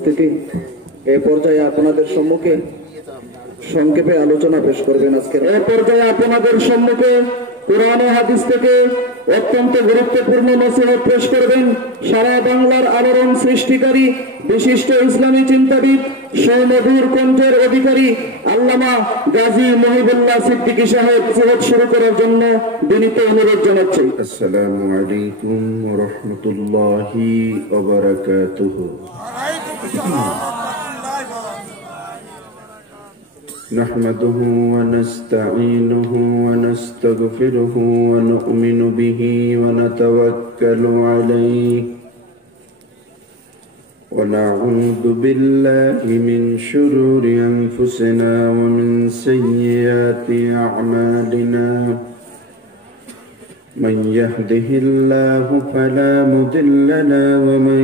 থেকে এই পর্যায়ে আপনাদের সম্মুখে সংক্ষেপে আলোচনা পেশ করবেন। আজকের এই পর্যায়ে আপনাদের সম্মুখে কোরআন ও হাদিস থেকে অত্যন্ত গুরুত্বপূর্ণ নসিহত পেশ করবেন সারা বাংলার আলোড়ন সৃষ্টিকারী বিশিষ্ট ইসলামী চিন্তাবিদ সুমধুর কণ্ঠের অধিকারী আল্লামা গাজী মহিবুল্লাহ সিদ্দিকী সাহেব নসিহত শুরু করার জন্য বিনীত অনুরোধ জানাচ্ছি। আসসালামু আলাইকুম ওয়া রাহমাতুল্লাহি ওয়া বারাকাতুহু। نحمده ونستعينه ونستغفره ونؤمن به ونتوكل عليه ونعوذ بالله من شرور أنفسنا ومن سيئات أعمالنا من يهده الله فلا مضل له ومن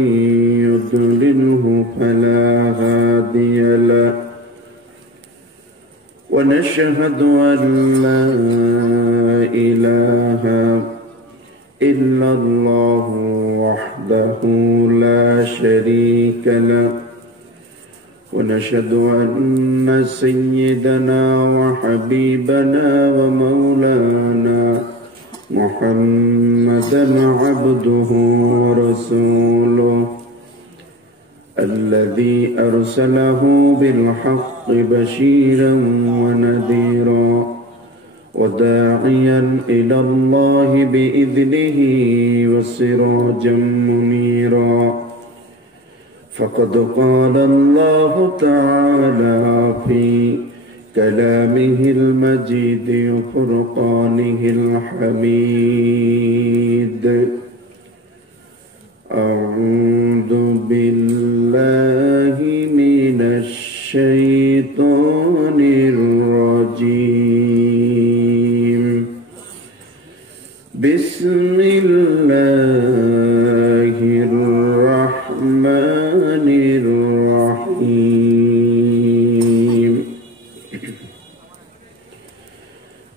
يضلله فلا هادي له ونشهد أن لا إله إلا الله وحده لا شريك له ونشهد أن سيدنا وحبيبنا ومولانا محمدا عبده ورسوله الذي أرسله بالحق بشيرا ونذيرا وداعيا إلى الله بإذنه وسراجا منيرا فقد قال الله تعالى في كلامه المجيد وفرقانه الحميد أعوذ بالله من الشيطان الرجيم بسم الله الرحمن الرحيم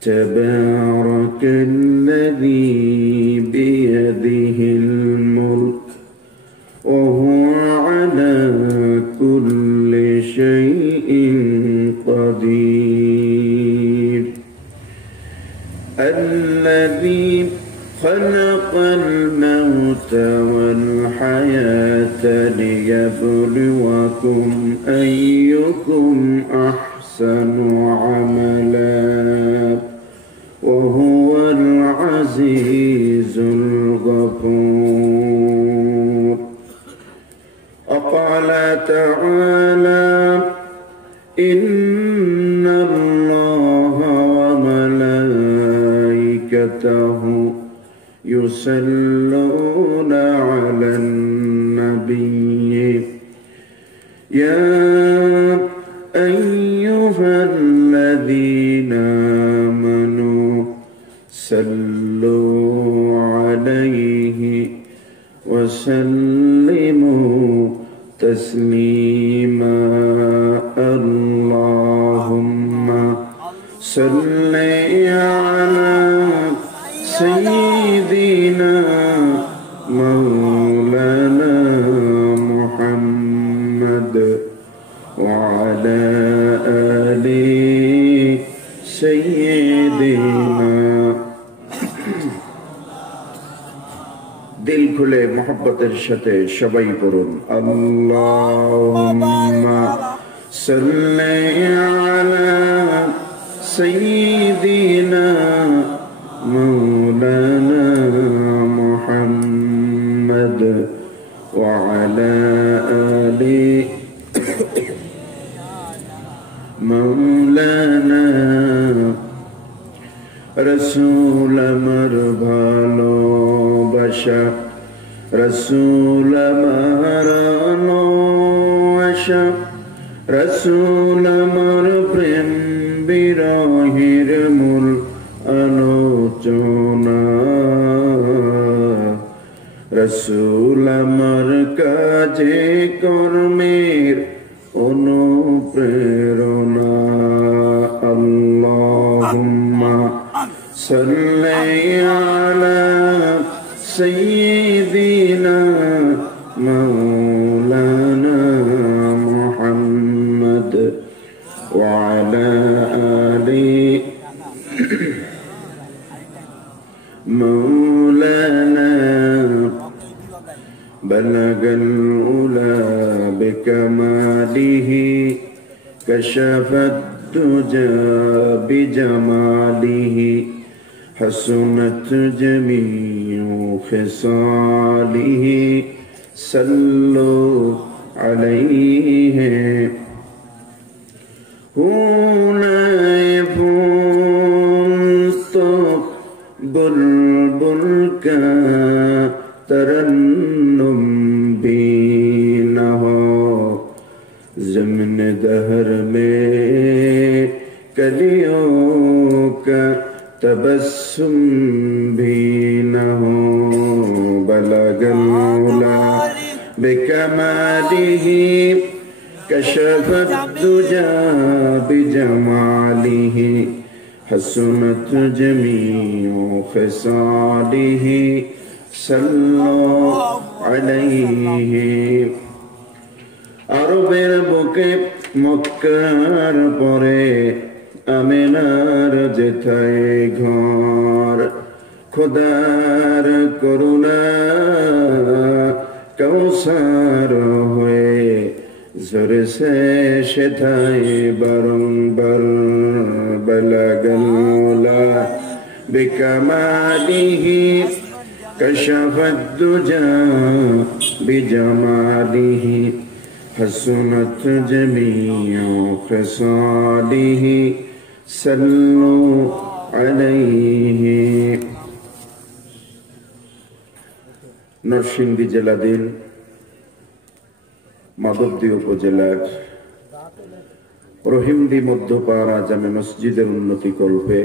تبارك الذي بيده الملك وهو على كل شيء قدير الذي خلق الموت والحياة ليبلوكم أيكم أحسن عملا وهو العزيز الغفور وقال تعالى إن الله وملائكته يصلون على النبي يا أيها الذين آمنوا صلوا عليه وسلموا تسليما اللهم صل على سيدنا مولانا محمد وعلى آل سيدنا दिल खुले मोहब्बतेर साथे सबाई पढ़ुन अल्लाहुम्मा सल्ली अला सय्यिदिना मौलाना मुहम्मद व अला आलि मौलाना रसूल अमर भालोबाशा रसूल अमर आशा रसूल अमर प्रेम बिरहिर मूल आलोचना रसूल अमर काजे कर्मेर अनुप्रेरणा अल्लाहुम्मा सल्ली अला सय्यिदिना मौलाना بكماله كشف الدجى بجماله حسنت جميع خصاله صلوا عليه هناك बुलबुल का तरन्नुम भी न हो ज़मीन दहर में कलियों का तबस्सुम भी न हो बलगल उला बिकमालिही कशफत दुजा बिजमालिही हसनत जमीउ खिसालिही सल्लु अलैहि আরবের বুকে মক্কার পরে আমিনার যেথায় ঘর খোদার করুণা কৌসার হয়ে ঝরেছে সেথায় বারংবার বলগল উলা বিকামালিহি কশফত দুজা বিজমালিহি حسنت جميع خصاله صلوا عليه নরসিংদী জেলাধীন মাধবদী উপজেলার রহিমদী মধ্যপাড়া জামে মসজিদের উন্নতি কল্পে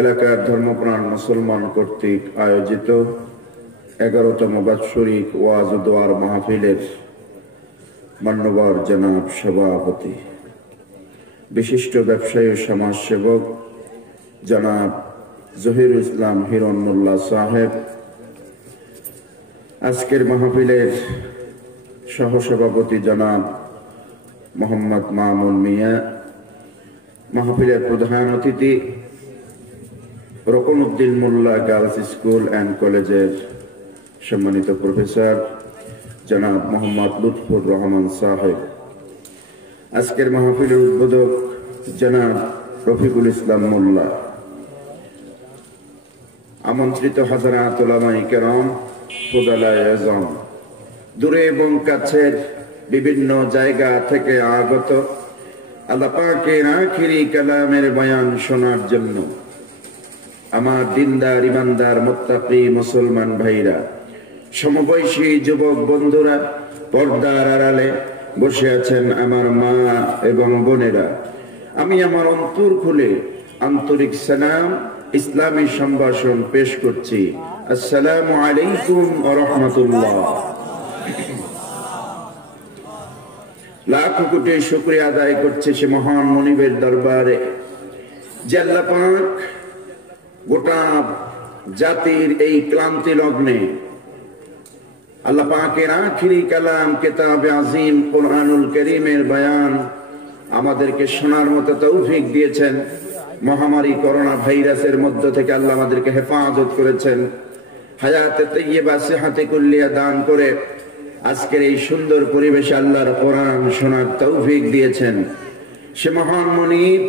এলাকার ধর্মপ্রাণ মুসলমান কর্তৃক আয়োজিত 11তম বাৎসরিক ওয়াজ ও দোয়ার মাহফিলের মান্যবর জনাব সভাপতি, বিশিষ্ট ব্যবসায়ী ও সমাজসেবক জনাব জহিরুল ইসলাম হিরণ মোল্লা সাহেব, আজকের মাহফিলের সহসভাপতি জনাব মোহাম্মদ মামুন মিয়া, মাহফিলের প্রধান অতিথি রকনউদ্দিন মোল্লা গার্লস স্কুল অ্যান্ড কলেজের সম্মানিত প্রফেসর জনাব মোহাম্মদ লুৎফুর রহমান সাহেব, আজকের মাহফিলের উদ্বোধক জনাব রফিকুল ইসলাম মোল্লা, আমন্ত্রিত হযরত উলামায়ে কেরাম, ফুদালায়ে আযম, দূরে এবং কাছের বিভিন্ন জায়গা থেকে আগত আল্লাহ পাকের আখিরি কালামের বয়ান শোনার জন্য আমার দিনদার ইমানদার মুত্তাকি মুসলমান ভাইরা, সমবয়সী যুবক বন্ধুরা, পর্দার আড়ালে বসে আছেন আমার মা এবং বোনেরা, আমি আমার অন্তর খুলে আন্তরিক সালাম ইসলামী সম্ভাষণ পেশ করছি। আসসালামু আলাইকুম ওয়া রাহমাতুল্লাহ। লাখ কোটি শুকরিয়া আদায় করছে সে মহান মুনিবের দরবারে যে আল্লাহ পাক গোটা জাতির এই ক্লান্তি লগ্নে আল্লাহ পাকের আখিরি কালাম কিতাবে আজিম কোরআনুল কারীমের বয়ান আমাদেরকে শোনার মতো তৌফিক দিয়েছেন। মহামারী করোনা ভাইরাসের মধ্য থেকে আল্লাহ আমাদেরকে হেফাজত করেছেন, হায়াতে তাইয়্যিবা সিহাতে কুল্লিয়া দান করে আজকের এই সুন্দর পরিবেশে আল্লাহর কোরআন শোনার তৌফিক দিয়েছেন। সে মহান মুনিব,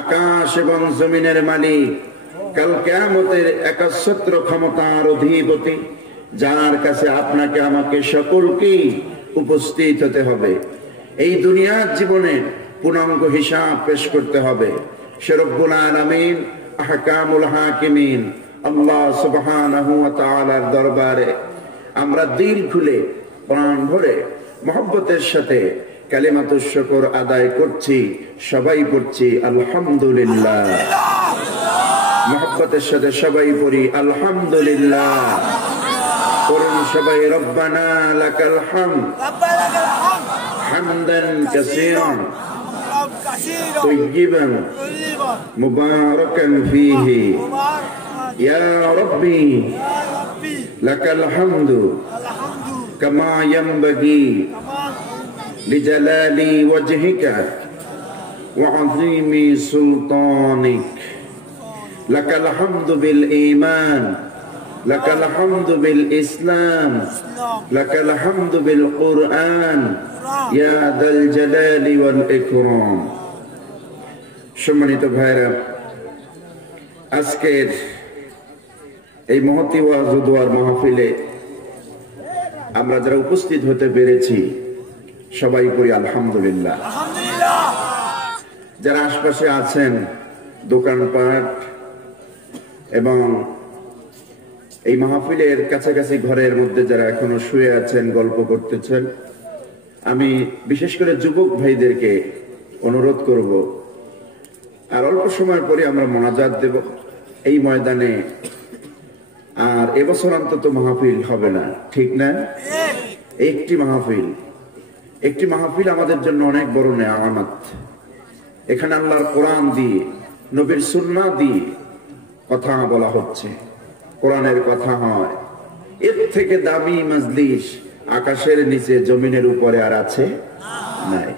আকাশ এবং জমিনের মালিক, কাল কিয়ামতের একচ্ছত্র ক্ষমতার অধিপতি, যার কাছে আপনাকে আমাকে সকলকেই উপস্থিত হতে হবে। এই দুনিয়ার জীবনে পূর্ণাঙ্গ হিসাব পেশ করতে হবে। সে রব্বুল আলামিন, আহকামুল হাকিমিন আল্লাহ সুবহানাহু ওয়া তাআলার দরবারে আমরা দিল খুলে প্রাণ ভরে মহব্বতের সাথে কালিমাতুশ শুকর আদায় করছি। সবাই পড়ছি আলহামদুলিল্লাহ। মহব্বতের সাথে সবাই পড়ি আলহামদুলিল্লাহ। করুন সবাই রব্বানা লাকাল হামদ হামদান কাসীরান তাইয়্যিবান মুবারাকান ফীহি ইয়া রাব্বি লাকাল হামদু কামা ইয়ানবাগি লিজালালি ওয়াজহিকা ওয়া আযীমি সুলতানিক লাকাল হামদু বিল ঈমান লাকাল হামদু বিল ইসলাম, লাকাল হামদু বিল কুরআন, ইয়া দাল জালালি ওয়াল ইকরাম। সম্মানিত ভাইরা, আজকের এই মহতী ওয়াজ ও দোয়ার মাহফিলে আমরা যারা উপস্থিত হতে পেরেছি সবাই করি আলহামদুলিল্লাহ। যারা আশপাশে আছেন, দোকানপাট এবং এই মাহফিলের কাছাকাছি ঘরের মধ্যে যারা এখনো শুয়ে আছেন, গল্প করতেছেন, আমি বিশেষ করে যুবক ভাইদেরকে অনুরোধ করব, আর অল্প সময় পরে আমরা মোনাজাত দেব এই ময়দানে। আর এবছর অন্তত মাহফিল হবে না, ঠিক না? একটি মাহফিল আমাদের জন্য অনেক বড় নেয়ামত। এখানে আল্লাহর কোরআন দিয়ে, নবীর সুন্নাহ দিয়ে কথা বলা হচ্ছে, কোরআনের কথা হয়। এর থেকে দামি মাজলিস আকাশের নিচে জমিনের উপরে আর আছে নাই।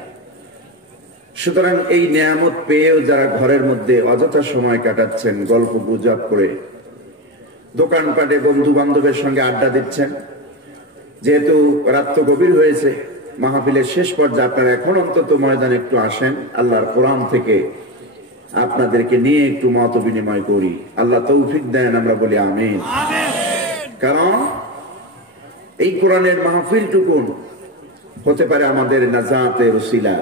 সুতরাং এই নিয়ামত পেয়েও যারা ঘরের মধ্যে অযথা সময় কাটাচ্ছেন, গল্প গুজব করে, দোকানপাটে বন্ধু বান্ধবের সঙ্গে আড্ডা দিচ্ছেন, যেহেতু রাত তো গভীর হয়েছে, মাহফিলের শেষ পর্যায়ে আপনারা এখন অন্তত ময়দানে একটু আসেন, আল্লাহর কোরআন থেকে আপনাদেরকে নিয়ে একটু মত বিনিময় করি। আল্লাহ তৌফিক দেন, আমরা বলি আমিন। কারণ এই কোরআনের মাহফিলটুকুন হতে পারে আমাদের নাজাতের ওসিলা,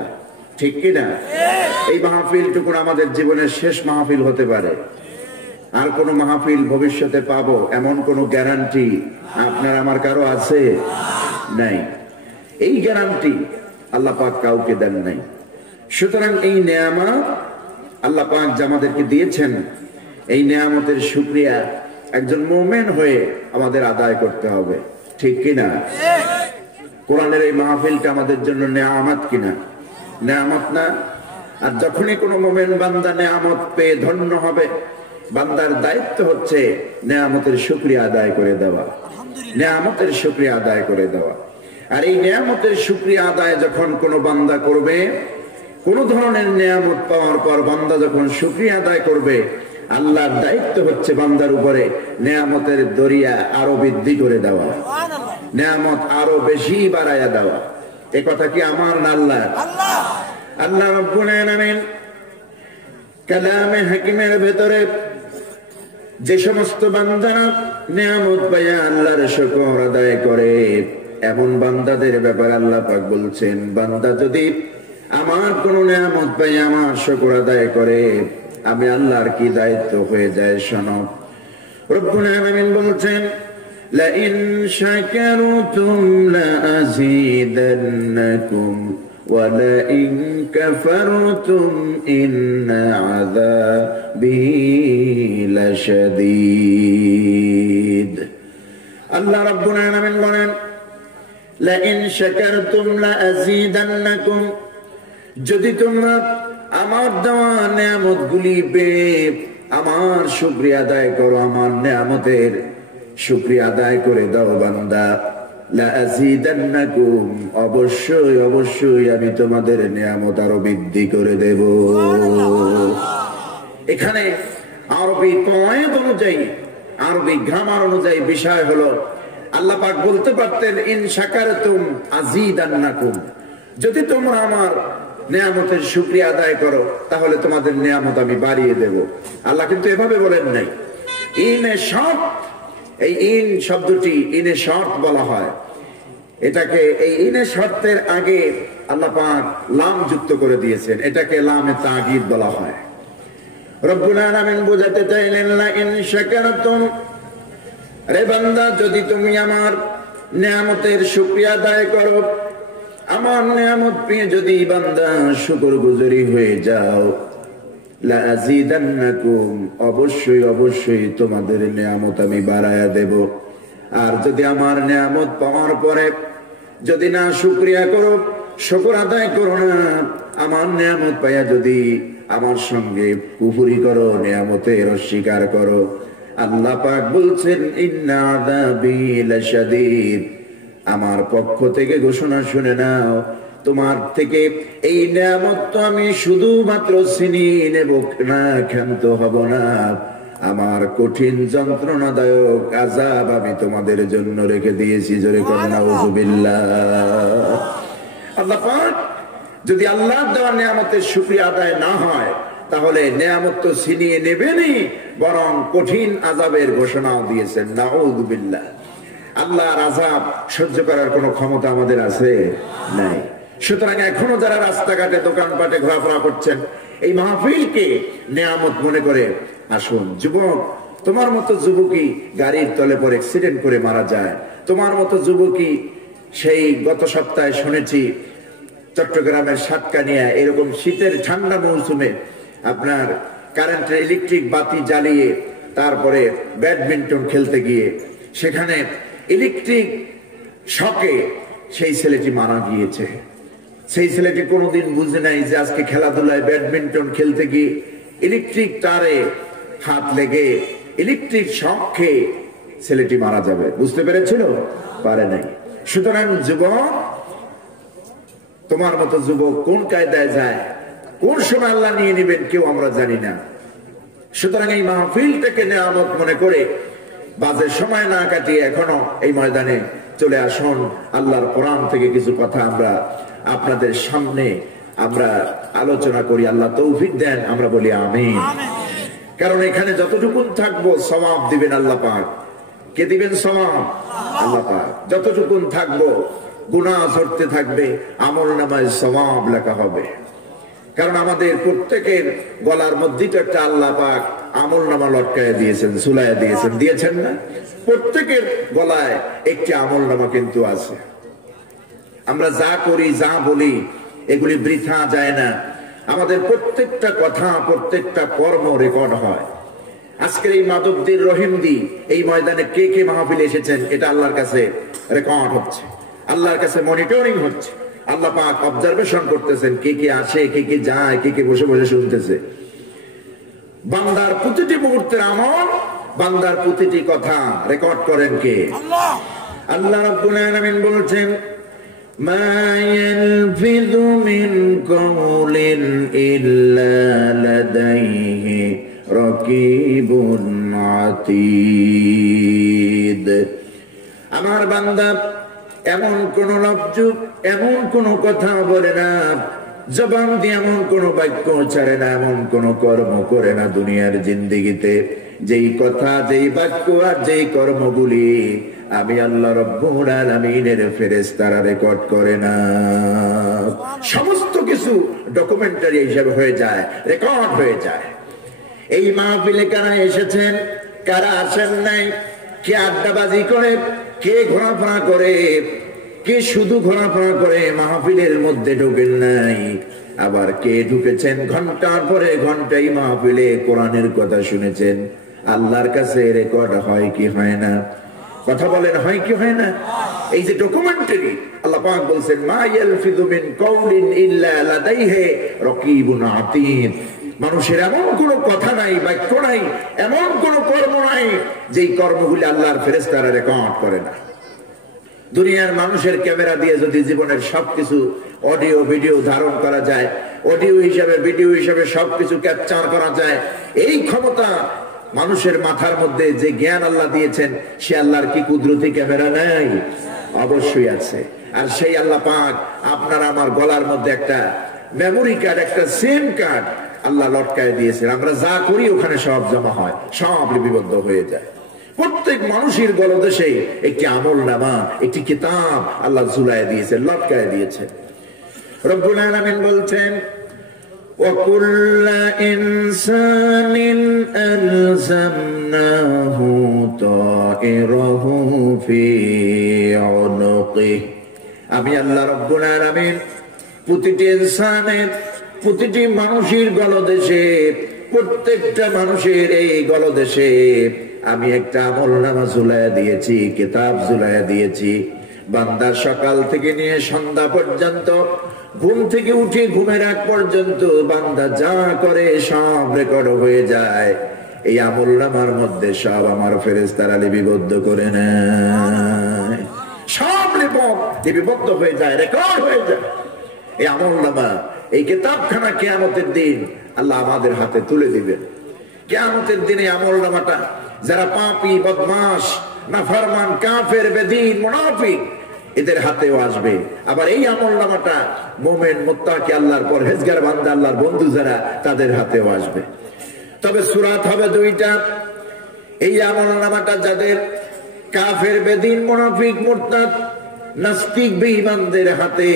ঠিক কিনা? এই মাহফিলটুকুন আমাদের জীবনের শেষ মাহফিল হতে পারে। আর কোন মাহফিল ভবিষ্যতে পাবো এমন কোন গ্যারান্টি আপনার আমার কারো আছে? নাই। এই গ্যারান্টি আল্লাহ পাক কাউকে দেন নাই। সুতরাং এই নেয়ামত আল্লাহ পাক যে আমাদেরকে দিয়েছেন, এই নেয়ামতের শুকরিয়া একজন মুমিন হয়ে আমাদের আদায় করতে হবে, ঠিক কিনা? কোরআনের এই মাহফিলটা আমাদের জন্য নেয়ামত কিনা? নেয়ামত না? আর যখনই কোনো মুমিন বান্দা নেয়ামত পেয়ে ধন্য হবে, বান্দার দায়িত্ব হচ্ছে নেয়ামতের শুকরিয়া আদায় করে দেওয়া, নেয়ামতের শুকরিয়া আদায় করে দেওয়া। আর এই নেয়ামতের শুকরিয়া আদায় যখন কোনো বান্দা করবে, কোন ধরনের নেয়ামত পাওয়ার পর বান্দা যখন শুকরিয়া আদায় করবে, আল্লাহর দায়িত্ব হচ্ছে বান্দার উপরে নেয়ামতের দরিয়া আরো বৃদ্ধি করে দেওয়া, নেয়ামত আরো বেশি বাড়াইয়া দেওয়া। এ কথা কি আমার না আল্লাহ? আল্লাহ রাব্বুল আলামিন কালামে হাকিমের ভেতরে যে সমস্ত বান্দারা নেয়ামত পাইয়া আল্লাহর শুকর আদায় করে, এমন বান্দাদের ব্যাপারে আল্লাহ পাক বলছেন, বান্দা যদি আমার কোন নেয়ামত পাইয়া আমার শুকর আদায় করে, আমি আল্লাহর কি দায়িত্ব হয়ে যায় শোনো। রব্বুল আলামিন বলছেন, লা ইন শাকারতুম লা আযীদান্নাকুম ওয়া লা ইন কাফারতুম ইন্না আযাবি লাশাদীদ। আল্লাহ রাব্বুল আলামিন বলেন, লা ইন শাকারতুম লা আযীদান্নাকুম, যদি তোমরা আমার দেওয়া নেয়ামতগুলি পেয়ে আমার শুকরিয়া আদায় করো, আমার নেয়ামতের শুকরিয়া আদায় করে দাও বান্দা, লা আযীদান্নাকুম, অবশ্যই অবশ্যই আমি তোমাদের নেয়ামত আরো বৃদ্ধি করে দেব। এখানে আরবি কয়েদ অনুযায়ী, আরবি গ্রামার অনুযায়ী বিষয় হলো, আল্লাহ পাক বলতে পারতেন ইন শাকারতুম আযীদান্নাকুম, যদি তোমরা আমার নেয়ামতের শুকরিয়া আদায় করো তাহলে তোমাদের নেয়ামত আমি বাড়িয়ে দেব। আল্লাহ কিন্তু এভাবে বলেন নাই। ইনে শর্ত, এই ইন শব্দটি ইনে শর্ত বলা হয়। এটাকে এই ইনে শর্তের আগে আল্লাহ পাক লাম যুক্ত করে দিয়েছেন, এটাকে লামে তাগীদ বলা হয়। রব্বুল আলামিন বোঝাতে চাইলেন, লা ইন শাকারতুম, রে বান্দা যদি তুমি আমার নেয়ামতের শুকরিয়া আদায় করো, আমার নেয়ামত পেয়ে যদি বান্দা শুকরগুজারি হয়ে যাও, লা আযীদান্নাকুম, অবশ্যই অবশ্যই তোমাদের নেয়ামত আমি বাড়ায়া দেব। আর যদি আমার নেয়ামত পাওয়ার পরে যদি না শুকরিয়া করো, শুকর আদায় করো না, আমার নেয়ামত পাইয়া যদি আমার সঙ্গে কুফরি করো, নেয়ামতের অস্বীকার করো, আল্লাহ পাক বলছেন ইন্না আযাবি লাশাদীদ, আমার পক্ষ থেকে ঘোষণা শুনে নাও, তোমার থেকে এই নেয়ামত তো আমি শুধুমাত্র ছিনিয়ে নেব না, ক্ষান্ত হব না, আমার কঠিন যন্ত্রণাদায়ক আযাব আমি তোমাদের জন্য রেখে দিয়েছি। জোরে করুন নাউযুবিল্লাহ। আল্লাহ পাক যদি আল্লাহর দেওয়া নিয়ামতের শুকরিয়া আদায় না হয় তাহলে নিয়ামত তো ছিনিয়ে নেবেনই, বরং কঠিন আযাবের ঘোষণাও দিয়েছেন। নাউযুবিল্লাহ। আল্লাহর আযাব সহ্য করার কোনো ক্ষমতা আমাদের আছে? নাই। সুতরাং এখনো যারা রাস্তাঘাটে দোকানপাটে ঘোরাফেরা করছেন, এই মাহফিলকে নিয়ামত মনে করে আসুন। যুবক, তোমার মতো যুবকই গাড়ির তলে পরে অ্যাক্সিডেন্ট করে মারা যায়। তোমার মতো যুবকই সেই গত সপ্তাহে শুনেছি চট্টগ্রামের সাতকানিয়া এরকম শীতের ঠান্ডা মৌসুমে আপনার কারেন্টের ইলেকট্রিক বাতি জ্বালিয়ে তারপরে ব্যাডমিন্টন খেলতে গিয়ে সেখানে ইলেকট্রিক শকে সেই ছেলেটি মারা গিয়েছে। সেই ছেলেটি কোনোদিন বুঝে নাই যে আজকে খেলাধুলায় ব্যাডমিন্টন খেলতে গিয়ে ইলেকট্রিক তারে হাত লেগে ইলেকট্রিক শক খেয়ে ছেলেটি মারা যাবে। বুঝতে পেরেছিল? পারে নাই। সুতরাং যুবক, তোমার মতো যুবক কোন কায়দায় যায়, কোন সময় আল্লাহ নিয়ে নেবেন কেউ আমরা জানি না। সুতরাং এই মাহফিলটাকে নিয়ামত মনে করে বাজে সময় না কাটিয়ে এখনো এই ময়দানে চলে আসুন। আল্লাহর কোরআন থেকে কিছু কথা আমরা আপনাদের সামনে আমরা আলোচনা করি। আল্লাহ তৌফিক দেন, আমরা বলি আমিন। কারণ এখানে যতটুকু থাকবো সওয়াব দিবেন আল্লাহ পাক। কে দিবেন সওয়াব? আল্লাহ পাক। যতটুকু থাকবো গুনাহ ঝরতে থাকবে, আমলনামায় সওয়াব লেখা হবে। কারণ আমাদের প্রত্যেকের গলার মধ্যে তো একটা আল্লাহ পাক আমলনামা লটকায় দিয়েছেন, ঝুলায় দিয়েছেন। দিয়েছেন না? প্রত্যেকের গলায় একটি আমলনামা কিন্তু আছে। আমরা যা করি, যা বলি, এগুলি বৃথা যায় না। আমাদের প্রত্যেকটা কথা, প্রত্যেকটা কর্ম রেকর্ড হয়। আজকের এই মাধবদীর রহিমদি এই ময়দানে কে কে মাহফিলে এসেছেন এটা আল্লাহর কাছে রেকর্ড হচ্ছে, আল্লাহর কাছে মনিটরিং হচ্ছে। আল্লাহ পাক অবজারভেশন করতেছেন কে কে আসে, কে কে যায়, কে কে বসে বসে শুনতেছে। বান্দার প্রতিটি মুহূর্তের আমল, বান্দার প্রতিটি কথা রেকর্ড করেন কে? আল্লাহ। আল্লাহ রাব্বুল আলামিন বলছেন, মা ইয়ালফিযু মিন কাওলিন ইল্লা লাদাইহি রাকিবুন আতীদ। আমার বান্দা এমন কোন লফজ, এমন কোন কথা বলে না, জবান দিয়ে এমন কোন বাক্য ছাড়ে না, এমন কোন কর্ম করে না দুনিয়ার জিন্দেগিতে যেই কথা, যেই বাক্য আর যেই কর্মগুলি আমি আল্লাহ রাব্বুল আলামিনের ফেরেশতারা রেকর্ড করে না। সমস্ত কিছু ডকুমেন্টারি হিসেবে হয়ে যায়, রেকর্ড হয়ে যায়। এই মাহফিলে কারা এসেছেন, কারা আসেন নাই, কে আড্ডাবাজি করে, কে ঘোরাফেরা করে, কে শুধু ঘোরাফেরা করে মাহফিলের মধ্যে ঢোকেন নাই, আবার কে ঢুকেছেন ঘন্টার পরে ঘন্টাই মাহফিলে কোরআনের কথা শুনেছেন, আল্লাহর কাছে রেকর্ড হয় কি হয় না? কথা বলেন, হয় কি হয় না? এই যে ডকুমেন্টারি, আল্লাহ পাক বলছেন মা ইয়ালফিযু মিন কাওলিন ইল্লা লাদাইহি রাকিবুন আতীদ। মানুষের এমন কোন কথা নাই, বাক্য নাই, এমন কোন কর্ম নাই যেই কর্মগুলি আল্লাহর ফেরেশতারা রেকর্ড করে না। দুনিয়ার মানুষের ক্যামেরা দিয়ে যদি জীবনের সবকিছু অডিও ভিডিও ধারণ করা যায়, অডিও হিসাবে ভিডিও হিসাবে সবকিছু ক্যাপচার করা যায়, এই ক্ষমতা মানুষের মাথার মধ্যে যে জ্ঞান আল্লাহ দিয়েছেন, সে আল্লাহর কি কুদরতি ক্যামেরা নাই? অবশ্যই আছে। আর সেই আল্লাহ পাক আপনার আমার গলার মধ্যে একটা মেমোরি কার্ড, একটা সিম কার্ড আল্লাহ লটকায় দিয়েছেন। আমরা যা করি ওখানে সব জমা হয়, সব লিপিবদ্ধ হয়ে যায়। প্রত্যেক মানুষের গলদেশে একটি আমলনামা, একটি কিতাব আল্লাহ ঝুলায় দিয়েছেন, লটকায় দিয়েছেন। রব্বুল আলামিন বলছেন وَكُلَّ إِنسَانٍ أَلْزَمْنَاهُ طَائِرَهُ فِي عُنُقِهِ। আমি আল্লাহ রব্বুল আলামিন প্রতিটি ইনসানের, প্রতিটি মানুষের গলদেশে, প্রত্যেকটা মানুষের এই গলদেশে আমি একটা আমলনামা ঝুলাইয়া দিয়েছি, কিতাব ঝুলাইয়া দিয়েছি। বান্দা সকাল থেকে নিয়ে সন্ধ্যা পর্যন্ত, ঘুম থেকে উঠে ঘুমের আগ পর্যন্ত বান্দা যা করে সব রেকর্ড হয়ে যায়। এই আমলনামার মধ্যে সব আমার ফেরেশতারা লিপিবদ্ধ করে নেয়, সব লিপিবদ্ধ হয়ে যায়, রেকর্ড হয়ে যায়। এই আমলনামা, এই কিতাবখানা কিয়ামতের দিন আল্লাহ আমাদের হাতে তুলে দিবেন। কিয়ামতের দিনে আমলনামাটা যারা পাপী, বদমাশ, নাফরমান, কাফের, বেদীন, মুনাফিক এদের হাতেও আসবে। আবার এই আমলনামাটা মুমিন, মুত্তাকি, আল্লাহর পরহেজগার বান্দা, আল্লাহর বন্ধু যারা তাদের হাতেও আসবে। তবে সূরাত হবে দুইটা। এই আমলনামাটা যাদের কাফের, বেদীন, মুনাফিক, মুরতাদ, নাস্তিক, বেঈমানদের হাতে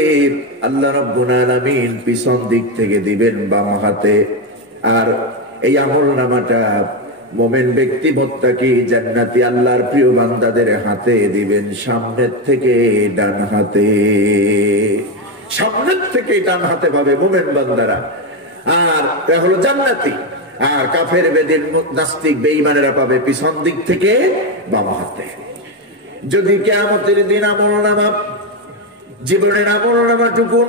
আল্লাহ রাব্বুল আলামিন পিছন দিক থেকে দিবেন বাম হাতে। আর এই আমলনামাটা মুমিন ব্যক্তি, মুত্তাকি, জান্নাতি, আল্লাহর প্রিয় বান্দাদের হাতে দিবেন সামনের থেকে ডান হাতে। সামনের থেকে ডান হাতে পাবে মুমিন বান্দারা, আর এরা হলো জান্নাতি। আর কাফের, বেদীন, নাস্তিক, বেঈমানেরা পাবে পিছন দিক থেকে বাম হাতে। যদি কিয়ামতের দিন আমলনামা, জীবনের আমলনামাটুকু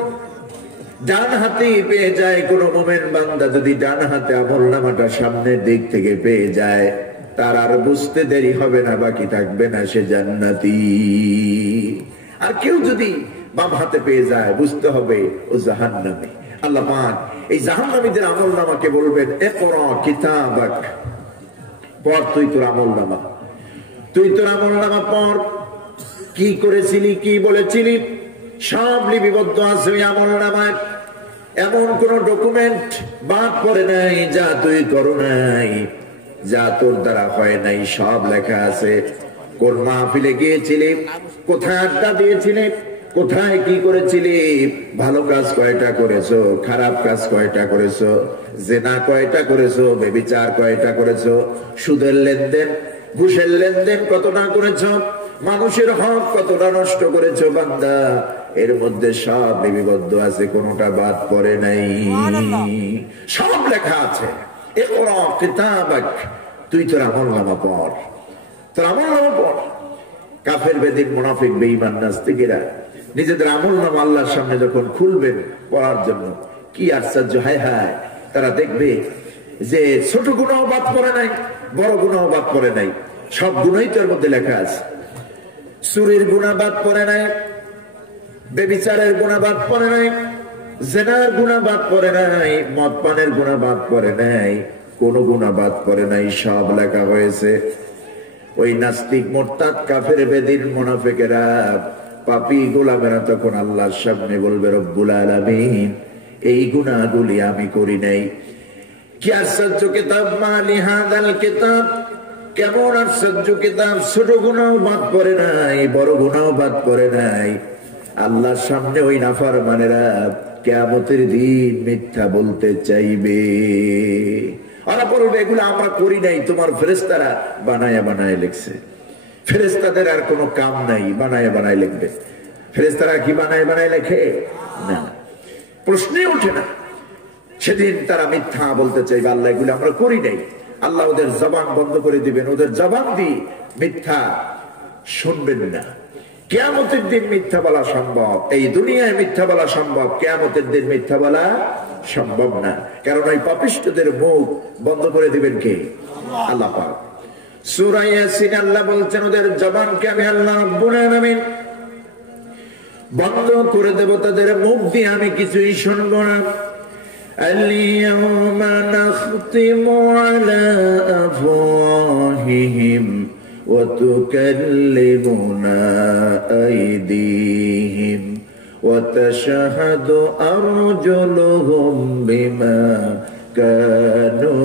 ডান হাতে পেয়ে যায় কোন মুমিন বান্দা, যদি ডান হাতে আমলনামাটা সামনের দিক থেকে পেয়ে যায়, তার আর বুঝতে দেরি হবে না, বাকি থাকবে না, সে জান্নাতি। আর কেউ যদি বাম হাতে পেয়ে যায়, বুঝতে হবে ও জাহান্নামী। আল্লাহ পাক এই জাহান্নামীদের আমলনামাকে বলবেন, ইকরা কিতাবাক, পড় তুই তোর আমলনামা, তুই তোর আমলনামা পড়। কি করেছিলি, কি বলেছিলি, সব লিপিবদ্ধ আছে ওই আমলনামায়। এমন কোন ডকুমেন্ট বাদ পড়ে নাই যা তুই করো নাই, যা তোর দ্বারা হয় নাই, সব লেখা আছে। কোন মাহফিলে গিয়েছিলি, কোথায় আড্ডা দিয়েছিলি, কোথায় কি করেছিলি, ভালো কাজ কয়টা করেছো, খারাপ কাজ কয়টা করেছো, জেনা কয়টা করেছো, ব্যভিচার কয়টা করেছো, সুদের লেনদেন, ঘুষের লেনদেন কতটা করেছো, মানুষের হক কতটা নষ্ট করেছো বান্দা, এর মধ্যে সব লিপিবদ্ধ আছে, কোনটা বাদ পড়ে নাই, সব লেখা আছে। ইকরা কিতাবাক, তুই তোর আমলনামা পড়, তোর আমলনামা পড়। কাফের, বেদীন, মুনাফিক, বেঈমান, নাস্তিকেরা নিজেদের আমলনামা আল্লাহর সামনে যখন খুলবেন পড়ার জন্য, কি আশ্চর্য, হায় হায়, তারা দেখবে যে ছোট গুনাহ বাদ পড়ে নাই, বড় গুনাহ বাদ পড়ে নাই, সব গুনাহই তোর মধ্যে লেখা আছে। চুরির গুনাহ বাদ পড়ে নাই, ব্যভিচারের গুনাহ বাদ পড়ে নাই, জিনার গুনাহ বাদ পড়ে নাই, মদ পানের গুনাহ বাদ পড়ে নাই, কোন গুনাহ বাদ পড়ে নাই, সব লেখা হয়েছে। ওই নাস্তিক, মুরতাদ, কাফের, বেদীন, মুনাফিকেরা, পাপী গোলামেরা তখন আল্লাহর সামনে বলবে, রব্বুল আলামিন, এই গুনাহগুলি আমি করি নাই। কি আশ্চর্য কিতাব, মালি হাদাল কিতাব, কেমন আশ্চর্য কিতাব, ছোট গুনাহ বাদ পড়ে নাই, বড় গুনাহ বাদ পড়ে নাই। আল্লাহর সামনে ওই নাফরমানেরা কিয়ামতের দিন মিথ্যা বলতে চাইবে। ওরা বলবে, এগুলো আমরা করি নাই, তোমার ফেরেশতারা বানায়া বানায় লিখছে। ফেরেশতাদের আর কোনো কাম নাই, বানায় বানায় লিখবে। ফেরেশতারা কি বানায় বানায় লেখে? না, প্রশ্নই ওঠে না। সেদিন তারা মিথ্যা বলতে চাইবে, আল্লাহ এগুলো আমরা করি নাই। আল্লাহ ওদের জবান বন্ধ করে দিবেন, ওদের জবান দিয়ে মিথ্যা শুনবেন না। কিয়ামতের দিন মিথ্যা বলা সম্ভব, এই দুনিয়ায় মিথ্যা বলা সম্ভব, কিয়ামতের দিন মিথ্যা বলা সম্ভব না। কারণ ওই পাপিষ্ঠদের মুখ বন্ধ করে দিবেন কে? আল্লাহ পাক। সূরা ইয়াসিন আল্লাহ বলছেন, ওদের জবানকে আমি আল্লাহ রাব্বুল আলামিন বন্ধ করে দেব, তাদের মুখ দিয়ে আমি কিছুই শুনবো না। আল-ইয়াওমা নাখতিমু আলা আফওয়াহিহিম ওয়া তুকাল্লিমুনা আইদিহিম ওয়া তাশহাদু আরজুলুহুম বিমা কানু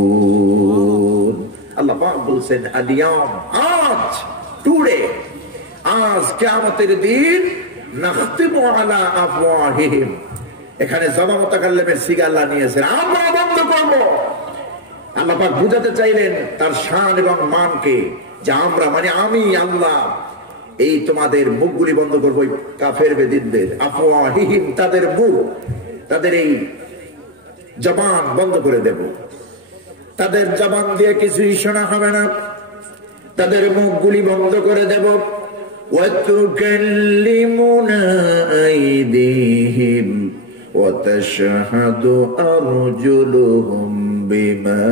ইয়াকসিবুন। আল্লাহ পাক বলছেন, আল-ইয়াওম, আজ, টুডে, আজ কিয়ামতের দিন, নাখতিমু আলা আফওয়াহিহিম, এখানে জমা মুতাকাল্লিমের সিগা আল্লাহ নিয়েছেন, আমরা বন্ধ করব। আল্লাহ পাক বুঝাতে চাইলেন তার শান এবং মানকে, যে আমরা মানে আমি আল্লাহ এই তোমাদের মুখগুলি বন্ধ করবো, কাফের বেদিনদের, আফওয়াহিহিম, তাদের মুখ, তাদের এই জবান বন্ধ করে দেব। তাদের জবান দিয়ে কিছুই শোনা হবে না, তাদের মুখগুলি বন্ধ করে দেব। وَتُكَلِّمُنَا أَيْدِيهِمْ وَتَشْهَدُ أَرْجُلُهُمْ بِمَا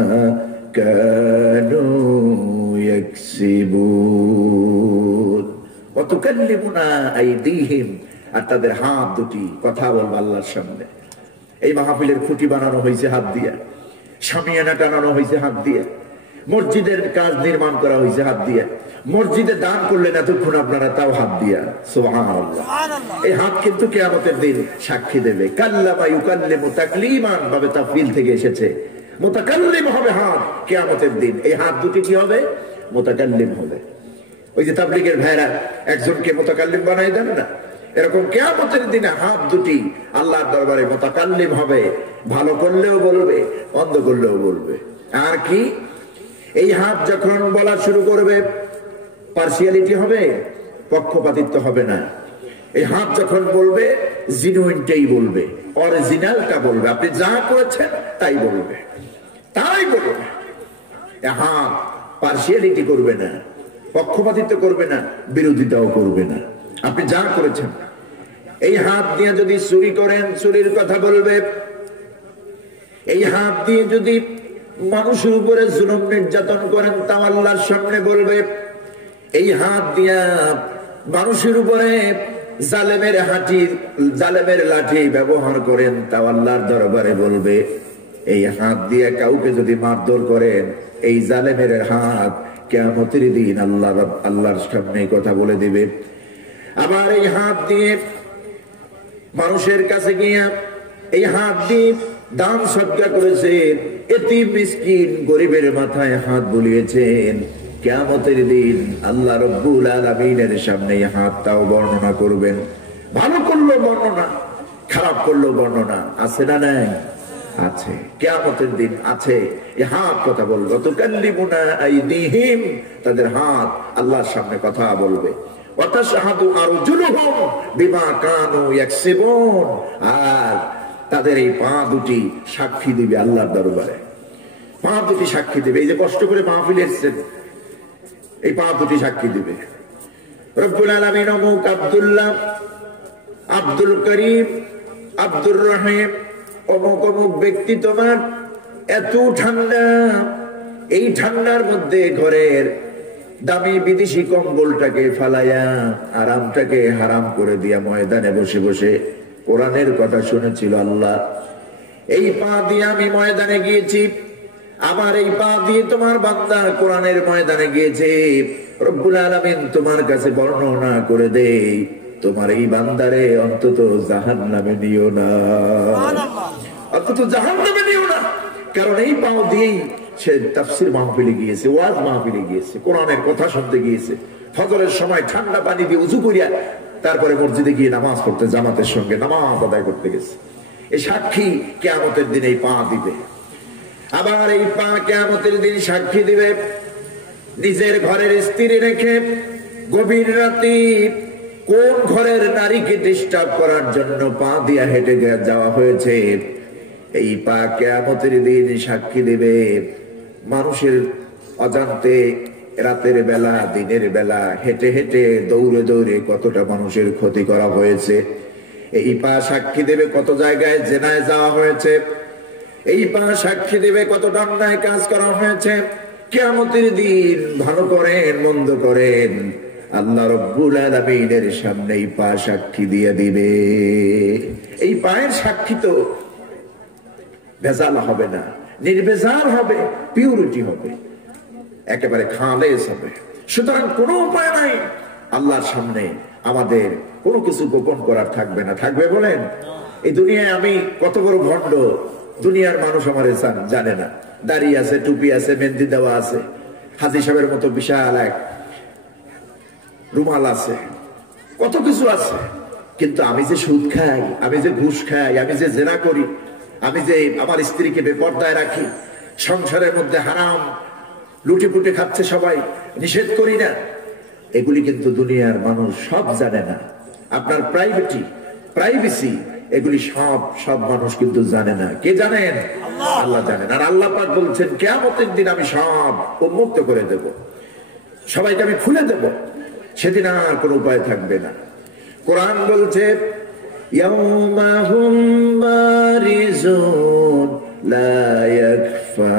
كَانُوا يَكْسِبُونَ وَتُكَلِّمُنَا أَيْدِيهِمْ, আর তাদের হাত দুটি কথা বলবে আল্লাহর সামনে। এই মাহফিলের খুঁটি বানানো হয়েছে হাত দিয়া, শামিয়ানা টানানো হয়েছে হাত দিয়ে, মসজিদের কাজ নির্মাণ করা হয়েছে হাত দিয়ে, মসজিদে দান করলেন এতক্ষণ আপনারা, তাও হাত দিয়া। সুবহানাল্লাহ। এই হাত কিন্তু কিয়ামতের দিন সাক্ষী দেবে। কাল্লামা ইউকাল্লিমু তাকলিমান ভাবে তাফসীর থেকে এসেছে, মুতাকাল্লিম হবে হাত কিয়ামতের দিন। এই হাত দুটি কি হবে? মুতাকাল্লিম হবে। ওই যে তাবলীগের ভাইরা একজনকে মুতাকাল্লিম বানাই দেন না, এরকম কিয়ামতের দিনে হাত দুটি আল্লাহর দরবারে মুতাকাল্লিম হবে। ভালো করলেও বলবে, মন্দ করলেও বলবে। আর কি, এই হাত যখন বলা শুরু করবে, পার্সিয়ালিটি হবে, পক্ষপাতিত্ব হবে না। এই হাত যখন বলবে, জিনুইনটাই বলবে, অরিজিনালটা বলবে। আপনি যা করেছেন তাই বলবে, তাই বলবে। হাত পার্সিয়ালিটি করবে না, পক্ষপাতিত্ব করবে না, বিরোধিতাও করবে না। আপনি যা করেছেন, এই হাত দিয়ে যদি চুরি করেন, চুরির কথা বলবে। এই হাত দিয়ে যদি মানুষের উপরে জুলুম নির্যাতন করেন, তাও আল্লাহর সামনে বলবে। এই হাত দিয়া মানুষের উপরে জালেমের লাঠি ব্যবহার করেন, তাও আল্লাহর দরবারে বলবে। এই হাত দিয়ে কাউকে যদি মারধর করেন, এই জালেমের হাত কিয়ামতের দিন আল্লাহর সামনে কথা বলে দিবে। আবার এই হাত দিয়ে মানুষের কাছে গিয়া, এই হাত দিয়ে দান সদকা করেছেন, এতিম মিসকিন গরিবের মাথায় হাত বুলিয়েছেন, কিয়ামতের দিন আল্লাহ রাব্বুল আলামিনের সামনে এই হাতটাও বর্ণনা করবেন। ভালো করলো বর্ণনা, খারাপ করলো বর্ণনা। আছে না নাই? আছে। কিয়ামতের দিন আছে। এই হাত কথা বলবে। তুকাল্লিমুনা আইদিহিম, তাদের হাত আল্লাহর সামনে কথা বলবে। ওয়াতাশহাদু আরজুলুহুম বিমা কানু ইয়াকসিবুন, আর তাদের এই পা দুটি সাক্ষী দিবে আল্লাহর দরবারে। পা দুটি সাক্ষী দিবে। এই যে কষ্ট করে মাহফিলে এসেছেন, এই পা দুটি সাক্ষী দিবে। রব্বুল আলামিন অমুক আব্দুল্লাহ, আব্দুল করিম, আব্দুর রহিম, অমুক অমুক ব্যক্তি তোমার এত ঠান্ডা, এই ঠান্ডার মধ্যে ঘরের দামি বিদেশি কম্বলটাকে ফালাইয়া আরামটাকে হারাম করে দিয়া ময়দানে বসে বসে কোরআনের কথা শুনেছিল আল্লাহ। এই পা দিয়ে আমি ময়দানে গিয়েছি, আমার এই পা দিয়ে তোমার বান্দা কোরআনের ময়দানে গিয়েছে। রব্বুল আলামিন তোমার কাছে বর্ণনা করে দেই, তোমার এই বান্দারে অন্তত জাহান্নামে নিও না, অন্তত জাহান্নামে নিও না। কারণ এই পাও দিয়েই সে তাফসীর মাহফিলে গিয়েছে, ওয়াজ মাহফিলে গিয়েছে, কোরআনের কথা শুনতে গিয়েছে। ফজরের সময় ঠান্ডা পানি দিয়ে উযু করিয়া তারপরে মসজিদে গিয়ে নামাজ পড়তে, জামাতের সঙ্গে নামাজ আদায় করতে গেছে। এই সাক্ষী কিয়ামতের দিন এই পা দিবে। আবার এই পা কিয়ামতের দিন সাক্ষী দিবে নিজের ঘরের স্ত্রী রেখে গভীর রাতে কোন ঘরের নারীকে ডিস্টার্ব করার জন্য পা দিয়া হেঁটে যাওয়া হয়েছে। এই পা কিয়ামতের দিন সাক্ষী দেবে মানুষের অজান্তে রাতের বেলা, দিনের বেলা হেঁটে হেঁটে দৌড়ে দৌড়ে কতটা মানুষের ক্ষতি করা হয়েছে। এই পা সাক্ষী দেবে কত জায়গায় জেনায় যাওয়া হয়েছে। এই পা সাক্ষী দেবে কত অন্যায় কাজ করা হয়েছে। কিয়ামতের দিন ভালো করেন মন্দ করেন, আল্লাহ রাব্বুল আলামিনের সামনে এই পা সাক্ষী দিয়ে দিবে। এই পায়ের সাক্ষী তো ভেজাল হবে না, নির্ভেজাল হবে, পিউরিটি হবে, একেবারে খালেস হবে। সুতরাং কোনো উপায় নাই, আল্লাহর সামনে আমাদের কোনো কিছু গোপন করার থাকবে না। থাকবে বলেন? এই দুনিয়ায় আমি কত বড় ভণ্ড, দুনিয়ার মানুষ আমার জানে না। দাড়ি আছে, টুপি আছে, মেহেন্দি দেওয়া আছে, হাজী সাহেবের মতো বিশাল এক রুমাল আছে, কত কিছু আছে। কিন্তু আমি যে সুদ খাই, আমি যে ঘুষ খাই, আমি যে জেনা করি, আমি যে আমার স্ত্রীকে বেপর্দায় রাখি, সংসারের মধ্যে হারাম লুটিপুটে খাচ্ছে সবাই, নিষেধ করি না, এগুলি কিন্তু দুনিয়ার মানুষ সব জানে না। আপনার প্রাইভেসি এগুলি সব মানুষ কিন্তু জানে না। কে জানেন? আল্লাহ জানেন। আর আল্লাহ পাক বলছেন কিয়ামতের দিন আমি সব উন্মুক্ত করে দেব, সবাইকে আমি খুলে দেব, সেদিন আর কোনো উপায় থাকবে না। কোরআন বলছে ইয়াউমা হুম বারিজুন লা ইয়াখফা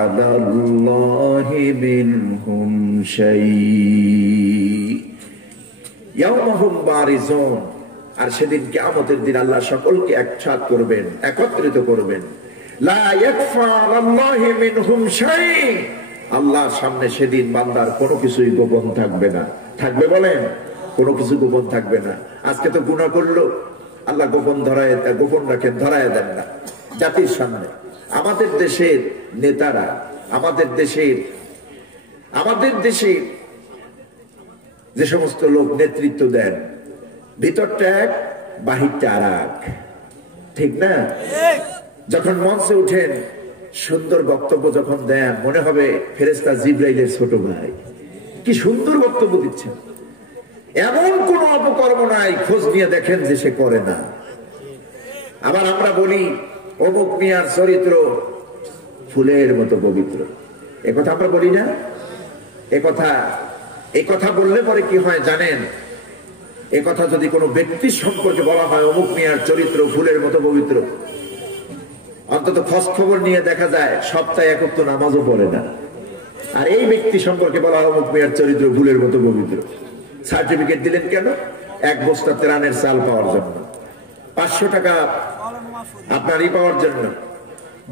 আলাল্লাহি মিনহুম শাই। ইয়াউমা হুম বারিজুন, আর সেদিন কিয়ামতের দিন আল্লাহ সকলকে একসাথ করবেন, একত্রিত করবেন। লা ইয়াকফা আলাল্লাহি মিনহুম শাই। আল্লাহর সামনে সেদিন বান্দার কোনো কিছুই গোপন থাকবে না। থাকবে বলেন? কোনো কিছু গোপন থাকবে না। আজকে তো গুনাহ করলো, আল্লাহ গোপন রাখেন, ধরায় দেন না জাতির সামনে। আমাদের দেশের নেতারা, আমাদের দেশের যে সমস্ত লোক নেতৃত্ব দেন, ভিতরটা এক, বাহিরটা আর এক, ঠিক না? যখন মঞ্চে উঠেন, সুন্দর বক্তব্য যখন দেন, মনে হবে ফেরেশতা জিবরাইলের ছোট ভাই। কি সুন্দর বক্তব্য দিচ্ছেন। এমন কোন অপকর্ম নাই, খোঁজ নিয়ে দেখেন যে সে করে না। আবার আমরা বলি অমুক মিয়ার চরিত্র ফুলের মতো পবিত্র, একথা আমরা বলি না? এ কথা বললে পরে কি হয় জানেন? এ কথা যদি কোনো ব্যক্তির সম্পর্কে বলা হয় অমুক মিয়ার চরিত্র ফুলের মতো পবিত্র, অন্তত খোঁজ খবর নিয়ে দেখা যায় সপ্তাহে একত্র নামাজও পড়ে না। আর এই ব্যক্তি সম্পর্কে বলা হয় অমুক মিয়ার চরিত্র ফুলের মতো পবিত্র। সার্টিফিকেট দিলেন কেন? এক বস্তা ত্রাণের চাল পাওয়ার জন্য, 500 টাকা আপনারই পাওয়ার জন্য,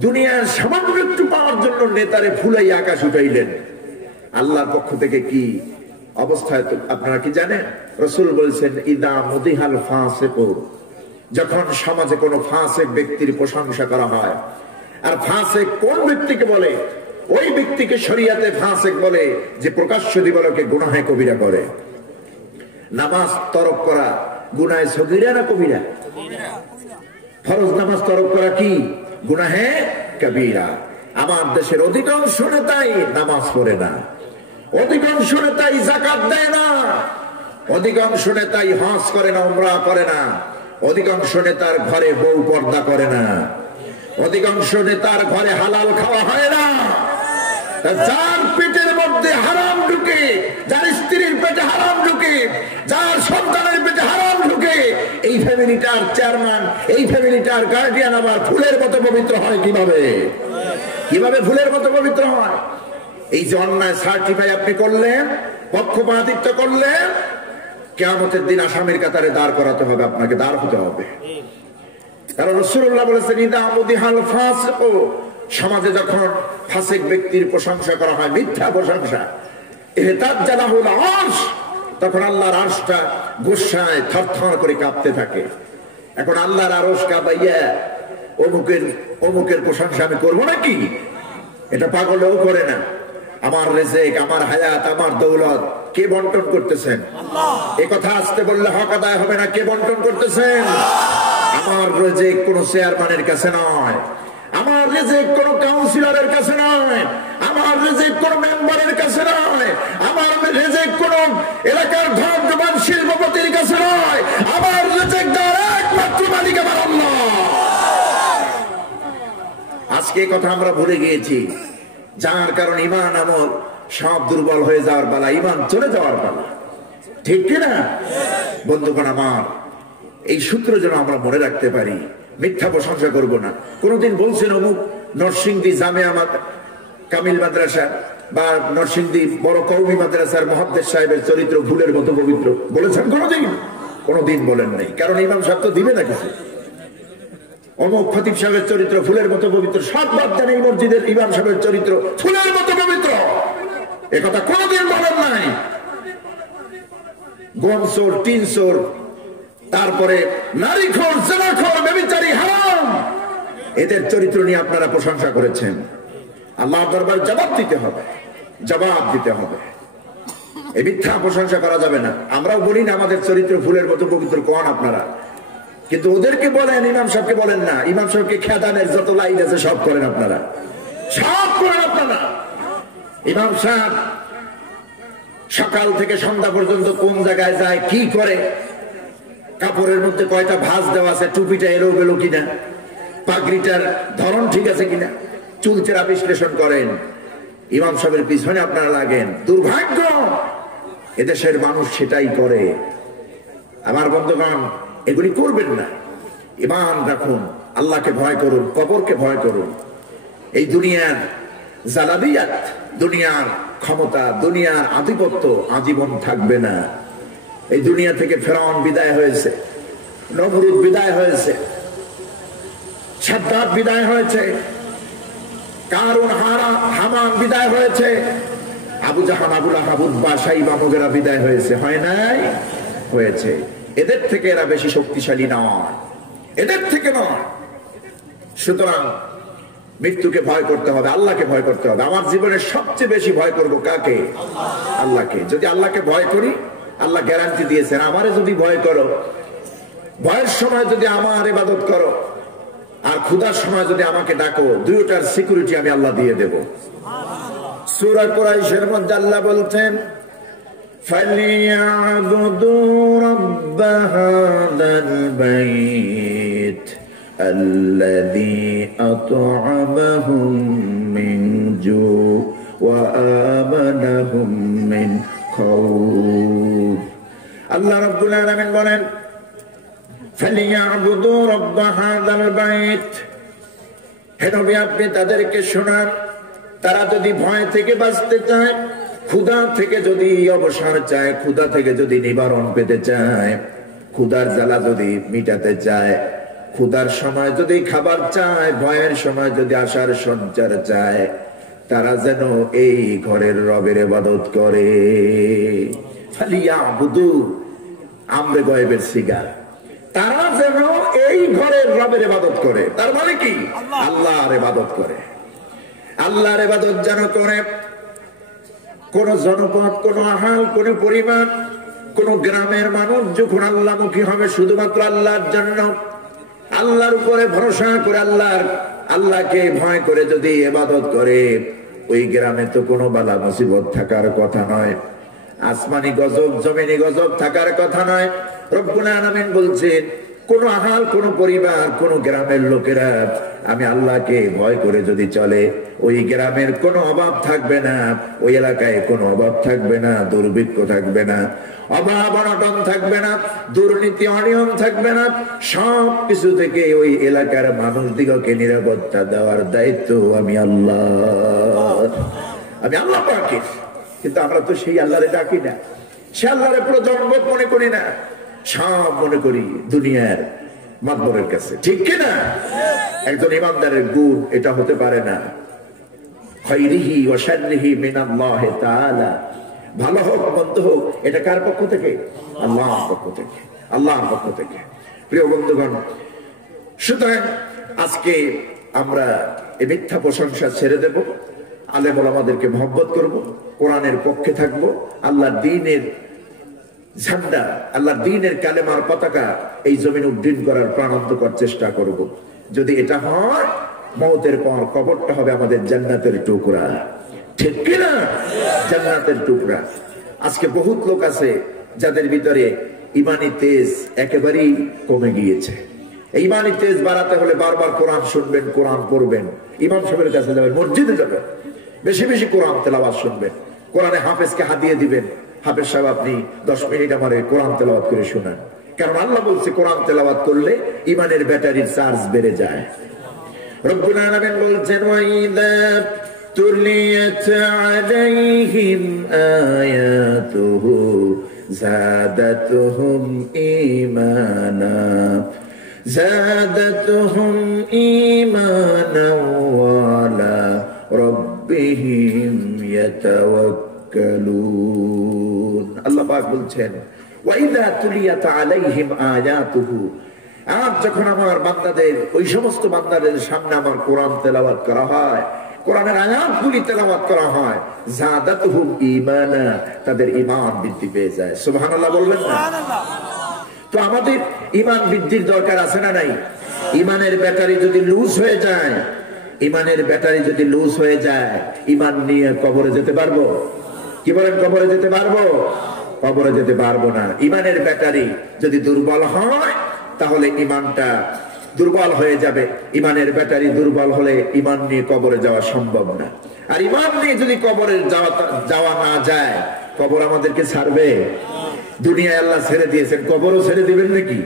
দুনিয়ার সামান্য একটু পাওয়ার জন্য নেতারে ফুলাই আকাশ উঠাইলেন। আল্লাহর পক্ষ থেকে কি অবস্থায় আপনারা কি জানেন? রাসূল বলেছেন, ইদা মুদিহাল ফাসিকু, যখন সমাজে কোনো ফাসিক ব্যক্তির প্রশংসা করা হয়। আর ফাসিক কোন ব্যক্তিকে বলে? ওই ব্যক্তিকে শরীয়তে ফাসিক বলে যে প্রকাশ্য দিবালোকে গুনাহে কবিরা করে। নামাজ তরক করা গুনাহে সগীরা না কবিরা? ফরজ নামাজ তরক করা কি গুনাহে কবিরা। আমার দেশের অধিকাংশ নেতাই নামাজ পড়ে না, অধিকাংশ নেতাই যাকাত দেয় না, অধিকাংশ নেতাই হজ করে না, উমরা করে না, অধিকাংশ নেতার ঘরে বউ পর্দা করে না, অধিকাংশ নেতার ঘরে হালাল খাওয়া হয় না। যার পেটের মধ্যে হারাম ঢুকে, যার স্ত্রীর পেটে হারাম ঢুকে, যার সন্তানের পেটে হারাম ঢুকে, এই ফ্যামিলিটার চেয়ারম্যান, এই ফ্যামিলিটার গার্ডিয়ান আবার ফুলের মতো পবিত্র হয় কিভাবে? কিভাবে ফুলের মতো পবিত্র হয়? এই যে অন্যায় সার্টিফাই আপনি করলেন, পক্ষপাতিত্ব করলেন, কিয়ামতের দিন আসামির কাতারে দাঁড় করাতে হবে, আপনাকে দাঁড় হতে হবে। কারণ রাসূলুল্লাহ বলেছেন, ইদা মুদিহাল ফাসিকু, সমাজে যখন ফাসিক ব্যক্তির প্রশংসা করা হয়, মিথ্যা প্রশংসা, ইহতাজ্জালাহুল আরশ, তখন আল্লাহর আরশটা গোসায় থরথর করে কাঁপতে থাকে। এখন আল্লাহর আরশ কাঁপাইয়া অমুকের প্রশংসা আমি করবো নাকি? এটা পাগলেও করে না। আমার রিজিক, আমার হায়াত, আমার দৌলত কে বন্টন করতেছেন? এ কথা আসতে বললে হক আদায় হবে না। কে বন্টন করতেছেন? আমার রিজিক কোনো চেয়ারম্যানের কাছে নয়, আমার রিজিক কোনো কাউন্সিলরের কাছে নয়, আমার রিজিক কোনো মেম্বারের কাছে নয়, আমার রিজিক কোনো এলাকার ধনবান শিল্পপতির কাছে নয়, আমার রিজিক দেওয়ার একমাত্র মালিক আমার আল্লাহ। আজকে এই কথা আমরা ভুলে গিয়েছি, যার কারণ ঈমান আমল সব দুর্বল হয়ে যাওয়ার পালা, ঈমান চলে যাওয়ার পালা, ঠিক কিনা? বন্ধুগণ আমার, এই সূত্র যেন আমরা মনে রাখতে পারি, মিথ্যা প্রশংসা করব না। কোনদিন বলছেন অমুক নরসিংদী জামিয়া কামিল মাদ্রাসা বা নরসিংদী বড় কওমি মাদ্রাসার মুহাদ্দিস সাহেবের চরিত্র ফুলের মতো পবিত্র বলেছেন? কোনদিন বলেন নাই। কারণ ইমাম সাহেব তো দিবে না কিছু। অমুক খতিব সাহেবের চরিত্র ফুলের মতো পবিত্র, সব বাদ দেন, এই মসজিদের ইমাম সাহেবের চরিত্র ফুলের মতো পবিত্র, এ কথা কোনদিন বলেন নাই। গম চোর, টিন চোর, তারপরে নারীখোর, জেনাখোর, ব্যভিচারী, হারাম, এদের চরিত্র নিয়ে আপনারা প্রশংসা করেছেন। আল্লাহর দরবারে জবাব দিতে হবে, জবাব দিতে হবে। এই মিথ্যা প্রশংসা করা যাবে না। আমরাও বলি না আমাদের চরিত্র ফুলের মতো পবিত্র, কোন আপনারা? কিন্তু ওদেরকে বলেন, ইমাম সাহেবকে বলেন না। ইমাম সাহেবকে খেদানের যত লাইন আছে সব করেন আপনারা, সব করেন আপনারা। ইমাম সাহেব সকাল থেকে সন্ধ্যা পর্যন্ত কোন জায়গায় যায়, কি করে, কাপড়ের মধ্যে কয়টা ভাঁজ দেওয়া আছে, টুপিটা এলো বেলো কিনা, পাগড়িটার ধরন ঠিক আছে কিনা, চুলচেরা বিশ্লেষণ করেন। ইমাম সাহেবের পিছনে আপনারা লাগেন। দুর্ভাগ্য, এদেশের মানুষ সেটাই করে। আমার বন্ধুগণ, এগুলি করবেন না। ঈমান রাখুন, আল্লাহকে ভয় করুন, কবরকে ভয় করুন। এই দুনিয়ার জালাবিয়াত, দুনিয়ার ক্ষমতা, দুনিয়ার আধিপত্য আজীবন থাকবে না। এই দুনিয়া থেকে ফেরাউন বিদায় হয়েছে, নমরুদ বিদায় হয়েছে, সাদ্দাত বিদায় হয়েছে, কারুন, হামান বিদায় হয়েছে, আবু জাহাল, আবু লাহাব, উতবা, শাইবা, মুগীরা বিদায় হয়েছে, হয় নাই? হয়েছে। এদের থেকে এরা বেশি শক্তিশালী নয়, এদের থেকে নয়। সুতরাং মৃত্যুকে ভয় করতে হবে, আল্লাহকে ভয় করতে হবে। আমার জীবনে সবচেয়ে বেশি ভয় করব কাকে? আল্লাহকে। যদি আল্লাহকে ভয় করি, আল্লাহ গ্যারান্টি দিয়েছেন, আমারে যদি ভয় করো, ভয়ের সময় যদি আমার ইবাদত করো, আর ক্ষুধার সময় যদি আমাকে ডাকো, দুইটার সিকিউরিটি আমি আল্লাহ দিয়ে দেব। সূরা কুরাইশের মধ্যে আল্লাহ বলছেন, ফালিয়াবুদু রাব্ব হাযাল বাইত আল্লাযী আত'আমাহুম মিন জু' ওয়া আমানাহুম মিন খাউফ। আল্লাহ রাব্বুল আলামিন বলেন, ফালিয়াবুদু রাব্ব হাযাল বাইত, হে নবী আপনি তাদেরকে শোনান, তারা যদি ভয় থেকে বাঁচতে চায়, ক্ষুধা থেকে যদি অবসর চায়, ক্ষুধা থেকে যদি নিবারণ পেতে চায়, ক্ষুধার জ্বালা যদি মিটাতে চায়, ক্ষুধার সময় যদি খাবার চায়, ভয়ের সময় যদি আশার সঞ্চার চায়, তারা যেন এই ঘরের রবের ইবাদত করে। ফালিয়াবুদু, আমরে গয়েবের সিগা, তারা যেন এই ঘরের রবের ইবাদত করে। তার মানে কি? আল্লাহর ইবাদত করে। আল্লাহর ইবাদত যেন করে। কোন জনপদ, কোন আহাল, কোন পরিবার, কোন গ্রামের মানুষ যখন আল্লাহমুখী হবে শুধুমাত্র আল্লাহর জন্য, আল্লাহর উপরে ভরসা করে, আল্লাহকে ভয় করে যদি ইবাদত করে, ওই গ্রামে তো কোনো বালা মুসিবত থাকার কথা নয়, আসমানি গজব, জমিনি গজব থাকার কথা নয়। রব্বুল আলামিন বলছেন, কোন আহাল, কোন পরিবার, কোন গ্রামের লোকেরা আমি আল্লাহকে ভয় করে যদি চলে, ওই গ্রামের কোনো অভাব থাকবে না, ওই এলাকায় কোনো অভাব থাকবে না, দুর্ভিক্ষ থাকবে না, অভাব অনটন থাকবে না, দুর্নীতি অনিয়ম থাকবে না। সব কিছু থেকে ওই এলাকার মানুষদিগকে নিরাপত্তা দেওয়ার দায়িত্ব আমি আল্লাহ পাকের। কিন্তু আমরা তো সেই আল্লাহরে ডাকি না, সে আল্লাহরে পুরো জন্মত মনে করি না, সব মনে করি দুনিয়ার মাতবরের কাছে, ঠিক কিনা? একজন ইমানদারের গুণ এটা হতে পারে না, খায়রিহি ওয়া শাররিহি মিনাল্লাহ তাআলা, ভালো হোক মন্দ হোক এটা কার পক্ষ থেকে? আল্লাহর পক্ষ থেকে, আল্লাহর পক্ষ থেকে। প্রিয় বন্ধুগণ, সুতরাং আজকে আমরা এই মিথ্যা প্রশংসা ছেড়ে দেব, আলেম ওলামাদেরকে মহব্বত করব, কোরআনের পক্ষে থাকব, আল্লাহর দ্বীনের ঝান্ডা, আল্লাহর দ্বীনের কালেমার পতাকা এই জমিনে উড্ডীন করার প্রাণান্তকর চেষ্টা করব। যদি এটা হয়, মওতের পর কবরটা হবে আমাদের জান্নাতের টুকরা, ঠিক কিনা? জান্নাতের টুকরা। আজকে বহুত লোক আছে যাদের ভিতরে ইমানি তেজ একেবারেই কমে গিয়েছে। ইমানি তেজ বাড়াতে হলে বারবার কোরআন শুনবেন, কোরআন পড়বেন, ইমাম সাহেবের কাছে যাবেন, মসজিদে যাবেন, বেশি বেশি কোরআন তেলাওয়াত শুনবেন, কোরআনে হাফেজকে হাদিয়ে দিবেন, হাফেজ সাহেব আপনি 10 মিনিট আমারে কোরআন তেলাওয়াত করে শোনান। কারণ আল্লাহ বলছে কোরআন তেলাওয়াত করলে ইমানের ব্যাটারির চার্জ বেড়ে যায়। রব্বুল আলামিন বলছেন, ওয়াইদা তুলিয়াত আলাইহিম আয়াতুহু যাদাতুহুম ঈমানা ওয়া আলা রাব্বিহিম ইয়াতাওয়াক্কালুন। আল্লাহ পাক বলছেন, ওয়াইদা তুলিয়াত আলাইহিম আয়াতুহু, আর যখন আমার বান্দাদের, ওই সমস্ত বান্দাদের সামনে আমার কোরআন তেলাওয়াত করা হয়, কোরআনের আয়াতগুলি তেলাওয়াত করা হয়, যাদাতুহুম ঈমানা, তাদের ঈমান বৃদ্ধি পেয়ে যায়। সুবহানাল্লাহ বলবেন না? তো আমাদের ঈমান বৃদ্ধির দরকার আছে না নাই? ঈমানের ব্যাটারি যদি লুজ হয়ে যায়, ঈমানের ব্যাটারি যদি লুজ হয়ে যায়, ঈমান নিয়ে কবরে যেতে পারবো? কি বলেন, কবরে যেতে পারবো? কবরে যেতে পারবো না। ঈমানের ব্যাটারি যদি দুর্বল হয়, তাহলে ঈমানটা দুর্বল হয়ে যাবে। ঈমানের ব্যাটারি দুর্বল হলে ঈমান নিয়ে কবরে যাওয়া সম্ভব না। আর ঈমান নিয়ে যদি কবরে যাওয়া না যায়, কবর আমাদেরকে ছাড়বে? দুনিয়ায় আল্লাহ ছেড়ে দিয়েছেন, কবরও ছেড়ে দিবেন নাকি?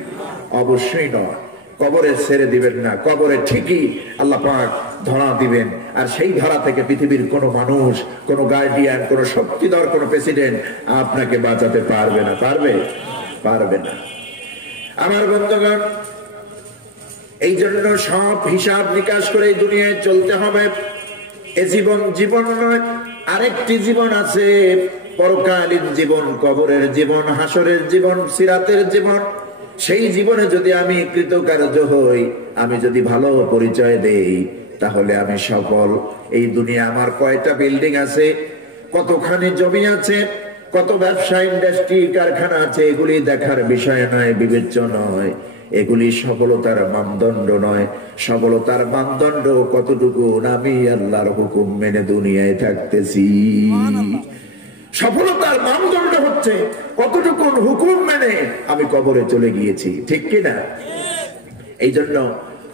অবশ্যই নয়, কবরে ছেড়ে দিবেন না। কবরে ঠিকই আল্লাহ পাক ধরা দিবেন, আর সেই ধরা থেকে পৃথিবীর কোনো মানুষ, কোনো গার্ডিয়ান, কোনো শক্তিধর, কোনো প্রেসিডেন্ট আপনাকে বাঁচাতে পারবে না। পারবে? পারবে না। আমার বন্ধুগণ, এই জন্য সব হিসাব নিকাশ করে এই দুনিয়ায় চলতে হবে। এ জীবন জীবন নয়, আরেকটি জীবন আছে, পরকালীন জীবন, কবরের জীবন, হাসরের জীবন, সিরাতের জীবন। সেই জীবনে যদি আমি কৃতকার্য হই, আমি যদি ভালো পরিচয় দেই, তাহলে আমি সফল। এই দুনিয়া আমার কয়টা বিল্ডিং আছে, কতখানি জমি আছে, কত ব্যবসা, ইন্ডাস্ট্রি, কারখানা আছে, এগুলি দেখার বিষয় নয়, বিবেচ্য নয়। এগুলি সফলতার মানদণ্ড নয়। সফলতার মানদণ্ড কতটুকু আমি আল্লাহর হুকুম মেনে দুনিয়ায় থাকতেছি। সফলতার মানদণ্ড হচ্ছে কতটুকু হুকুম মেনে আমি কবরে চলে গিয়েছি, ঠিক কিনা? এই জন্য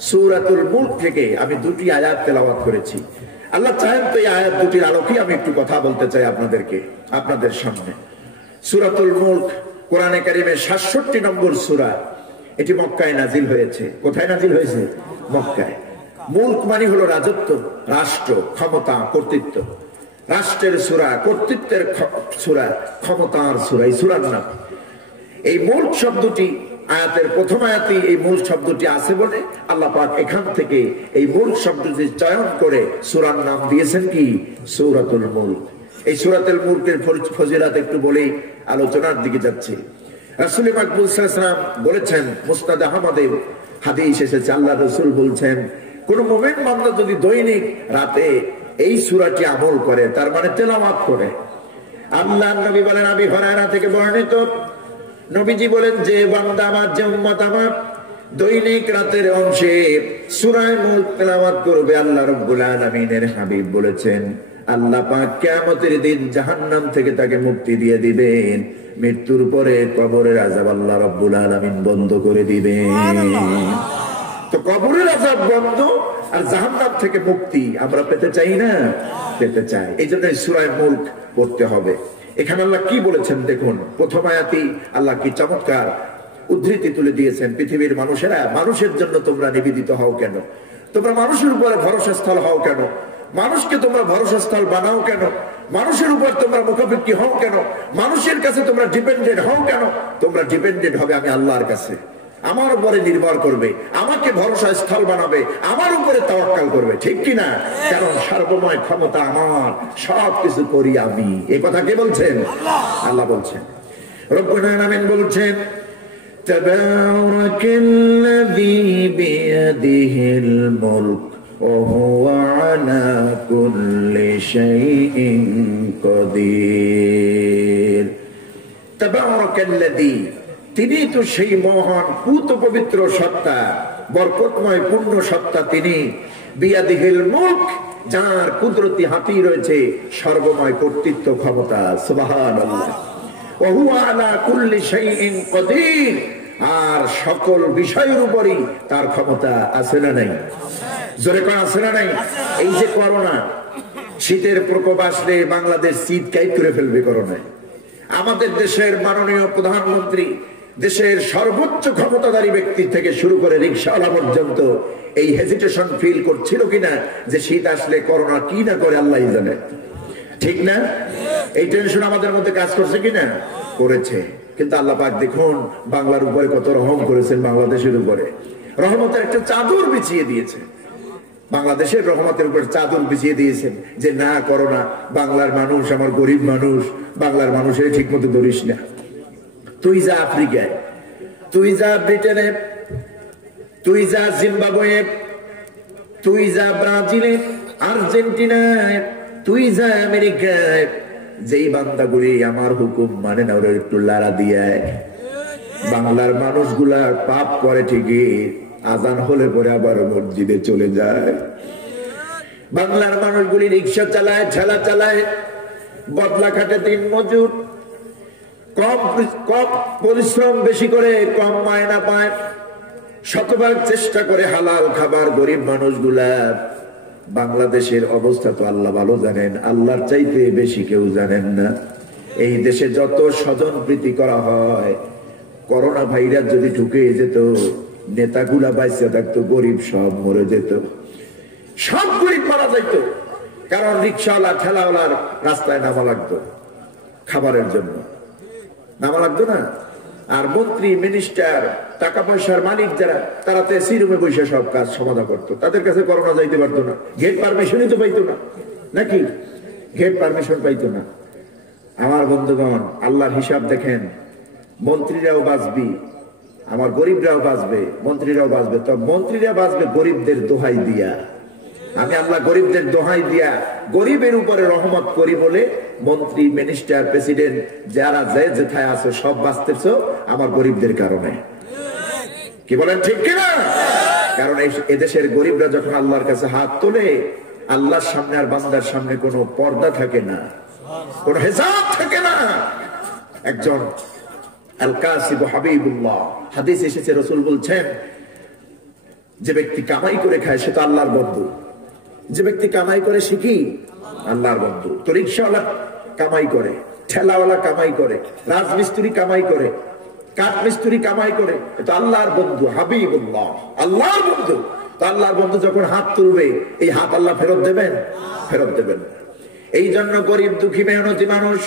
সূরাতুল মুলক থেকে আমি দুটি আয়াত তেলাওয়াত করেছি। আল্লাহ চাহেন তো এই আয়াত দুটির আলোকে আমি একটু কথা বলতে চাই আপনাদের সামনে। সূরাতুল মুলক কোরআনে কারিমের ৬৭ নম্বর সূরা। এটি মক্কায় নাজিল হয়েছে। কোথায় নাজিল হয়েছে? মক্কায়। মুলক মানে হলো রাজত্ব, রাষ্ট্র, ক্ষমতা, কর্তৃত্ব। রাষ্ট্রের সূরা, কর্তৃত্বের সূরা, ক্ষমতার সূরা, এই সূরার নাম। এই মুলক শব্দটি আয়াতের প্রথম আয়াতে এই মুলক শব্দটি আছে বলে আল্লাহ পাক এখান থেকে এই মুলক শব্দটি চয়ন করে সূরার নাম দিয়েছেন কি? সূরাতুল মুলক। এই সূরাতুল মুলকের ফজিলত একটু বলেই আলোচনার দিকে যাচ্ছি। রাসূল মাকবুল সাল্লাল্লাহু আলাইহি ওয়াসাল্লাম বলেছেন, মুসনাদ আহমদে হাদিস এসেছে, আল্লাহ রাসূল বলছেন, কোন মুমিন বান্দা যদি দৈনিক রাতে এই সূরাটি আমল করে, তার মানে তেলাওয়াত করে, আল্লাহর নবী বলেন, আবু হুরায়রা থেকে বর্ণিত, নবীজি বলেন, যে বান্দা আমার, যে উম্মত আমার দৈনিক রাতের অংশে সূরা মুলক তেলাওয়াত করবে, আল্লাহ রাব্বুল আলামিনের হাবিব বলেছেন, আল্লাহ পাক কিয়ামতের দিন জাহান্নাম থেকে তাকে মুক্তি দিয়ে দিবেন। মৃত্যুর পরে কবরের আযাব আল্লাহ রাব্বুল আলামিন বন্ধ করে দিবেন। তো কবরের আযাব বন্ধ আর জাহান্নাম থেকে মুক্তি আমরা পেতে চাই না? পেতে চাই। এই জন্য সূরা মুলক পড়তে হবে। এখানে আল্লাহ কি বলেছেন দেখুন। প্রথম আয়াতেই আল্লাহ কি চমৎকার উদ্ধৃতি তুলে দিয়েছেন, পৃথিবীর মানুষেরা, মানুষের জন্য তোমরা নিবেদিত হও কেন? তোমরা মানুষের উপরে ভরসাস্থল হও কেন? মানুষকে তোমরা ভরসাস্থল বানাও কেন? মানুষের উপর তোমরা মুখাপেক্ষী হও কেন? মানুষের কাছে তোমরা ডিপেন্ডেন্ট হও কেন? তোমরা ডিপেন্ডেন্ট হবে আমি আল্লাহর কাছে, আমার উপরে নির্ভর করবে, আমাকে ভরসা স্থল বানাবে, আমার উপরে তাওয়াক্কাল করবে, ঠিক কিনা? কারণ সার্বময় ক্ষমতা আমার, সবকিছু করি আমি। এই কথা কে বলছেন? আল্লাহ বলছেন। রব্বুল আলামিন বলছেন, তাবারাকাল্লাযী বিয়াদিহিল মুলক ওয়া হুয়া আলা কুল্লি শাইইন কাদির। তাবারাকাল্লাযী, তিনি তো সেই মহান পুত পবিত্র সত্তা, বরকতময় পূর্ণ সত্তা তিনি, বিয়াদিহিল মুলক, যার কুদরতি হাতে রয়েছে সর্বময় কর্তৃত্ব, ক্ষমতা। সুবহানাল্লাহ। ওয়া হুয়া আলা কুল্লি শাইইন কাদির, আর সকল বিষয়ের উপরই তার ক্ষমতা আছে না নাই? জোরে কোন আছে না নাই? এই যে করোনা, শীতের প্রকোপ আসলে বাংলাদেশ শীত কাই করে ফেলবে করোনায়। আমাদের দেশের মাননীয় প্রধানমন্ত্রী, দেশের সর্বোচ্চ ক্ষমতাধারী ব্যক্তি থেকে শুরু করে রিকশাওয়ালা পর্যন্ত এই হেজিটেশন ফিল করছিল কিনা যে শীত আসলে করোনা কি না করে আল্লাহ জানে, ঠিক না? এই টেনশন আমাদের মধ্যে কাজ করছে কিনা? করেছে। কিন্তু আল্লাহ পাক দেখুন বাংলার উপরে কত রহম করেছেন, বাংলাদেশের উপরে রহমতের একটা চাদর বিছিয়ে দিয়েছে। বাংলাদেশের রহমতের উপর চাদর বিছিয়ে দিয়েছেন যে না করোনা, বাংলার মানুষ, আমার গরিব মানুষ, বাংলার মানুষের ঠিক মতো ধরিস না। তুই যা আফ্রিকায়, তুই যা ব্রিটেনে, তুই যা জিম্বাবুয়ে, তুই যা ব্রাজিলে, আর্জেন্টিনায়, তুই যা আমেরিকায়, যেই বান্দাগুলি আমার হুকুম মানে না, ওরা একটু লাড়া দিয়ে বাংলার মানুষগুলা পাপ করে ঠিকই, আজান হলে পরে আবার মসজিদে চলে যায়। বাংলার মানুষগুলি রিক্সা চালায়, ঠেলা চালায়, বদলা খাটে, দিন মজুর, কম পরিশ্রম বেশি করে, কম মায়না পায়, শতভাগ চেষ্টা করে হালাল খাবার। গরিব মানুষগুলা, বাংলাদেশের অবস্থা তো আল্লাহ ভালো জানেন, আল্লাহর চাইতে বেশি কেউ জানেন না। এই দেশে যত স্বজন প্রীতি করা হয়, করোনা ভাইরাস যদি ঢুকে যেত, নেতাগুলা বাইসে থাকতো, গরিব সব মরে যেত, সব গরিব মারা যেত। কারণ রিক্সাওয়ালা, ঠেলাওয়ালার রাস্তায় নামা লাগতো খাবারের জন্য, নামা লাগতো না। আর মন্ত্রী, মিনিস্টার, টাকা পয়সার মালিক যারা, তারা তো এসি রুমে বসে সব কাজ সমাধান করতো, তাদের কাছে করোনা যাইতে পারতো না, গেট পারমিশনই তো পাইতো না। নাকি? গেট পারমিশন পাইতো না। আমার বন্ধুগণ, আল্লাহর হিসাব দেখেন, মন্ত্রীরাও বাঁচবি, আমার গরিবরাও বাঁচবে, মন্ত্রীরাও বাঁচবে। তো মন্ত্রীরা বাঁচবে গরিবদের দোহাই দিয়া। আমি আল্লাহ গরিবদের দোহাই দিয়া গরিবের উপরে রহমত করি বলে মন্ত্রী, মিনিস্টার, প্রেসিডেন্ট যারা যে যেথায় আছো সব বাঁচতেছো আমার গরিবদের কারণে। কি বলেন, ঠিক কিনা? কারণ এদেশের গরিবরা যখন আল্লাহর কাছে হাত তোলে, আল্লাহর সামনে আর বান্দার সামনে কোনো পর্দা থাকে না, কোনো হিসাব থাকে না। একজন আল কাসিব হাবিবুল্লাহ, হাদিস এসেছে, রাসূল বলছেন, যে ব্যক্তি কামাই করে খায় সে তো আল্লাহর বন্ধু। যে ব্যক্তি কামাই করে সে কি? আল্লাহর বন্ধু। তো রিকশাওয়ালা কামাই করে, ঠেলাওয়ালা কামাই করে, রাজমিস্ত্রি কামাই করে, কাঠমিস্ত্রি কামাই করে, এটা আল্লাহর বন্ধু, হাবিবুল্লাহ, আল্লাহর বন্ধু। তো আল্লাহর বন্ধু যখন হাত তুলবে, এই হাত আল্লাহ ফেরত দেবেন? ফেরত দেবেন। এই জন্য গরিব দুঃখী মেহনতি মানুষ,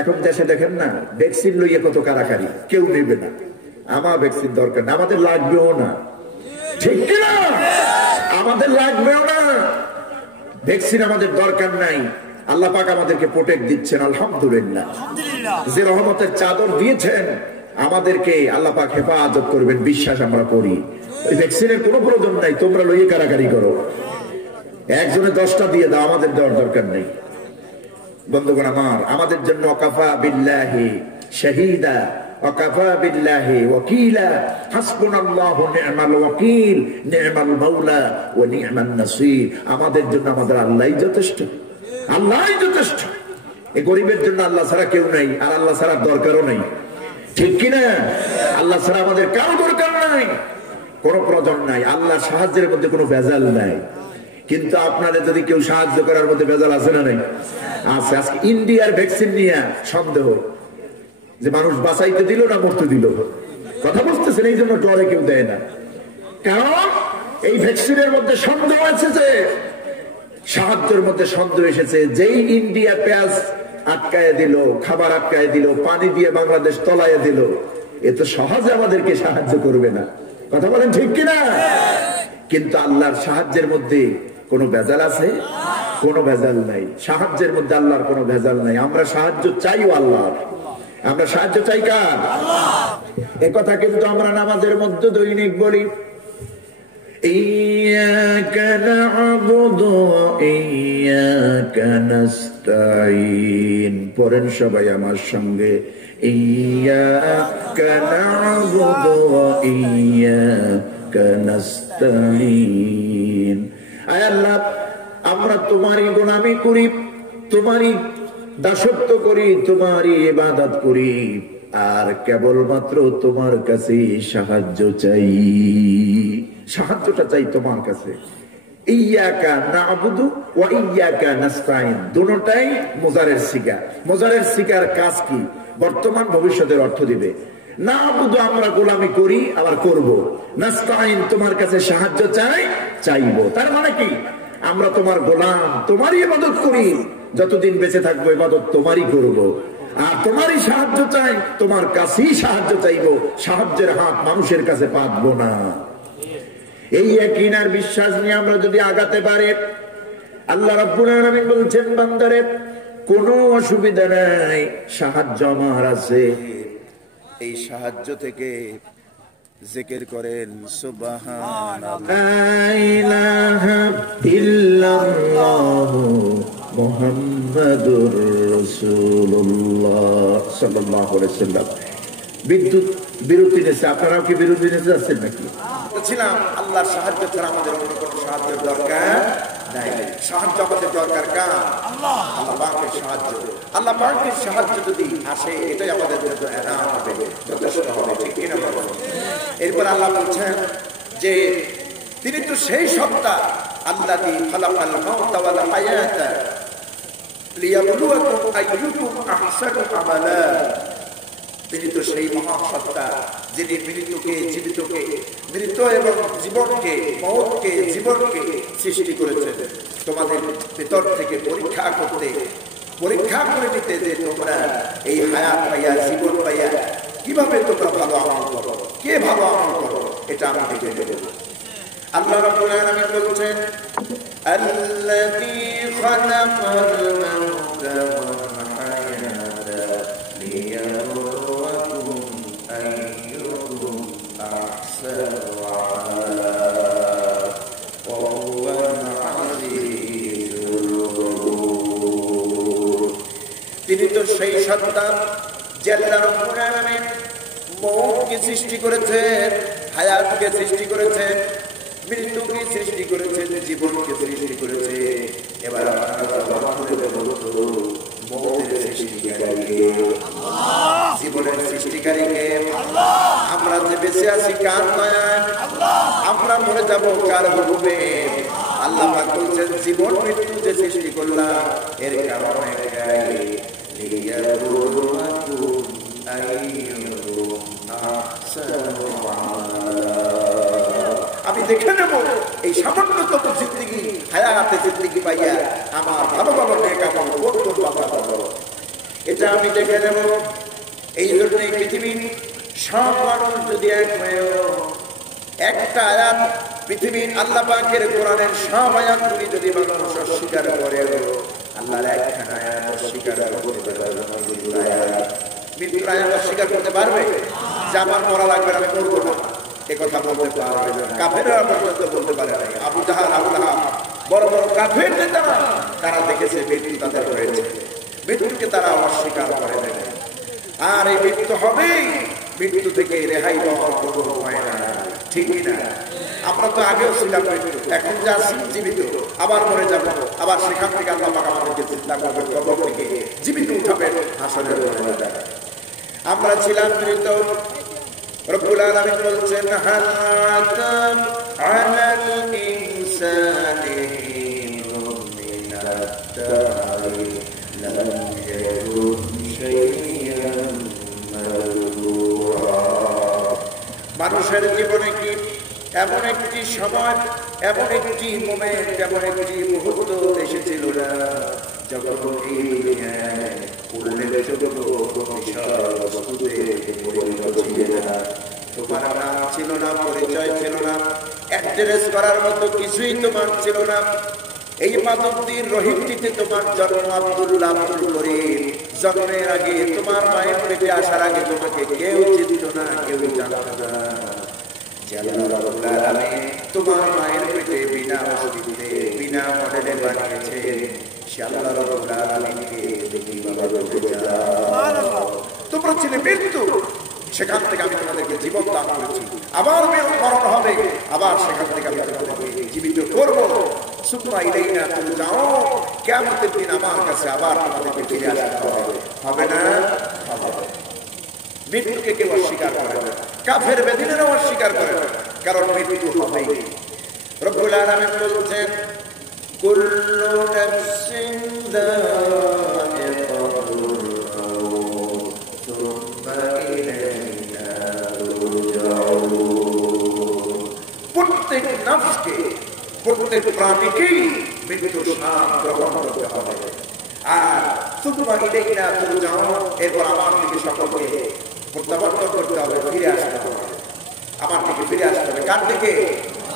এখন দেশে দেখেন না, ভ্যাকসিন লইয়ে কত কারাকারি, কেউ নেবে না। আমার ভ্যাকসিন দরকার না, আমাদের লাগবেও না, ঠিক কিনা? আমাদের লাগবেও না, ভ্যাকসিন আমাদের দরকার নাই। আল্লাহ পাক আমাদেরকে প্রোটেক্ট দিচ্ছেন, আলহামদুলিল্লাহ। যে রহমতের চাদর দিয়েছেন আমাদেরকে, আল্লাহ পাক হেফাজত করবেন, বিশ্বাস আমরা করি। এই ভ্যাকসিনের কোনো প্রয়োজন নাই, তোমরা লইয়ে কারাকারি করো, একজনে 10টা দিয়ে দাও, আমাদের দেওয়ার দরকার নেই। বন্ধুগণ আমার, আমাদের জন্য ওয়াকাফা বিল্লাহি শাহীদা, ওয়াকাফা বিল্লাহি ওয়াকিলা, হাসবুনাল্লাহু নি'মাল ওয়াকিল, নি'মাল মাওলা ওয়া নি'মান নাসীর। আমাদের জন্য আমাদের আল্লাহই যথেষ্ট, আল্লাহই যথেষ্ট। এই গরিবের জন্য আল্লাহ ছাড়া কেউ নাই, আর আল্লাহ ছাড়া দরকারও নাই, ঠিক কিনা? আল্লাহ ছাড়া আমাদের কারো দরকার নাই, কোনো প্রয়োজন নাই। আল্লাহর সাহায্যের মধ্যে কোনো ভেজাল নাই। কিন্তু আপনাদের যদি কেউ সাহায্য করার মধ্যে ভেজাল আছে না নাই? আছে। আজকে ইন্ডিয়ার ভ্যাকসিন নিয়ে সন্দেহ, যে মানুষ বাঁচাইতে দিল না মরতে দিল, কথা বুঝতেছেন? এই জন্য ডরে কেউ দেয় না, কারণ এই ভ্যাকসিনের মধ্যে সন্দেহ আছে, যে সাহায্যের মধ্যে সন্দেহ এসেছে। যেই ইন্ডিয়া পেঁয়াজ আটকায় দিল, খাবার আটকায় দিল, পানি দিয়ে বাংলাদেশ তলায় দিল, এ তো সহজে আমাদেরকে সাহায্য করবে না, কথা বলেন, ঠিক কিনা? কিন্তু আল্লাহর সাহায্যের মধ্যে কোনো ভেজাল আছে? কোনো ভেজাল নাই। সাহায্যের মধ্যে আল্লাহর কোনো ভেজাল নাই। আমরা সাহায্য চাইও আল্লাহর, আমরা সাহায্য চাই কার? এ কথা কিন্তু আমরা নামাজের মধ্যে দৈনিক বলি, ইয়্যাকা না'বুদু ওয়া ইয়্যাকা নাস্তাঈন। পড়েন সবাই আমার সঙ্গে, ইয়্যাকা না'বুদু ওয়া ইয়্যাকা নাস্তাঈন। আয় আল্লাহ, আমরা তোমারই গোলামি করি, তোমারই দাসত্ব করি, তোমারই ইবাদত করি, আর কেবলমাত্র তোমার কাছে সাহায্য চাই। সাহায্যটা চাই তোমার কাছে। ইয়্যাকা না'বুদু ওয়া ইয়্যাকা নাস্তাঈন, দুটোটাই মুজারের সিগা। মুজারের সিগার কাজ কি? বর্তমান ভবিষ্যতের অর্থ দিবে। না'বুদু আমরা গোলামি করি, আবার করব। নাস্তাঈন তোমার কাছে সাহায্য চাই, চাইবো। তার মানে কি? আমরা তোমার গোলাম, তোমারই ইবাদত করি, যতদিন বেঁচে থাকবো ইবাদত তোমারই করব। আর তোমারই সাহায্য চাই, তোমার কাছেই সাহায্য চাইবো, সাহায্যের হাত মানুষের কাছে পাতবো না। এই ইয়াকিন আর বিশ্বাস নিয়ে আমরা যদি আগাতে পারি, আল্লাহ রাব্বুল আলামিন বলছেন, বান্দারে কোনো অসুবিধা নাই, সাহায্য আমার আছে। এই সাহায্য থেকে জিকির করেন সুবহানাল্লাহ, লা ইলাহা ইল্লাল্লাহু মুহাম্মাদুর রাসূলুল্লাহ সাল্লাল্লাহু আলাইহি ওয়াসাল্লাম। বিদ্যুৎ বিরতি নিয়েছে, আপনারাও কি বিরতি নিতে যাচ্ছেন নাকি? বলছিলাম, আল্লাহর সাহায্য ছাড়া আমাদের অন্য কোনো সাহায্যের দরকার নাই। সাহায্য আমাদের দরকার কার? আল্লাহ, আল্লাহ পাকের সাহায্য। আল্লাহ পাকের সাহায্য যদি আসে, এটাই আমাদের জন্য এনাম হবে, যথেষ্ট হবে, ঠিক কিনা বলেন? এরপর আল্লাহ বলছেন যে তিনি তো সেই সত্তা, আল্লাযী খালাকাল মাউতা ওয়াল হায়াতা লিয়াবলুয়াকুম আইয়ুকুম আহসানু আমালা। তিনি তো সেই মহাসত্তা, যিনি মৃত্যুকে জীবিতকে, মৃত এবং জীবনকে, মওতকে জীবনকে সৃষ্টি করেছেন তোমাদের ভিতর থেকে পরীক্ষা করতে, পরীক্ষা করে নিতে, যে তোমরা এই হায়াত পাইয়া, জীবন পাইয়া কিভাবে তোমরা ভালো আমল করো, কে ভালো আমল করো, এটা আমি দেখে দেব। আল্লাহ রাব্বুল আলামিন বলছেন, الذي خلق الموت والحياة ليبلوكم أيكم أحسن عملا وهو العزيز الغفور তিনি তো সেই সত্তা যে আল্লাহ রাব্বুল আলামিন মৌতকে সৃষ্টি করেছেন, হায়াতকে সৃষ্টি করেছেন, মৃত্যুকে সৃষ্টি করেছেন, জীবনকে সৃষ্টি করেছে। এবার মৌতের সৃষ্টিকারীকে, জীবনের সৃষ্টিকারীকে, আমরা যে বেঁচে আছি কার দয়ায়, আমরা মরে যাব কার হুকুমে। আল্লাহ পাক বলছেন জীবন মৃত্যু যে সৃষ্টি করলাম এর কারণ একটাই, আমি দেখে নেব এই সামান্যতম জিন্দেগি হায়াতে জিন্দেগি পাইয়া আমার ভালো ভালো নেক আমল করতে পারবো, এটা আমি দেখে নেব। এই জন্য এই পৃথিবীর সব মানুষ যদি এক হয়েও একটা আয়াত, পৃথিবীর আল্লাহ পাকের কোরআনের সব আয়াতগুলি যদি মানুষ অস্বীকার করে, আল্লাহর একখানা আয়াত অস্বীকার করতে পারবে, মৃত্যুর আয়াত অস্বীকার করতে পারবে যে আমার মরা লাগবে আমি করবো না, এ কথা বলতে পারবে না। কাফেররা পর্যন্ত বলতে পারে না। আবু জাহাল, আবু লাহাব, বড় বড় কাফের নেতারা তারা দেখেছে মৃত্যু তাদের হয়েছে, মৃত্যুকে তারা অস্বীকার করে দেয়। আর এই মৃত্যু হবেই, মৃত্যু থেকে রেহাই পাওয়ার কোনো হয় না, ঠিক না? আমরা তো আগেও ছিলাম মৃত্যু, এখন যা জীবিত, আবার মরে যাবো, আবার সেখান থেকে আল্লাহ পাক আমাদেরকে চিন্তা করবেন, কবর থেকে জীবিত উঠাবেন হাসরের ময়দানে। আমরা ছিলাম মৃত। রব্বুল আলামিন বলছেন হাল আতা আলাল ইনসানি মিনাত দারি লাম ইয়াকুন শাইয়ান মাযকুরা। মানুষের জীবনে কি এমন একটি সময়, এমন একটি মোমেন্ট, এমন একটি মুহূর্ত এসেছিল না যখন এই দুনিয়ায় উল্লেখযোগ্য কোনো বস্তুতে পরিণত ছিল না। তোমার নাম ছিল না, পরিচয় ছিল না, অ্যাড্রেস করার মতো কিছুই তোমার ছিল না। এই মাধবদীর রহিমটিতে তোমার জন্ম, আব্দুল্লাহ আব্দুল করিম। জন্মের আগে তোমার মায়ের পেটে আসার আগে তোমাকে কেউ চিনত না, কেউ জানত না। তোমার মায়ের পেটে বিনা অস্তিত্বে, বিনা মডেলে বানিয়েছে। তোমরা ছিলে মৃত্যু, সেখান থেকে আমি তোমাদেরকে জীবন দান করেছি। আবার মরণ হবে, আবার সেখান থেকে আমি তোমাদেরকে জীবিত করবো। সুম্মা ইলাইনা তুরজাউন, কিয়ামতের দিন আমার কাছে আবার তোমাদেরকে ফিরে আসতে হবে। হবে না? হবে। মৃত্যুকে কেউ অস্বীকার করে না, কাফের বেদিনেরও অস্বীকার করে না, কারণ মৃত্যু হবেই। রব্বুল আলামিন বলছেন কুল্লু নাফসিন যায়িকাতুল মাউত সুম্মা ইলাইনা তুরজাউন। প্রত্যেক নফসকে, প্রত্যেক প্রাণীকেই মৃত্যুর স্বাদ গ্রহণ করতে হবে। আর সুম্মা ইলাইনা তুরজাউন, এরপর আমার দিকে সকলকে প্রত্যাবর্তন করতে হবে, ফিরে আসতে হবে। আমার থেকে ফিরে আসতে হবে। কার দিকে?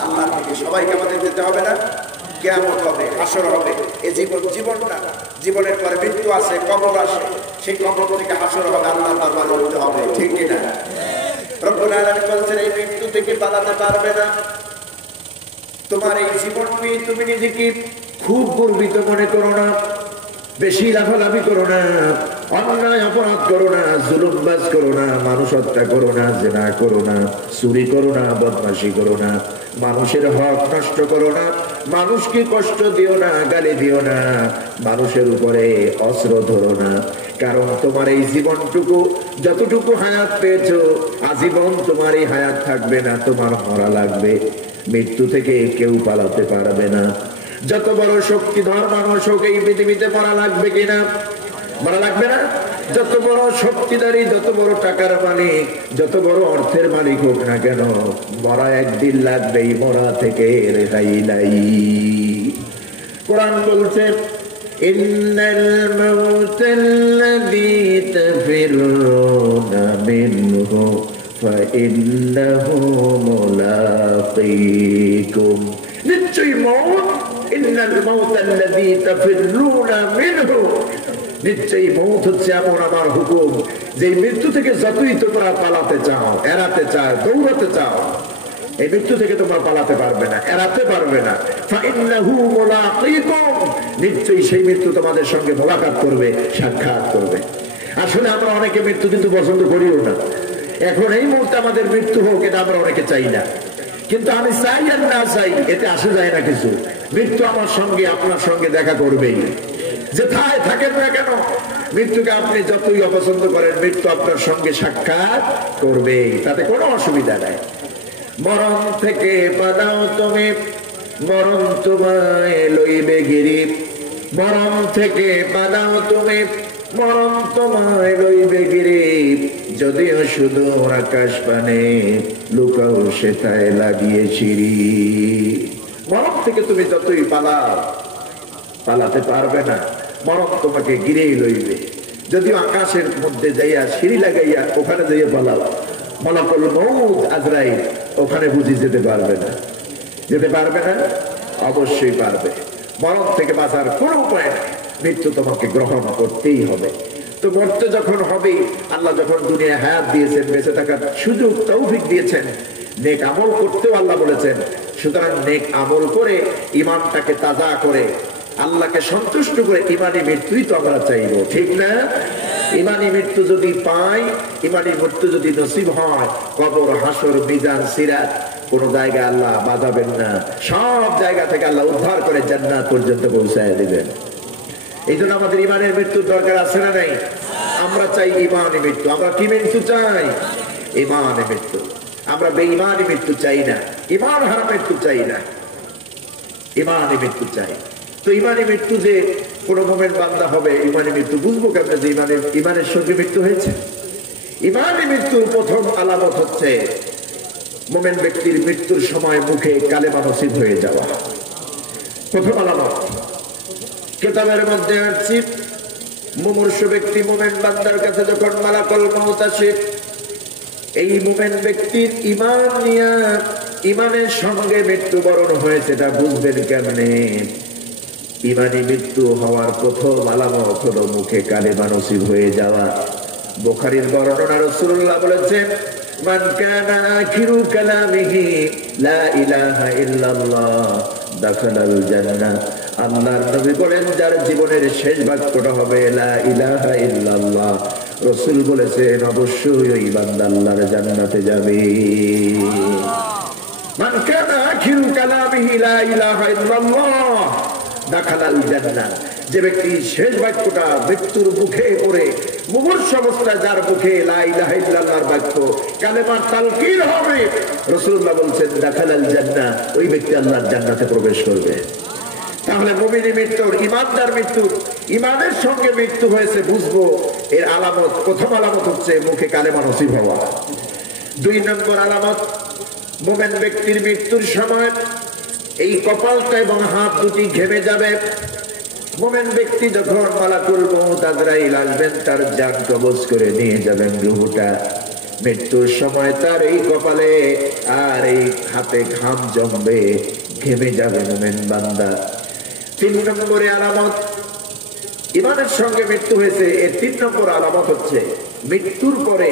আল্লাহর দিকে। সবাইকে আমাদের যেতে হবে না? কিয়ামত হবে, হাসর হবে। এই জীবন না, জীবনের পরে মৃত্যু আছে, কবর আসে, সেই কবর থেকে হাসর হবে, আল্লাহর দরবারে উঠতে হবে, ঠিক কি না? রব্বুল আলামিন বলছেন এই মৃত্যু থেকে পালাতে পারবে না। তোমার এই জীবন নিয়ে তুমি নিজেকে খুব গর্বিত মনে করো না, বেশি লাফালাফি করো না, অন্যায় অপরাধ করো না, জুলুমবাজ করো না, মানুষ হত্যা করো না, জিনা করো না, চুরি করো না, বদমাশি করো না, মানুষের হক নষ্ট করো না, মানুষকে কষ্ট দিও না, গালি দিও না, মানুষের উপরে অস্ত্র ধরো না। কারণ তোমার এই জীবনটুকু, যতটুকু হায়াত পেয়েছো, আজীবন তোমার এই হায়াত থাকবে না, তোমার মরা লাগবে। মৃত্যু থেকে কেউ পালাতে পারবে না। যত বড় শক্তিধর মানুষ হোক এই পৃথিবীতে মরা লাগবে কিনা? মরা লাগবে না? যত বড় শক্তিধারী, যত বড় টাকার মালিক, যত বড় অর্থের মালিক হোক না কেন, মরা একদিন লাগবেই, মরা থেকে রেহাই নাই। কোরআন বলছে ইন্নাল মাউতাল্লাযী তাফিরুনা মিনহু ফাইন্নাহু মুলাকীকুম। নিশ্চয়ই মওত, ইন্নাল মাউতাল্লাযী তাফিররুনা মিনহু, নিশ্চয়ই মৌত হচ্ছে এমন আমার হুকুম যে মৃত্যু থেকে যতই তোমরা পালাতে চাও, এড়াতে চাও, দৌড়াতে চাও, এই মৃত্যু থেকে তোমরা পালাতে পারবে না, এড়াতে পারবে না। ফাইন্নাহু মুলাকীকুম, নিশ্চয়ই সেই মৃত্যু তোমাদের সঙ্গে মোলাকাত করবে, সাক্ষাৎ করবে। আসলে আমরা অনেকে মৃত্যু কিন্তু পছন্দ করিও না। এখন এই মুহূর্তে আমাদের মৃত্যু হোক, এটা আমরা অনেকে চাই না, কিন্তু আমি চাই আর না চাই এতে আসে যায় না কিছু। মৃত্যু আমার সঙ্গে আপনার সঙ্গে দেখা করবেই, যেথায় থাকেন না কেন। মৃত্যুকে আপনি যতই অপছন্দ করেন, মৃত্যু আপনার সঙ্গে সাক্ষাৎ করবে, তাতে কোনো অসুবিধা নাই। মরণ থেকে বাঁধাও তুমি, মরণ তোমায় লইবে গিরি, মরণ থেকে বাঁধাও তুমি, মরণ তোমায় লইবে গিরি, যদিও শুধু আকাশ পানে লুকাও সেটায় লাগিয়ে চিরি। মরণ থেকে তুমি যতই পালাও, পালাতে পারবে না, মরণ তোমাকে গিরেই লইবে। যদিও আকাশের মধ্যে যাইয়া সিঁড়ি লাগাইয়া ওখানে যাইয়া পালাও, মালাকুল মউত আজরাইল ওখানে বুঝি যেতে পারবে না, যেতে পারবে না, অবশ্যই পারবে। মরণ থেকে বাঁচার কোনো উপায় নেই, মৃত্যু তোমাকে গ্রহণ করতেই হবে। তো মরতে যখন হবে, আল্লাহ যখন দুনিয়া হায়াত দিয়েছেন, বেঁচে থাকার সুযোগ তৌফিক দিয়েছেন, নেক আমল করতেও আল্লাহ বলেছেন। সুতরাং নেক আমল করে ইমানটাকে তাজা করে আল্লাহকে সন্তুষ্ট করে ইমানি মৃত্যুই তো আমরা চাইব, ঠিক না? ইমানি মৃত্যু যদি পাই, ইমানি মৃত্যু যদি নসিব হয়, কবর, হাসর, মিজান, সিরাত কোন জায়গায় আল্লাহ বাজাবেন না, সব জায়গা থেকে আল্লাহ উদ্ধার করে জান্নাত পর্যন্ত পৌঁছায় দিবেন। এই জন্য আমাদের ইমানের মৃত্যুর দরকার আছে না নাই? আমরা চাই ইমানি মৃত্যু। আমরা কি মৃত্যু চাই? ইমানি মৃত্যু। আমরা বেঈমানি মৃত্যু চাই না, ইমান হারা মৃত্যু চাই না, ইমানি মৃত্যু চাই। তো ইমানি মৃত্যু যে কোন মোমেন বান্দা হবে, ইমানি মৃত্যু বুঝবো কেমন যে ইমানের সঙ্গে মৃত্যু হয়েছে? ইমানি মৃত্যুর প্রথম আলামত হচ্ছে মোমেন ব্যক্তির মৃত্যুর সময় মুখে কালেমা নসিব হয়ে যাওয়া, প্রথম আলামত। কিতাবের মধ্যে আসছে মুমূর্ষু ব্যক্তি মোমেন বান্দার কাছে যখন মালাকুল মউত আসে, এই মোমেন ব্যক্তির ঈমান নিয়া ঈমানের সঙ্গে মৃত্যুবরণ হয়েছে, এটা বুঝবেন কেমনে? ঈমানি মৃত্যু হওয়ার প্রথম আলামত হলো মুখে কালেমা নসিব হয়ে যাওয়া। বুখারীর বর্ণনা, রাসূলুল্লাহ বলেছেন, মান কানা আখিরু কালামিহি লা ইলাহা ইল্লাল্লাহ দাখালাল জান্নাহ। আল্লাহর নবী বলেন, যার জীবনের শেষ বাক্যটা হবে লা ইলাহা ইল্লাল্লাহ, রাসূল বলেছেন অবশ্যই ওই বান্দা আল্লাহর জান্নাতে যাবে। মান কানা আখিরু কালামিহি লা ইলাহা ইল্লাল্লাহ দাখালাল জান্নাহ, যে ব্যক্তি শেষ বাক্যটা মৃত্যুর মুখে পড়ে মুমূর্ষু অবস্থায় যার মুখে লা ইলাহা ইল্লাল্লাহর বাক্য কালেমার তালকিন হবে, রাসূলুল্লাহ বলেছেন দাখালাল জান্নাহ, ওই ব্যক্তি আল্লাহর জান্নাতে প্রবেশ করবে। তাহলে মুমিনের মৃত্যুর, ইমানদার মৃত্যুর, ইমানের সঙ্গে মৃত্যু হয়েছে বুঝবো। এর আলামত, প্রথম আলামত হচ্ছে মুখে কালেমা নসিব হওয়া। 2 নম্বর আলামত, মুমিন ব্যক্তির মৃত্যুর সময় এই কপালটা এবং হাত দুটি ঘেমে যাবে। মুমিন ব্যক্তি যখন মালাকুল মউত আজরাইল আসবেন, তার জান কবজ করে নিয়ে যাবেন রূহটা, মৃত্যুর সময় তার এই কপালে আর এই হাতে ঘাম জমবে, ঘেমে যাবে মুমিন বান্দা। 3 নম্বরে আলামত, ইমানের সঙ্গে মৃত্যু হয়েছে, এর 3 নম্বর আলামত হচ্ছে মৃত্যুর পরে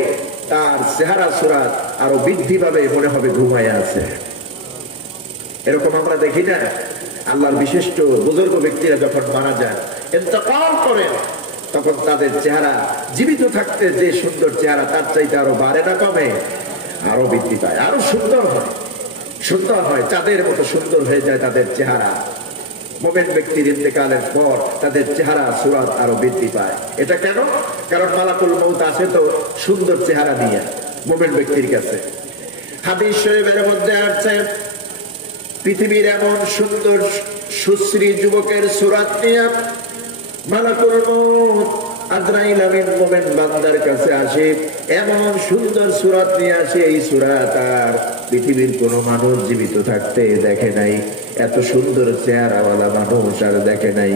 তার চেহারা সুরাত আরো বৃদ্ধি পাবে, মনে হবে ঘুমায় আছে। এরকম আমরা দেখি না? আল্লাহর বিশিষ্ট বুজুর্গ ব্যক্তিরা যখন মারা যান, ইন্তেকাল করেন, তখন তাদের চেহারা জীবিত থাকতে যে সুন্দর চেহারা, তার চাইতে আরো বাড়ে না কমে? আরো বৃদ্ধি পায়, আরো সুন্দর হয়, সুন্দর হয়, চাঁদের মতো সুন্দর হয়ে যায় তাদের চেহারা। মুমিন ব্যক্তির ইন্তেকালের পর তাদের চেহারা সুরাত আরো বৃদ্ধি পায়। এটা কেন? কারণ মালাকুল মউত আসে তো সুন্দর চেহারা নিয়ে মুমিন ব্যক্তির কাছে। হাদিস শরীফের মধ্যে আছে, পৃথিবীর এমন সুন্দর সুশ্রী যুবকের সুরাত নিয়ে মালাকুল মউত আজরাইল আমিন মুমিন বান্দার কাছে আসে, এমন সুন্দর সুরাত নিয়ে আসে, এই সুরাত আর পৃথিবীর কোন মানুষ জীবিত থাকতে দেখে নাই, এত সুন্দর চেহারাওয়ালা মানুষ আর দেখে নাই।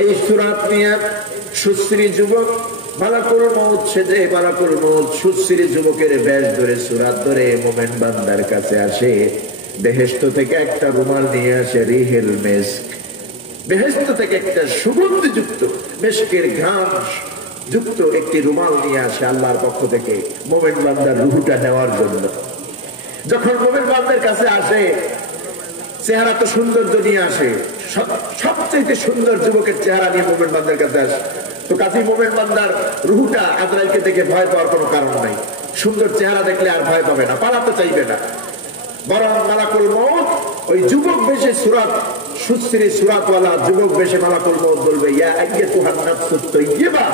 এই সুরাত নিয়ে সুশ্রী যুবক মালাকুল মউত সেজে, মালাকুল মউত সুশ্রী যুবকের বেশ ধরে, সুরাত ধরে মুমিন বান্দার কাছে আসে। বেহেশত থেকে একটা রুমাল নিয়ে আসে, রিহেল মিস্ক, বেহেশত থেকে একটা সুগন্ধিযুক্ত মেশকের ঘ্রাণ যুক্ত একটি রুমাল নিয়ে আসে আল্লাহর পক্ষ থেকে মোমেন বান্দার রুহুটা নেওয়ার জন্য। যখন মোমেন বান্দার কাছে আসে, চেহারা তো সৌন্দর্য নিয়ে আসে, সবচেয়ে সুন্দর যুবকের চেহারা নিয়ে মোমেন বান্দার কাছে আসে। তো কাজী মোমেন বান্দার রুহুটা আজরাইলকে দেখে ভয় পাওয়ার কোনো কারণ নাই। সুন্দর চেহারা দেখলে আর ভয় পাবে না, পালাতে চাইবে না। বরং মালাকুল মউত ওই যুবক বেশে সুরাত সুশ্রী সুরাতওয়ালা যুবক বেশে মালাকুল মউত বলবে, ইয়া আইয়াতুহান নাফসুত তাইয়্যিবা,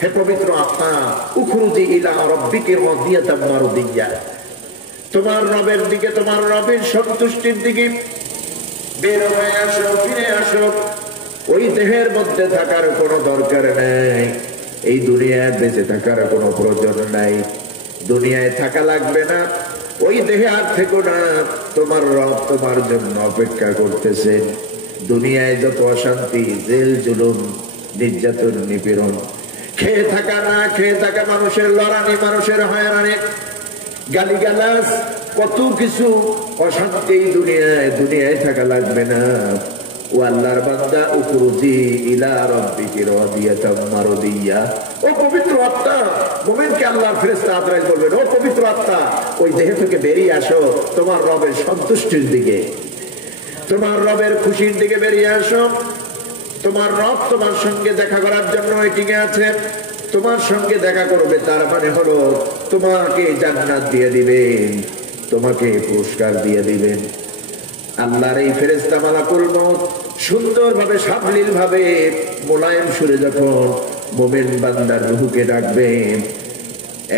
হে পবিত্র আত্মা, উখরুজি ইলা রাব্বিকি রাদিয়াতাম মারদিয়্যা, তোমার রবের দিকে, তোমার রবের সন্তুষ্টির দিকে বের হয়ে আসো, ফিরে আসো। ওই দেহের মধ্যে থাকার কোনো দরকার নেই, এই দুনিয়ায় বেঁচে থাকার কোনো প্রয়োজন নাই, দুনিয়ায় থাকা লাগবে না, ওই দেহে আর থেকো না, তোমার রব তোমার জন্য অপেক্ষা করতেছে। দুনিয়ায় যত অশান্তি, জেল জুলুম, নির্যাতন, নিপীড়ন, খেয়ে থাকা না খেয়ে থাকা, মানুষের লড়ানি, মানুষের হয়রানি, গালিগালাজ, কত কিছু অশান্তি দুনিয়ায় থাকা লাগবে না। ও আল্লাহর বান্দা, উখরুজি ইলা রাব্বিকি রাদিয়াতাম মারদিয়্যা, ও পবিত্র আত্মা, মুমিনকে আল্লাহর ফেরেশতা আজরাইল বলবেন, ও পবিত্র আত্মা, ওই দেহ থেকে বেরিয়ে আসো, তোমার রবের সন্তুষ্টির দিকে, তোমার রবের খুশির দিকে বেরিয়ে আসো। তোমার রব তোমার সঙ্গে দেখা করার জন্য এগিয়ে আছে, তোমার সঙ্গে দেখা করবে, তার মানে হলো তোমাকে জান্নাত দিয়ে দিবেন, তোমাকে পুরস্কার দিয়ে দিবেন। আল্লাহর এই ফেরেশতা মালাকুল মউত সুন্দরভাবে, সাবলীল ভাবে, মোলায়েম সুরে যখন মুমিন বান্দার রুহুকে ডাকবেন,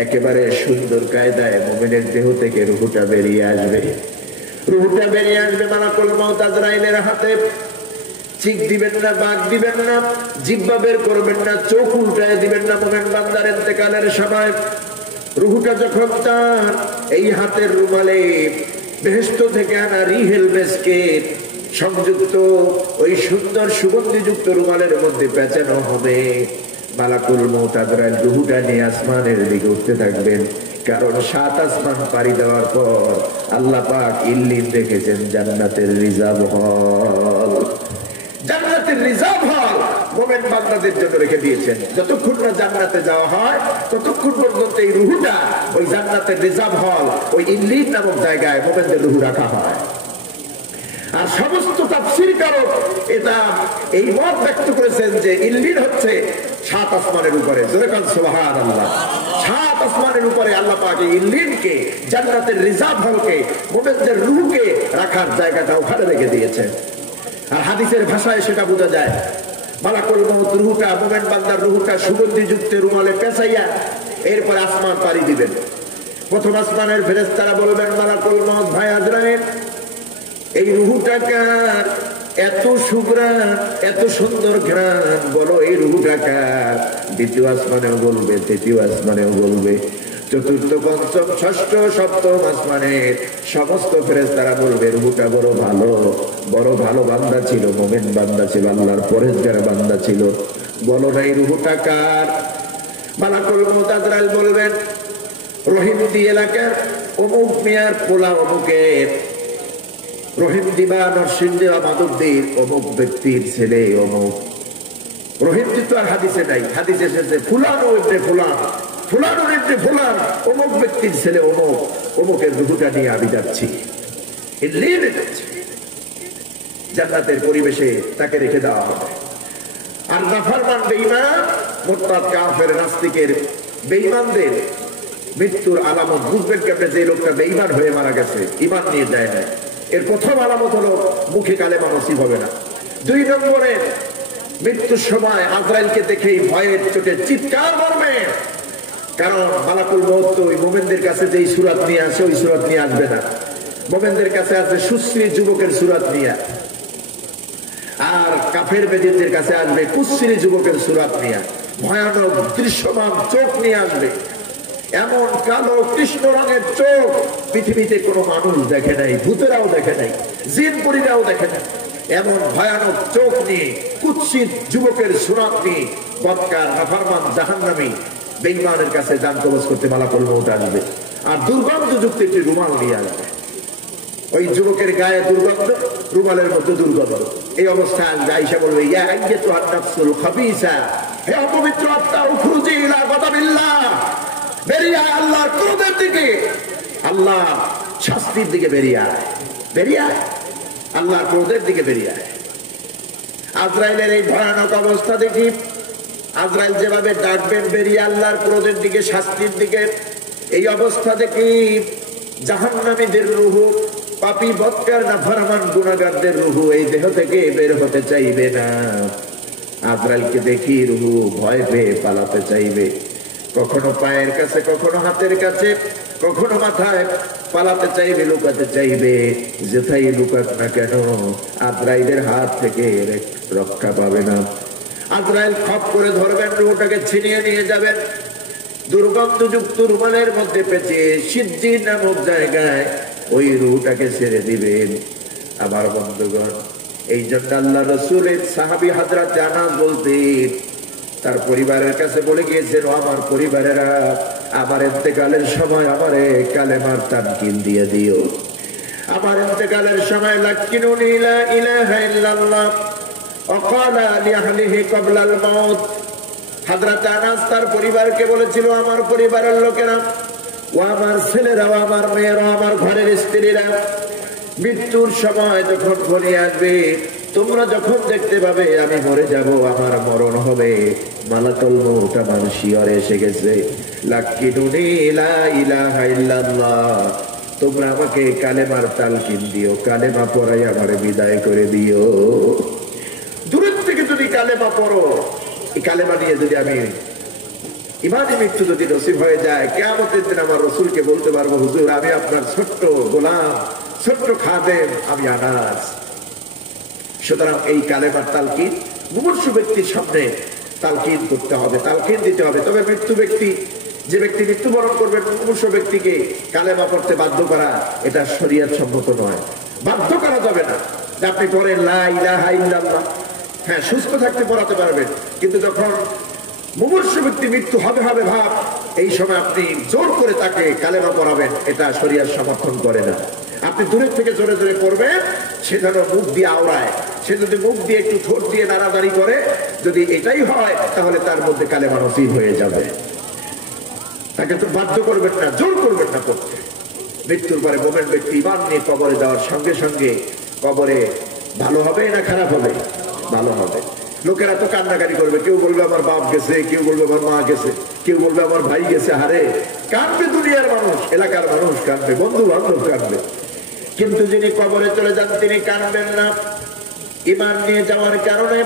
একেবারে সুন্দর কায়দায় মুমিনের দেহ থেকে রুহুটা বেরিয়ে আসবে। রুহুটা বেরিয়ে আসবে মালাকুল মউত আজরাইলের হাতে। চিক দিবেন না, বাঘ দিবেন না, জিহ্বা বের করবেন না, চোখ উল্টায় দিবেন না। মুমিন বান্দার ইন্তেকালের সময় রুহুটা যখন তার এই হাতের রুমালে বেহেশত থেকে আনা রিহেল মেসকের সংযুক্ত ওই সুন্দর সুগন্ধিযুক্ত রুমালের মধ্যে পেঁচানো হবে, মালাকুল মউত আজরাইল রুহুটা নিয়ে আসমানের দিকে উঠতে থাকবেন। কারণ 7 আসমান পাড়ি দেওয়ার পর আল্লাহ পাক ইল্লিন দেখেছেন জান্নাতের রিজার্ভ হল। জান্নাতের রিজার্ভ হল মুমিন বান্দাদের জন্য রেখে দিয়েছেন। যতক্ষণ না জান্নাতে যাওয়া হয় ততক্ষণ পর্যন্ত এই রুহুটা ওই জান্নাতের রিজার্ভ হল, ওই ইল্লিন নামক জায়গায় মুমিনদের রুহু রাখা হয়। আর সমস্ত তাফসীরকারক এটা এই মত ব্যক্ত করেছেন যে ইল্লিন হচ্ছে 7 আসমানের উপরে। জোরে কান সুবহানাল্লাহ। 7 আসমানের উপরে আল্লাহ পাক ইল্লিনকে, জান্নাতের রিজার্ভ হলকে, মুমিনদের রুহকে রাখার জায়গাটা ওখানে রেখে দিয়েছেন। আর হাদিসের ভাষায় সেটা বোঝা যায়, মালাকুল মউত রুহুটা, মুমিন বান্দার রুহুটা সুগন্ধিযুক্ত রুমালে পেঁচাইয়া এরপর আসমান পাড়ি দিবেন। প্রথম আসমানের ফেরেশতারা বলবেন, মালাকুল মউত ভাই আজরাইল, এই রুহুটাকার এত সুঘ্রাণ, এত সুন্দর ঘ্রাণ, বলো এই রুহুটাকার। দ্বিতীয় আসমানেও বলবে, তৃতীয় আসমানেও বলবে, চতুর্থ, পঞ্চম, ষষ্ঠ, সপ্তম আসমানের সমস্ত ফেরেশতারা বলবে, রুহুটা বড় ভালো, বড় ভালো বান্দা ছিল, মুমিন বান্দা ছিল, আল্লাহর পরহেজগার বান্দা ছিল, বলো না এই রুহুটাকার। মালাকুল মউত আজরাইল বলবেন, রহিমদি এলাকার অমুক মিয়ার পোলা অমুকের, রহিমদি বা নরসিংদী বা মাধবদীর অমুক ব্যক্তির ছেলে অমুক। রহিমদি তো আর হাদিসে নাই, হাদিসে এসেছে ফুলান ও ইবনে ফুলান, ফুলান ও ইবনে ফুলান, অমুক ব্যক্তির ছেলে অমুক, অমুকের রুহুটা নিয়ে আমি যাচ্ছি। জান্নাতের পরিবেশে তাকে রেখে দেওয়া হবে। আর নাফরমান বেঈমান, মুরতাদ, কাফের, নাস্তিকের, বেঈমানদের মৃত্যুর আলামত বুঝবেন কেমনে? যে লোকটা বেঈমান হয়ে মারা গেছে, ঈমান নিয়ে যায় না, এর প্রথম আলামত হলো মুখে কালেমা নসিব হবে না। 2 নম্বরে মৃত্যুর সময় আজরাইলকে দেখেই ভয়ের চোটে চিৎকার করবে। কারণ মালাকুল মউত তো ওই মুমিনদের কাছে যেই সূরাত নিয়ে আসে ওই সূরাত নিয়ে আসবে না। মুমিনদের কাছে আছে সুশ্রী যুবকের সূরাত নিয়ে, আর কাফের বেদিনদের কাছে আসবে কুশ্রী যুবকের সূরাত নিয়ে। ভয়ানক দৃশ্যমান চোখ নিয়ে আসবে, এমন কালো কৃষ্ণ রঙের চোখ পৃথিবীতে কোনো মানুষ দেখে নাই, ভূতেরাও দেখে নাই, জিন পরীরাও দেখে নাই। এমন ভয়ানক চোখ নিয়ে কুৎসিত যুবকের সূরাত নিয়ে বদকার, নাফরমান, জাহান্নামী বেঈমানের কাছে জান কবজ করতে মালাকুল মউত আসবে। আর দুর্গন্ধযুক্ত একটি রুমাল নিয়ে আসবে। ওই যুবকের গায়ে দুর্গন্ধ, রুমালের মধ্যে দুর্গন্ধ। এই অবস্থায় আয়েশা বলবে, ইয়া আইয়াতুহান নাফসুল খাবিসা, হে অপবিত্র আত্মা, উখরুজি ইলা গাদাবিল্লাহ, বেরিয়ে আয় আল্লাহর ক্রোধের দিকে, আল্লাহ শাস্তির দিকে বেরিয়ে আয়, বেরিয়ে আয়, আল্লাহর ক্রোধের দিকে বেরিয়ে আয়। আজরাইলের এই ভয়ানক অবস্থা দেখি, আজরাইল যেভাবে ডাকবেন বেরিয়ে আল্লাহর ক্রোধের দিকে, শাস্তির দিকে, এই অবস্থা দেখি জাহান্নামীদের রূহ, পাপী বদকার নাফরমান গুনাহগারদের রূহ এই দেহ থেকে বের হতে চাইবে না। আজরাইলকে দেখি রূহ ভয় পেয়ে পালাতে চাইবে, কখনো পায়ের কাছে, কখনো হাতের কাছে, কখনো মাথায় পালাতে চাইবে, লুকাতে চাইবে। যেথায় লুকাক না কেন আজরাইলের হাত থেকে রক্ষা পাবে না। আজরাইল খপ করে ধরবেন, রূহটাকে ছিনিয়ে নিয়ে যাবেন, দুর্গন্ধযুক্ত রুমালের মধ্যে পেঁচে সিজ্জিন নামক জায়গায় ওই রূহটাকে ছেড়ে দিবেন। আমার বন্ধুগণ, এই জন্য আল্লাহ রাসূলের সাহাবী হযরত আনাস বলতেন, তার পরিবারের কাছে বলে গিয়েছেন, ও আমার পরিবারেরা, আমার ইন্তেকালের সময় আমারে কালেমার তানকিন দিয়ে দিও। আমার ইন্তেকালের সময় লাকিনুনি লা ইলাহা ইল্লাল্লাহ ওয়া ক্বালা লিআহলিহি ক্বাবলা আল মাউত। হযরত আনাস তার পরিবারকে বলেছিল, আমার পরিবারের লোকেরা, ও আমার ছেলেরা, ও আমার মেয়েরা, আমার ঘরের স্ত্রীরা, মৃত্যুর সময় যখন ঘনিয়ে আসবে, তোমরা যখন দেখতে পাবে আমি মরে যাব, আমার মরণ হবে, মালাকুল মউত আমার শিয়রে এসে গেছে, লাকিনুনি লা ইলাহা ইল্লাল্লাহ, তোমরা আমাকে কালেমার তালকিন দিও, কালেমা পড়াই আমারে বিদায় করে দিও। দূরের থেকে যদি কালেমা পড়ো, এই কালেমা নিয়ে যদি আমি ইমানি মৃত্যু যদি নসিব হয়ে যায়, কিয়ামতের দিন আমার রাসূলকে বলতে পারবো, হুজুর আমি আপনার ছোট্ট গোলাম, ছোট্ট খাদেম, আমি আনাস। সুতরাং এই কালেমার তালকিন মুমূর্ষু ব্যক্তির সামনে তালকিন করতে হবে, তালকিন দিতে হবে। তবে মৃত্যু ব্যক্তি, যে ব্যক্তি মৃত্যুবরণ করবেন, মুমূর্ষু ব্যক্তিকে কালেমা পড়তে বাধ্য করা এটা শরীয়ত সম্মত নয়, বাধ্য করা যাবে না। যে আপনি পড়েন লা ইলাহা ইল্লাল্লাহ, হ্যাঁ সুস্থ থাকতে পড়াতে পারবেন, কিন্তু যখন মুমূর্ষু ব্যক্তি মৃত্যু হবে হবে ভাব, এই সময় আপনি জোর করে তাকে কালেমা পড়াবেন, এটা শরীয়ত সমর্থন করে না। আপনি দূরের থেকে জোরে জোরে পড়বেন, সে যেন মুখ দিয়ে আওড়ায়, সে যদি মুখ দিয়ে একটু ঠোঁট দিয়ে নাড়ানাড়ি করে, যদি এটাই হয় তাহলে তার মধ্যে কালেমা নসিব হয়ে যাবে। তাকে তো বাধ্য করবেন না, জোর করবেন না পড়তে। মৃত্যুর পরে মোমেন ব্যক্তি ঈমান নিয়ে কবরে যাওয়ার সঙ্গে সঙ্গে কবরে ভালো হবে না খারাপ হবে? ভালো হবে। লোকেরা তো কান্নাকাটি করবে, কেউ বলবে আমার বাপ গেছে, কেউ বলবে আমার মা গেছে, কেউ বলবে আমার ভাই গেছে, হারে কাঁদবে, দুনিয়ার মানুষ, এলাকার মানুষ কাঁদবে, বন্ধু বান্ধব কাঁদবে। কিন্তু যিনি কবরে চলে যান তিনি কাঁদবেন না। ঈমান নিয়ে যাওয়ার কারণে,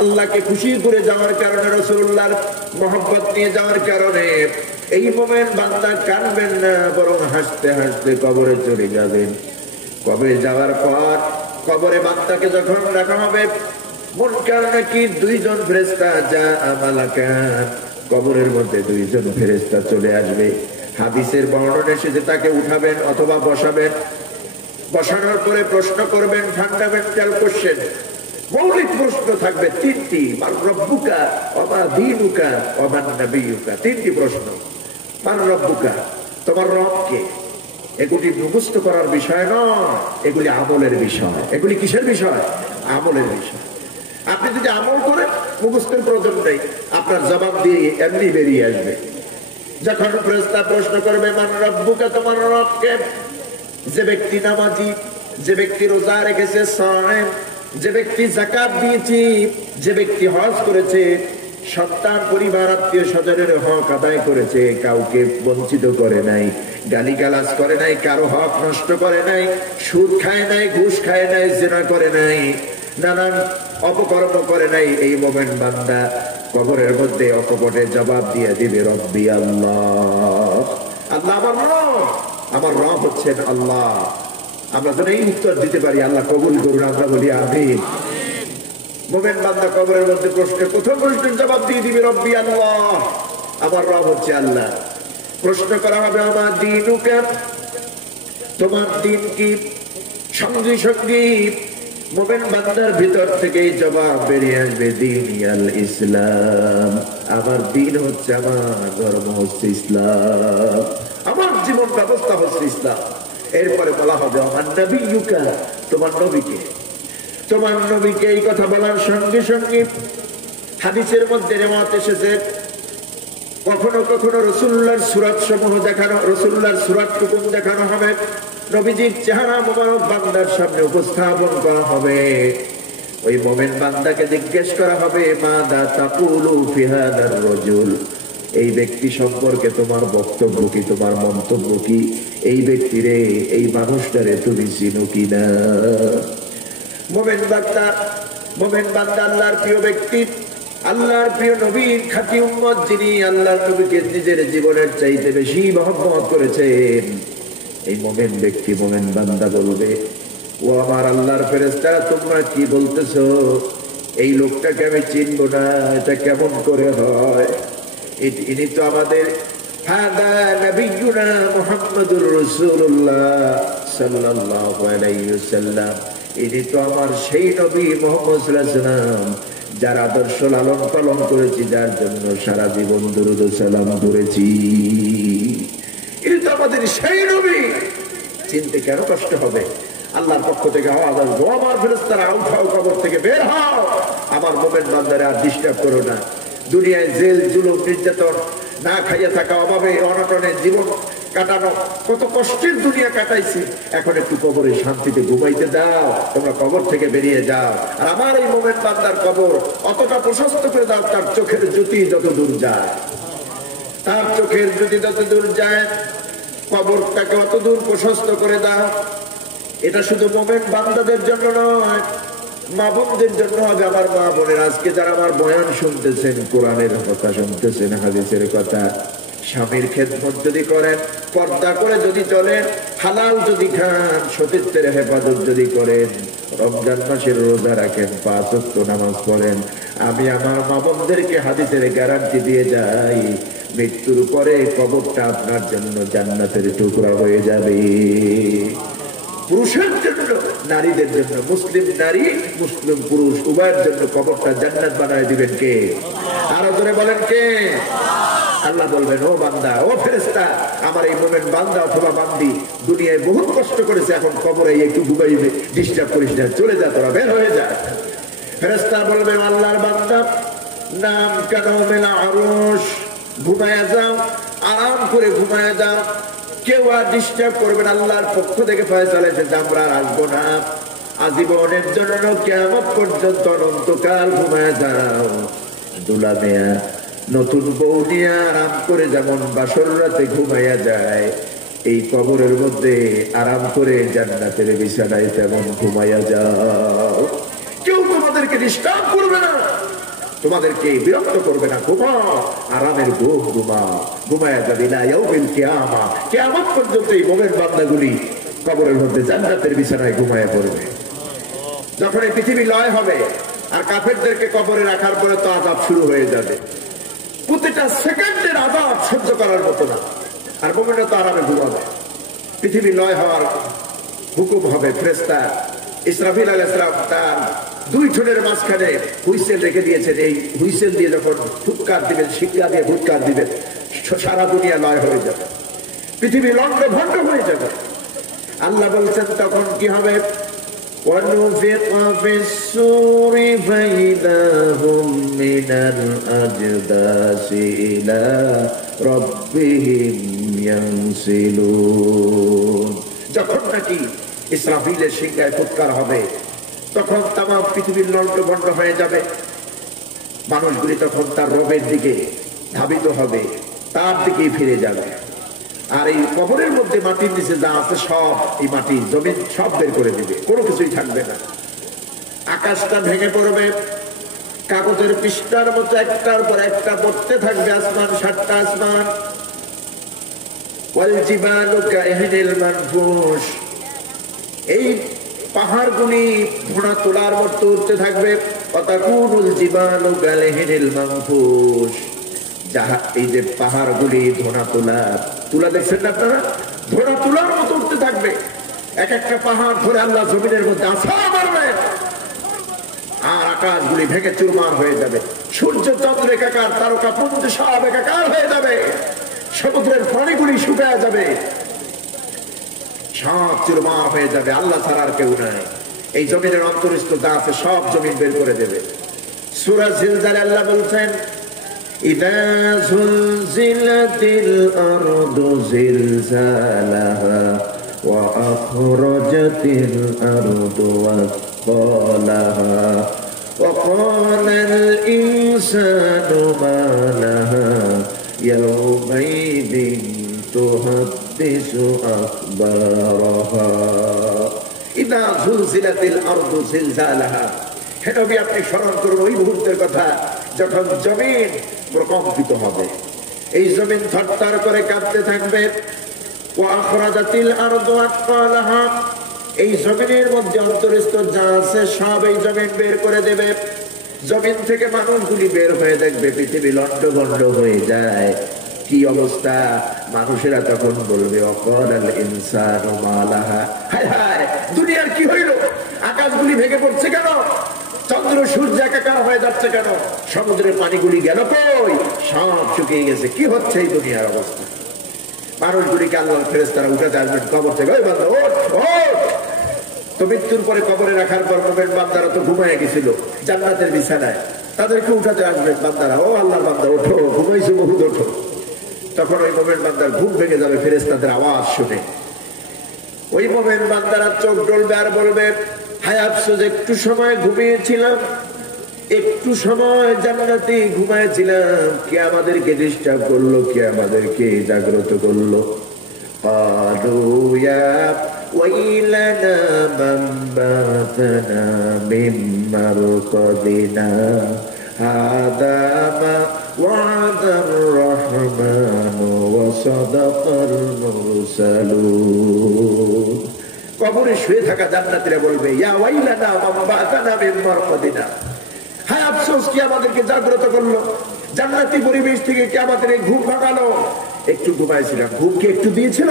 আল্লাহকে খুশি করে যাওয়ার কারণে, রাসূলুল্লাহর মহব্বত নিয়ে যাওয়ার কারণে এই মোমেন বান্দা কাঁদবেন না, বরং হাসতে হাসতে কবরে চলে যাবেন। কবরে যাওয়ার পর কবরে বান্দাকে যখন রাখা হবে, মুনকার নাকির দুইজন ফেরেশতা যা আমালাকান, কবরের মধ্যে দুইজন ফেরেশতা চলে আসবে। হাদিসের বর্ণনা এসেছে তাকে উঠাবেন অথবা বসাবেন, বসানোর পরে প্রশ্ন করবেন, ফান্ডামেন্টাল কোশ্চেন, মৌলিক প্রশ্ন থাকবে তিনটি, মান রব্বুকা ওয়া মা দীনুকা ওয়া মান নাবিয়ুকা, তিনটি প্রশ্ন। মান রব্বুকা, তোমার রব কে? এগুলি মুখস্থ করার বিষয় নয়, এগুলি আমলের বিষয়। এগুলি কিসের বিষয়? আমলের বিষয়। আপনি যদি আমল করেন মুখস্থের প্রয়োজন নেই, আপনার জবাব দিয়ে এমনি বেরিয়ে আসবে। যখন ফেরেশতা প্রশ্ন করবে মান রব্বুকা, তোমার রব কে? যে ব্যক্তি নামাজি, যে ব্যক্তি রোজা রেখেছে, সায়েম, যে ব্যক্তি যাকাত দিয়েছে, যে ব্যক্তি হজ করেছে, সন্তান পরিবার আত্মীয় স্বজনের হক আদায় করেছে, কাউকে বঞ্চিত করে নাই, গালিগালাজ করে নাই, কারো হক নষ্ট করে নাই, সুদ খায় নাই, ঘুষ খায় নাই, জিনা করে নাই, নানান অপকর্ম করে নাই, এই মোমেন বান্দা কবরের মধ্যে অকপটে জবাব দিয়ে দিবে, রব্বি আল্লাহ, আল্লাহ আমার রব, আমার রব হচ্ছেন আল্লাহ। আমরা যেন এই উত্তর দিতে পারি, আল্লাহ কবুল করুন, আমরা বলি আমিন। মোমেন বান্দা কবরের মধ্যে প্রশ্নের প্রথম প্রশ্নের জবাব দিয়ে দিবে, রব্বি আল্লাহ, আমার রব হচ্ছে আল্লাহ। প্রশ্ন করা হবে, আমার দীনুকা, তোমার দিন কি? সঙ্গে সঙ্গে মোমেন বান্দার ভিতর থেকে জবাব বেরিয়ে আসবে, দীনিয়াল ইসলাম, আমার দিন হচ্ছে, আমার ধর্ম হচ্ছে ইসলাম, আমার জীবন ব্যবস্থা হচ্ছে ইসলাম। এরপরে বলা হবে আমার নবিয়ুকা, তোমার নবীকে। তোমার নবীকে এই কথা বলার সঙ্গে সঙ্গে হাদিসের মধ্যে রিওয়ায়াত এসেছে কখনো কখনো রাসূলুল্লাহর সূরাত সমূহ দেখানো, রাসূলুল্লাহর সূরাতটুকু দেখানো হবে, নবীজির চেহারা মোবারক বান্দার সামনে উপস্থাপন করা হবে। ওই মুমিন বান্দাকে জিজ্ঞেস করা হবে মাদা তাকুলু ফি হাদার রাজুল, এই ব্যক্তি সম্পর্কে তোমার বক্তব্য কি, তোমার মন্তব্য কি? এই ব্যক্তিরে, এই মানুষটারে তুমি চিনো কিনা? মুমিন বান্দা আল্লাহর প্রিয় ব্যক্তি, আল্লাহর প্রিয় নবীর খাঁটি উম্মত, যিনি আল্লাহর নবীকে নিজের জীবনের চাইতে বেশি মহব্বত করেছেন, এই মুমিন ব্যক্তি, মুমিন বান্দা বলবে ও আমার আল্লাহর ফেরেশতা, তোমরা কি বলতেছো? এই লোকটাকে আমি চিনব না, এটা কেমন করে হয়? ইনি তো আমাদের হাদা নবিয়ুনা মুহাম্মাদুর রাসূলুল্লাহ সাল্লাল্লাহু আলাইহি ওয়াসাল্লাম, ইনি তো আমার সেই নবী মুহাম্মদ সাল্লাল্লাহু আলাইহি ওয়াসাল্লাম, যার আদর্শ লালন পালন করেছি, যার জন্য সারা জীবন দুরূদ ও সালাম করেছি। ইনি তো আমাদের সেই নবী। চিনতে কেন কষ্ট হবে? আল্লাহর পক্ষ থেকে আওয়াজ আসবে, আমার ফেরেশতারা উঠাও, কবর থেকে বের হও, আমার মুমিন বান্দারে আর ডিস্টার্ব করো না। দুনিয়ায় জেল জুলুম নির্যাতন, না খাইয়া থাকা, অভাবে অনটনে জীবন কাটানো, কত কষ্টের দুনিয়া কাটাইছি, এখন একটু কবরে শান্তিতে ঘুমাইতে দাও, তোমরা কবর থেকে বেরিয়ে যাও। আর আমার এই মুমিন বান্দার কবর অতটা প্রশস্ত করে দাও, তার চোখের জ্যোতি যত দূর যায়, তার চোখের জ্যোতি যত দূর যায়, কবরটাকে অত দূর প্রশস্ত করে দাও। এটা শুধু মুমিন বান্দাদের জন্য নয়, মা বোনদের জন্য হবে। আমার মা বোনের, আজকে যারা আমার বয়ান শুনতেছেন, কোরআনের কথা শুনতেছেন, হাদিসের কথা, স্বামীর খেদমত যদি করেন, পর্দা করে যদি চলেন, হালাল যদি খান, সতীত্বের হেফাজত যদি করেন, রমজান মাসের রোজা রাখেন, 5 ওয়াক্ত নামাজ পড়েন, আমি আমার মা বোনদেরকে হাদিসের গ্যারান্টি দিয়ে যাই, মৃত্যুর পরে কবরটা আপনার জন্য জান্নাতের টুকরা হয়ে যাবে। পুরুষের জন্য, নারীদের জন্য, মুসলিম নারী মুসলিম পুরুষ উভয়ের জন্য কবরটা জান্নাত বানায় দিবেন কে? আরো জোরে বলেন কে? আল্লাহ বলবেন, ও বান্দা, ও ফেরেশতা, আমার এই মুমিন বান্দা অথবা বান্দি দুনিয়ায় বহুত কষ্ট করেছে, এখন কবরে একটু ঘুমাইবে, ডিস্টার্ব করিস না, চলে যা, তোরা বের হয়ে যা। ফেরেশতা বলবে, আল্লাহর বান্দা, নাম কেন মেলা আরশ, ঘুমায়া যাও, আরাম করে ঘুমায়া যাও, কেউ আর ডিস্টার্ব করবেন। আল্লাহর পক্ষ থেকে ফয়সালা এসেছে, আমরা আর আসবো না, আজীবনের জন্য কিয়ামত পর্যন্ত অনন্তকাল ঘুমায় যাও। দুলা মেয়া নতুন বউ নিয়ে আরাম করে যেমন বাসর রাতে ঘুমাইয়া যায়, এই কবরের মধ্যে আরাম করে জান্নাতের বিছানায় তেমন ঘুমাইয়া যাও। কেউ তোমাদেরকে ডিস্টার্ব করবে না, তোমাদেরকে বিরক্ত করবে না, ঘুমাও, আরামের ঘুম ঘুমাও, ঘুমায়া যাবি না ইয়াউমিল কিয়ামা, কিয়ামত পর্যন্ত এই মুমিন বান্দাগুলি কবরের মধ্যে জান্নাতের বিছানায় ঘুমায়া পড়বে। যখন এই পৃথিবী লয় হবে আর কাফেরদেরকে কবরে রাখার পরে তো আযাব শুরু হয়ে যাবে, প্রতিটা সেকেন্ডের আযাব সহ্য করার মতো না, আর মুমিনরা তো আরামে ঘুমাবে। পৃথিবী লয় হওয়ার হুকুম হবে, ফেরেশতা ইসরাফিল আলাইহিস সালাম তার 2 ঠোঁটের মাঝখানে হুইসেল রেখে দিয়েছেন, এই হুইসেল দিয়ে যখন ফুৎকার দিবেন, শিক্ষা দিয়ে ফুৎকার দিবেন, সারা দুনিয়া লয় হয়ে যাবে, পৃথিবী লন্ডে ভন্ড হয়ে যাবে। আল্লাহ বলছেন তখন কি হবে? وَنُفِخَ فِي الصُّورِ فَإِذَا هُمْ مِنَ الْأَجْدَاثِ إِلَى رَبِّهِمْ يَنْسِلُونَ। যখন নাকি ইসরাফিলের শিঙ্গায় ফুৎকার হবে, তখন তামাম পৃথিবীর লন্ডভন্ড হয়ে যাবে, মানুষগুলি তখন তার রবের দিকে ধাবিত হবে, তার দিকেই ফিরে যাবে। আর এই কবরের মধ্যে মাটির নিচে যা আছে সব, এই মাটি জমিন সব বের করে দিবে, কোনো কিছুই থাকবে না। আকাশটা ভেঙে পড়বে, কাগজের পৃষ্ঠার মতো একটার পর একটা পড়তে থাকবে আসমান, 7টা আসমান। ওয়াল জিবালু কাইহিনিল মানফুশ, এই পাহাড়গুলি ঘোড়া তোলার মতো উঠতে থাকবে। ওয়াতাকুনুল জিবালু কাইহিনিল মানফুশ, এই যে পাহাড়গুলি ধোনা তুলা দেখছেন না আপনারা, ধোনা তুলার মতো উঠতে থাকবে। এক একটা পাহাড় ধরে আল্লাহ জমিনের মধ্যে আছড়া মারবে, আর আকাশগুলি ভেঙে চুরমার হয়ে যাবে। সূর্য চন্দ্র একাকার, তারকা পুঞ্জ সব একাকার হয়ে যাবে, সমুদ্রের প্রাণীগুলি শুকিয়ে যাবে, সব চুরমার হয়ে যাবে, আল্লাহ ছাড়া আর কেউ নাই। এই জমিনের অন্তরিস্থ যা আছে সব জমিন বের করে দেবে। সূরা জিলজালে আল্লাহ বলছেন, ইযা যুলজিলাতিল আরদু জিলজালাহা ওয়া আখরাজাতিল আরদু আসফালাহা ওয়া ক্বালাল ইনসানু মা লাহা ইয়াওমাইযিন তুহাদ্দিসু আখবারাহা। ইযা যুলজিলাতিল আরদু জিলজালাহা, হে নবী আপনি স্মরণ করুন ওই মুহূর্তের কথা যখন জমিন প্রকম্পিত হবে, এই জমিন থরথর করে কাঁপতে থাকবে। ওয়া আখরাজাতিল আরদু আসফালাহা, এই জমিনের মধ্যে অন্তরিস্থ যা আছে সব এই জমিন বের করে দেবে। জমিন থেকে মানুষগুলি বের হয়ে দেখবে পৃথিবী লন্ডভন্ড হয়ে যায়। কি অবস্থা, মানুষেরা তখন বলবে অকালাল ইনসানু মা লাহা, হায় হায় দুনিয়ার কি হইল, আকাশগুলি ভেঙে পড়ছে কেন, চন্দ্র সূর্য একাকার হয়ে যাচ্ছে কেন, সমুদ্রের পানিগুলি গেল কই, সব শুকিয়ে গেছে, কি হচ্ছে এই দুনিয়ার অবস্থা। মানুষগুলিকে আল্লাহর ফেরেশতারা উঠাতে আসবেন কবর থেকে, ওই বান্দা ওঠ ওঠ। তো মৃত্যুর পরে কবরে রাখার পর মোমেন বান্দারা তো ঘুমায় গেছিল জান্নাতের বিছানায়, তাদেরকে উঠাতে আসবেন বান্দারা, ও আল্লাহর বান্দা ওঠো, ঘুমাইছো বহুত ওঠো। তখন ওই মোমেন বান্দার ঘুম ভেঙে যাবে ফেরেশতাদের আওয়াজ শুনে। ওই মোমেন বান্দারা চোখ ডলবে আর বলবে, হায় আফসোস একটু সময় ঘুমিয়েছিলাম, একটু সময় জান্নাতে ঘুমাইছিলাম, কে আমাদেরকে ডিস্টার্ব করলো, কে আমাদেরকে জাগ্রত করলো। ক্বালু ইয়া ওয়াইলানা মান বা'াথানা মিন মারকাদিনা হাদা মা ওয়া'দার রাহমানু ওয়া সাদাকাল মুরসালুন। কবরে শুয়ে থাকা জান্নাতীরা বলবে, ইয়া ওয়াইলানা মান বা'াথানা মিন মারকাদিনা, হায় আফসোস কি আমাদেরকে জাগ্রত করলো, জান্নাতি পরিবেশ থেকে কি আমাদের ঘুম ভাঙালো। একটু ঘুমাইছিলাম, ঘুম কি একটু দিয়েছিল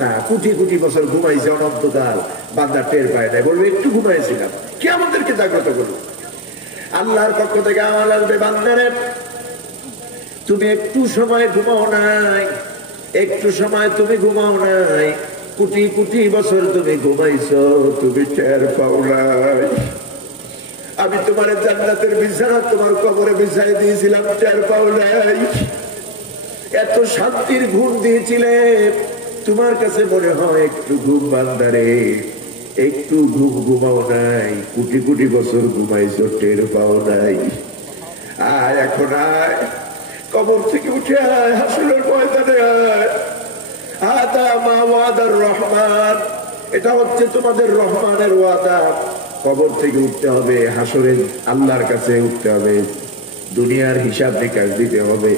না, কোটি কোটি বছর ঘুমাইছে অনন্তকাল, বান্দা টের পায় না, বলবে একটু ঘুমাইছিলাম, কি আমাদেরকে জাগ্রত করলো। আল্লাহর পক্ষ থেকে আওয়াজ আসবে, বান্দারে তুমি একটু সময় ঘুমাও নাই, একটু সময় তুমি ঘুমাও নাই, কোটি কোটি বছর তুমি ঘুমাইছো, তুমি টের পাও নাই। আমি তোমার জান্নাতের বিছানা তোমার কবরে বিছাই দিয়েছিলাম, টের পাও নাই। এত শান্তির ঘুম দিয়েছিলে, তোমার কাছে মনে হয় একটু ঘুম বান্দারে, একটু ঘুম ঘুমাও নাই, কোটি কোটি বছর ঘুমাইছো, টের পাও নাই। আয় এখন আয়, কবর থেকে উঠে আয়, হাসরের ময়দানে আয়। আদা মা ওয়াদার রহমান, এটা হচ্ছে তোমাদের রহমানের ওয়াদা। কবর থেকে উঠতে হবে, হাসরে আল্লাহর কাছে উঠতে হবে, দুনিয়ার হিসাব নিকাশ দিতে হবে।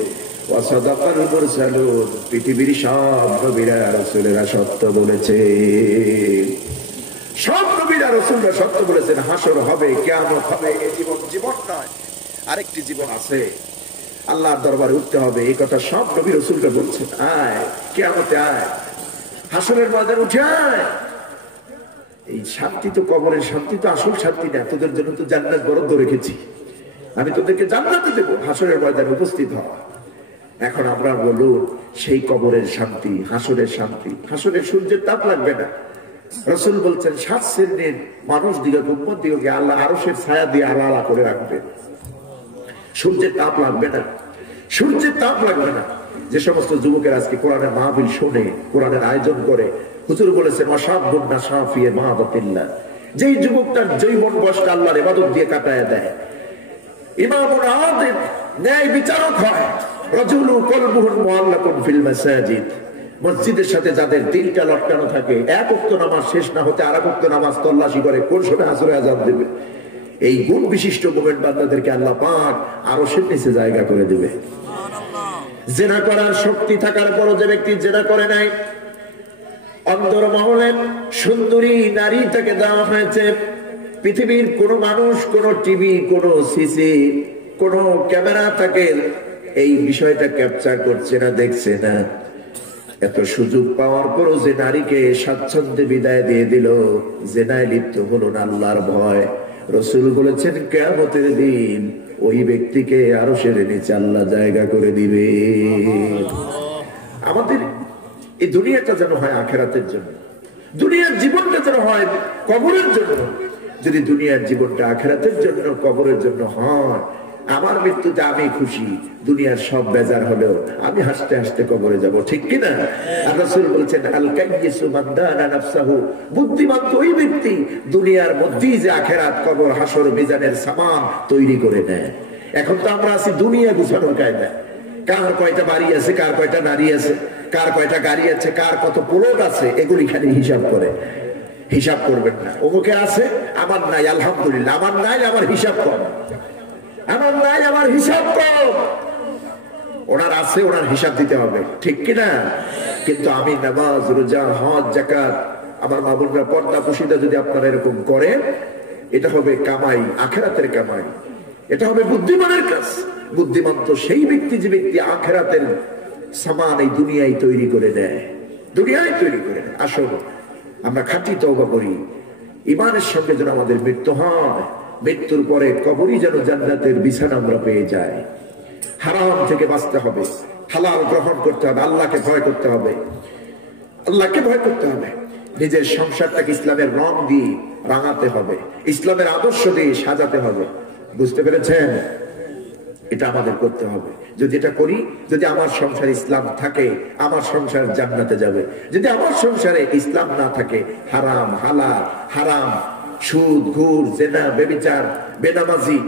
ওয়া সাদাকাল মুরসালুন, পৃথিবীর সব নবীরা রাসূলেরা সত্য বলেছে, সব নবীরা রাসূলরা সত্য বলেছেন। হাসর হবে, কিয়ামত হবে, এই জীবন জীবন নয়, আরেকটি জীবন আছে, আল্লাহর দরবারে উঠতে হবে, এই কথা সব নবী রাসূলরা বলছেন। আয় কিয়ামতে আয়, হাসরের ময়দানে উঠে আয়। এই শান্তি তো কবরের শান্তি তো আসল শান্তি না, তোদের জন্য তো জান্নাত বরাদ্দ রেখেছি, আমি তোদেরকে জান্নাতে দেবো, হাসরের ময়দানে উপস্থিত হওয়া। এখন আমরা বলুন সেই কবরের শান্তি, হাসরের শান্তি, হাসরের সূর্যের তাপ লাগবে না। রাসূল বলছেন 7 শ্রেণীর মানুষ দিগকে, উম্মত দিগকে আল্লাহ আরশের ছায়া দিয়ে আলাদা করে রাখবে, সূর্যের তাপ লাগবে না, সূর্যের তাপ লাগবে না। যে সমস্ত যুবকের আজকে কোরআনের মাহফিল শোনে, কোরআনের আয়োজন করে, হুজুর বলেছেন ওয়াশাবুন নাশাফি মাহাবাতিল্লাহ, যেই যুবকটার জৈবন বয়সটা আল্লাহর ইবাদত দিয়ে কাটায় দেয়, ইমামুন আদিল ন্যায় বিচারক হয়, রাজুলু কলবুহুন মুআল্লাকুন ফিল মাসাজিদ, মসজিদের সাথে যাদের দিলটা লটকানো থাকে, এক ওয়াক্ত নামাজ শেষ না হতে আরেক ওয়াক্ত নামাজ তল্লাশি করে কোন সময় আসরে আযান দেবে, এই গুণ বিশিষ্ট মুমিন বান্দাদেরকে আল্লাহ পাক আরশের নিচে জায়গা করে দিবে। জিনা করার শক্তি থাকার পরও যে ব্যক্তি জিনা করে নাই, অন্তর মহলে সুন্দরী নারী তাকে দেওয়া হয়েছে, পৃথিবীর কোন মানুষ, কোন টিভি, কোন সিসি, কোন ক্যামেরা তাকে এই বিষয়টা ক্যাপচার করছে না, দেখছে না। এত সুযোগ পাওয়ার পরও যে নারীকে স্বাচ্ছন্দ্যে বিদায় দিয়ে দিল, জেনায় লিপ্ত হলো না আল্লাহর ভয়, রাসূল বলেছেন কিয়ামতের দিন ওই ব্যক্তিকে আরশের নিচে আল্লাহ জায়গা করে দিবে। আমাদের এই দুনিয়াটা যেন হয় আখিরাতের জন্য, দুনিয়ার জীবনটা যেন হয় কবরের জন্য। যদি দুনিয়ার জীবনটা আখিরাতের জন্য, কবরের জন্য হয়, আমার মৃত্যুতে আমি খুশি, দুনিয়ার সব বেজার হলেও আমি হাসতে হাসতে কবরে যাব, ঠিক কিনা? আর রাসূল বলেছেন, আল কাইয়িসু মান দানা নাফসাহু, বুদ্ধিমান তো ওই ব্যক্তি দুনিয়ার মধ্যেই যে আখিরাত, কবর, হাসর, মিজানের সামান তৈরি করে নেয়। এখন তো আমরা আছি দুনিয়া গুছানোর কায়দা, কার কয়টা বাড়ি আছে, কার কয়টা নারী আছে, কার কয়টা গাড়ি আছে, কার কত প্লট আছে, এগুলি খালি হিসাব করে। হিসাব করবেন না, অমুকে আছে আমার নাই, আলহামদুলিল্লাহ, আমার নাই আমার হিসাব কম, আমার নাই আমার হিসাব কম। ওনার আছে, ওনার হিসাব দিতে হবে, ঠিক কিনা? কিন্তু আমি নামাজ, রোজা, হজ, যাকাত, আমার মা বোনরা পর্দা পুশিদা যদি আপনারা এরকম করেন, এটা হবে কামাই, আখিরাতের কামাই, এটা হবে বুদ্ধিমানের কাজ। বুদ্ধিমান তো সেই ব্যক্তি যে ব্যক্তি আখিরাতের সামান এই দুনিয়ায় তৈরি করে দেয়, দুনিয়ায় তৈরি করে দেয়। আসুন আমরা খাঁটি তওবা করি, ইমানের সঙ্গে যেন আমাদের মৃত্যু হয়, মৃত্যুর পরে কবরই যেন জান্নাতের বিছানা আমরা পেয়ে যাই। হারাম থেকে বাঁচতে হবে, হালাল গ্রহণ করতে হবে, আল্লাহকে ভয় করতে হবে, আল্লাহকে ভয় করতে হবে। নিজের সংসারটাকে ইসলামের রং দিয়ে রাঙাতে হবে, ইসলামের আদর্শ দিয়ে সাজাতে হবে। বুঝতে পেরেছেন? এটা আমাদের করতে হবে। যদি এটা করি, যদি আমার সংসারে ইসলাম থাকে, আমার সংসার জান্নাতে যাবে। যদি আমার সংসারে ইসলাম না থাকে, হারাম, হালাল, হারাম, সুদ, ঘুষ, জেনা, ব্যভিচার, বেনামাজি,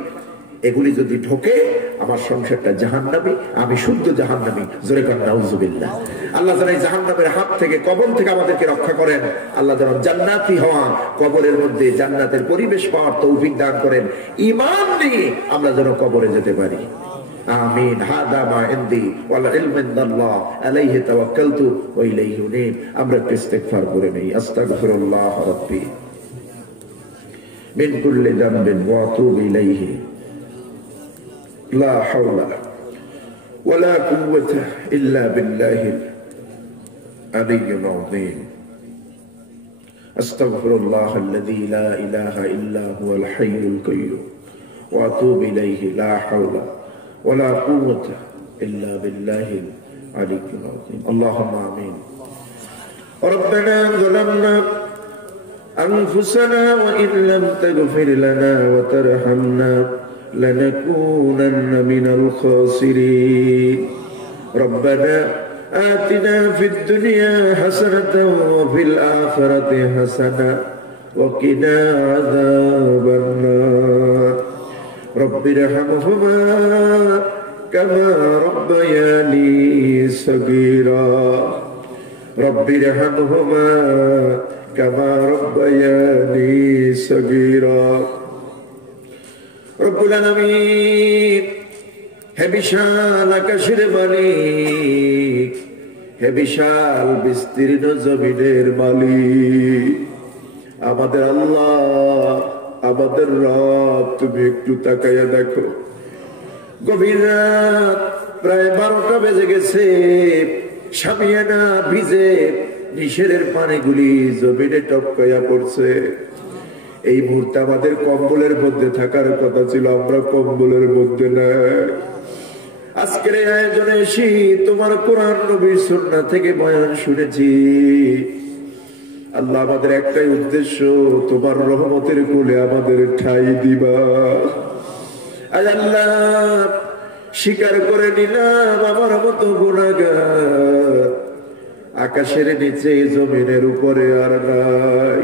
এগুলি যদি ঢোকে, আমার সংসারটা জাহান্নামী, আমি শুদ্ধ জাহান্নামী। জোরে কর নাউজুবিল্লাহ। আল্লাহ যেন এই জাহান্নামের হাত থেকে, কবর থেকে আমাদেরকে রক্ষা করেন। আল্লাহ যেন জান্নাতি হওয়া, কবরের মধ্যে জান্নাতের পরিবেশ পাওয়ার তৌফিক দান করেন। ঈমান নিয়ে আমরা যেন কবরে যেতে পারি। আমিন। হাদা মা ইনদি ওয়াল ইলমু ইনদাল্লাহ আলাইহি তাওয়াক্কালতু ওয়া ইলাইহি উনীব। আমরা ইস্তিগফার করে নেই। আস্তাগফিরুল্লাহ রাব্বি মিন কুল্লি যামবিন ওয়া আতুবু ইলাইহি لا حول ولا قوة إلا بالله العلي العظيم. أستغفر الله الذي لا إله إلا هو الحي القيوم وأتوب إليه لا حول ولا قوة إلا بالله العلي العظيم. اللهم آمين. ربنا ظلمنا أنفسنا وإن لم تغفر لنا وترحمنا لنكونن من الخاسرين. ربنا آتنا في الدنيا حسنة وفي الآخرة حسنة وقنا عذاب النار. رب ارحمهما كما ربياني صغيرا. رب ارحمهما كما ربياني صغيرا. রব্বুল আলামিন, হে বিশাল আকাশের মালিক, হে বিশাল বিস্তীর্ণ জমিনের মালিক, আমাদের আল্লাহ, আমাদের রব, তুমি একটু তাকাইয়া দেখো। গভীর রাত, প্রায় 12টা বেজে গেছে, সামিয়ানা ভিজে নিশেরের পানিগুলি জমিনে টপকাইয়া পড়ছে। এই মুহূর্তে আমাদের কম্বলের মধ্যে থাকার কথা ছিল, আমরা কম্বলের মধ্যে নাই। আজকের এই আয়োজনে এসে তোমার কোরআন নবীর সুন্নাহ থেকে বয়ান শুনেছি। আল্লাহ, আমাদের একটাই উদ্দেশ্য, তোমার রহমতের কোলে আমাদের ঠাঁই দিবা। আজ আল্লাহ, স্বীকার করে নিলাম আমার মতো গুনাহগার আকাশের নিচে জমিনের উপরে আর নাই।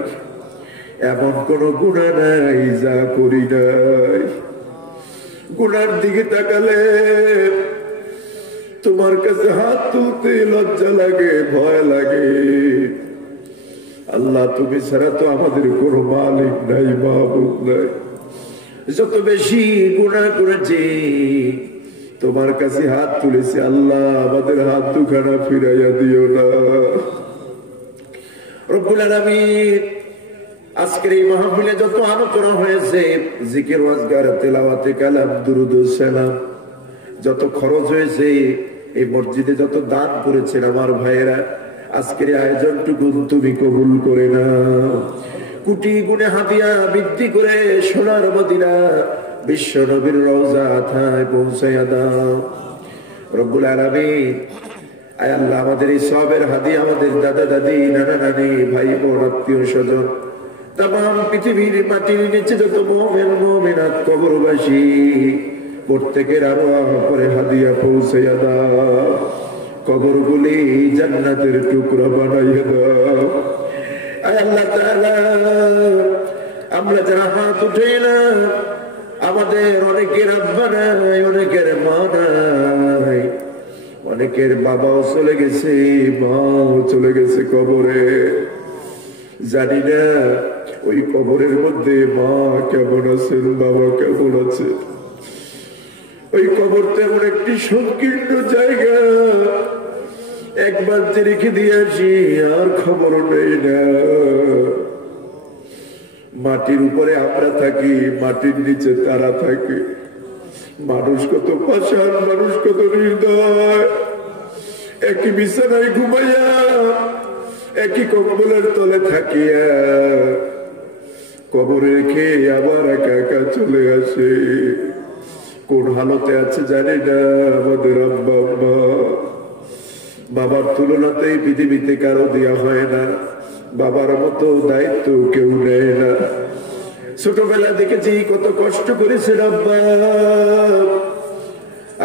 এমন কোন গুনাহ নাই যা করি নাই। গুনার দিকে তাকালে তোমার কাছে হাত তুলতে লজ্জা লাগে, ভয় লাগে। আল্লাহ, তুমি ছাড়া তো আমাদের কোন মালিক নাই, মাবুদ নাই। যত বেশি গুনাহ করেছি, তোমার কাছে হাত তুলেছি। আল্লাহ, আমাদের হাত দুখানা ফিরাইয়া দিও না। রব্বুল আলামিন, আজকের এই মাহফিলে যত আলোচনা হয়েছে, জিকির, ওয়াজগার, তেলাওয়াতে কালাম, দুরুদ ও সালাম, যত খরচ হয়েছে, এই মসজিদে যত দান করেছেন আমার ভাইয়েরা, আজকের আয়োজনটুকু তুমি কবুল করে নাও। কোটি গুণে হাদিয়া বৃদ্ধি করে সোনার মদিনা বিশ্ব নবীর রওজা আথায় পৌঁছাইয়া দাও। রব্বুল আলামিন, আয় আল্লাহ আমাদের এই সবের হাদি আমাদের দাদা দাদি নানা নানি ভাই বোন আত্মীয় স্বজন তাম পৃথিবীর মাটির নিচে যত মুমিন মুমিনাত কবরবাসী প্রত্যেকের আরো পরে হাদিয়া পৌঁছাইয়া দাও, কবরগুলি জান্নাতের টুকরা বানাইয়া দাও। আয় আল্লাহ তাআলা আমরা যারা হাত উঠাইলাম আমাদের অনেকের আব্বা নাই, অনেকের মা নাই, অনেকের বাবাও চলে গেছে, মাও চলে গেছে কবরে। জানি না ওই কবরের মধ্যে মা কেমন আছেন, বাবা কেমন আছে। ওই কবরটা এমন একটি সংকীর্ণ জায়গা, একবার যে রেখে দিয়ে আসি আর খবর নেই না। মাটির উপরে আমরা থাকি, মাটির নিচে তারা থাকে। মানুষ কত পাষাণ, মানুষ কত নির্দয়, একই বিছানায় ঘুমাইয়া একই কম্বলের তলে থাকিয়া কবরে রেখে আবার একা একা চলে আসে। কোন হালতে আছে জানি না আমাদের আব্বা আম্মা। বাবার তুলনাতেই পৃথিবীতে কারো দেওয়া হয় না, বাবার মতো দায়িত্ব কেউ নেয় না। ছোটবেলা দেখেছি কত কষ্ট করেছে আব্বা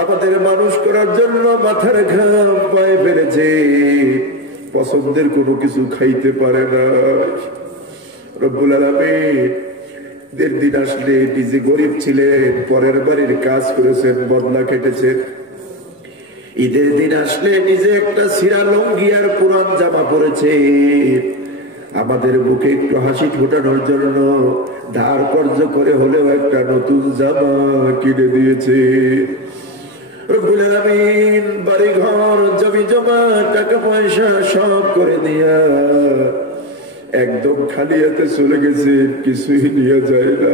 আমাদের মানুষ করার জন্য, মাথার ঘাম পায়ে ফেলেছে, পছন্দের কোনো কিছু খাইতে পারে না। রব্বুল আলামিন দিন আসলে নিজে গরিব ছিলেন, পরের বাড়ির কাজ করেছেন, বদলা কেটেছেন। ঈদের দিন আসলে নিজে একটা ছিঁড়া লুঙ্গি আর পুরান জামা পরেছে, আমাদের বুকে একটু হাসি ফোটানোর জন্য ধার কর্জ করে হলেও একটা নতুন জামা কিনে দিয়েছে। রব্বুল আলামিন বাড়ি ঘর জমি জমা টাকা পয়সা সব করে দিয়া একদম খালি হাতে চলে গেছে, কিছুই নিয়ে যায় না।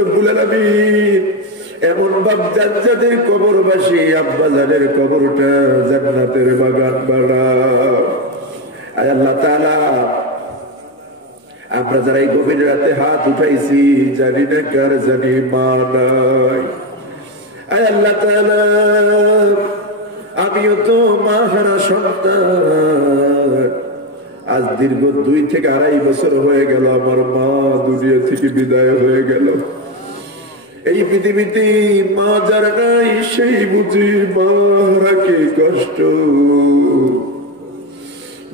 রব্বুল আলামিন এমন বাপজান যাদের কবরবাসী আব্বা জানের কবরটা জান্নাতের বাগান বানাও। আয় আল্লাহ তাআলা আমরা যারা এই গভীর রাতে হাত উঠাইছি জানি না কার জানি মা নাই। আয় আল্লাহ তাআলা আমিও তো মা হারা সন্তান, আজ দীর্ঘ 2 থেকে 2.5 বছর হয়ে গেল আমার মা দুনিয়া থেকে বিদায় হয়ে গেল। এই পৃথিবীতে মা যার নাই সেই বুঝি মা হারা কি কষ্ট।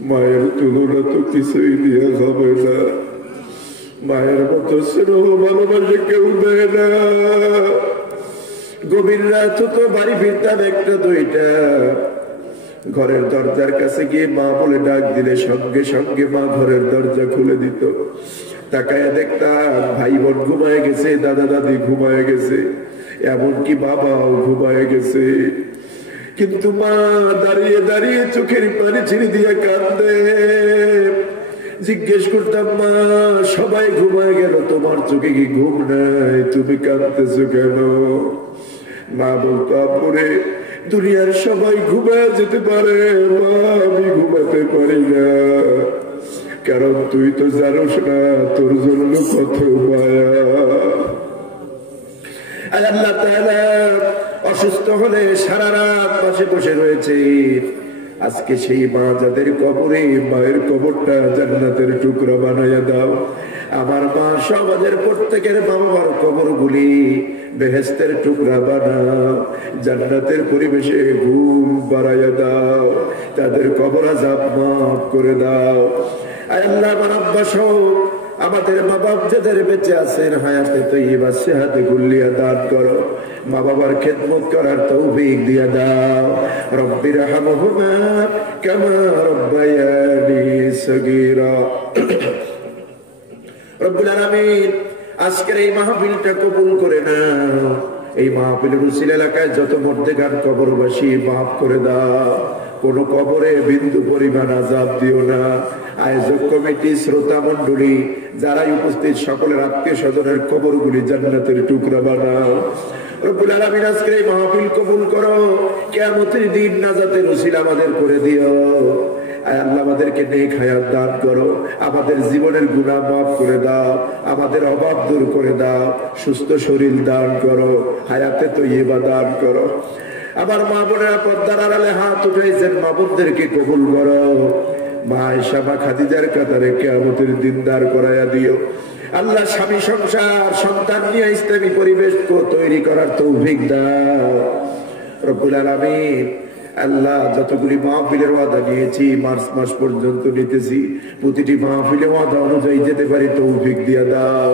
মায়ের তুলনা তো কিছুই দিয়ে হবে না, মায়ের মতো স্নেহ ভালোবাসে কেউ দেয় না। গভীর রাত তো বাড়ি ফিরতাম 1টা 2টা, ঘরের দরজার কাছে গিয়ে মা বলে ডাক দিলে সঙ্গে সঙ্গে মা ঘরের দরজা খুলে দিত। তাকায় দেখতাম ভাই বোন ঘুমায় গেছে, দাদা দাদি ঘুমায় গেছে, এমনকি বাবাও ঘুমায় গেছে, কিন্তু মা দাঁড়িয়ে দাঁড়িয়ে চোখের পানি ছেড়ে দিয়ে কাঁদে। জিজ্ঞেস করতাম মা সবাই ঘুমায় গেল, তোমার চোখে কি ঘুম নাই, তুমি কাঁদতেছো কেন? মা বলতো আব্বুরে দুনিয়ার সবাই ঘুমায় যেতে পারে, মা আমি ঘুমাতে পারি না, কারণ তুই তো জানোস না তোর জন্য কত মায়া। আল্লাহ তাআলা অসুস্থ হলে সারা রাত পাশে বসে রয়েছে। আজকে সেই মা যাদের কবরে, মায়ের কবরটা জান্নাতের টুকরা বানাইয়া দাও। আমার মা সমাজের প্রত্যেকের বাবার কবরগুলি বেহেশতের টুকরা বানাও, জান্নাতের পরিবেশে ঘুম বাড়াইয়া দাও, তাদের কবর আযাব মাফ করে দাও। আয় আল্লাহ আমার আব্বা সহ আমাদের মা বাপ যাদের বেঁচে আছেন হায়াতে তৈয়বা সেহাতে গুল্লিয়া দান করো, মা বাবার খেদমত করার তৌফিক দিয়া দাও। রব্বির হামহুমা কামা রব্বায়ানি সগীরা। রব্বুল আলামিন আজকের এই মাহফিলটা কবুল করে নাও। এই মাহফিলের উসিলা এলাকায় যত মর্দেগান কবরবাসী মাফ করে দাও, কোন কবরে বিন্দু পরিমাণ আযাব দিও না। আয়োজক কমিটি, শ্রোতা মন্ডলী যারাই উপস্থিত সকলের আত্মীয় স্বজনের কবরগুলি জান্নাতের টুকরা বানাও। রব্বুল আলামিন আজকের এই মাহফিল কবুল করো, কিয়ামতের দিন নাজাতের উসিলা আমাদের করে দিও। আয় আল্লাহ আমাদেরকে নেক হায়াত দান করো, আমাদের জীবনের গুনাহ মাফ করে দাও, আমাদের অভাব দূর করে দাও, সুস্থ শরীর দান করো, হায়াতে তৈয়বা দান করো। আমার মা বোনেরা পর্দার আড়ালে হাত উঠাইছেন, মা বোনদেরকে কবুল করো। মা আয়েশা মা খাদিজার কাতারে কিয়ামতের দিন দাঁড় করাইয়া দিও। আল্লাহ স্বামী সংসার সন্তান নিয়ে ইসলামী পরিবেশ তৈরি করার তৌফিক দাও রব্বুল আলামিন। আল্লাহ যতগুলি মাহফিলের ওয়াদা নিয়েছি মার্চ মাস পর্যন্ত নিতেছি, প্রতিটি মাহফিলে ওয়াদা অনুযায়ী যেতে পারি তৌফিক দিয়া দাও।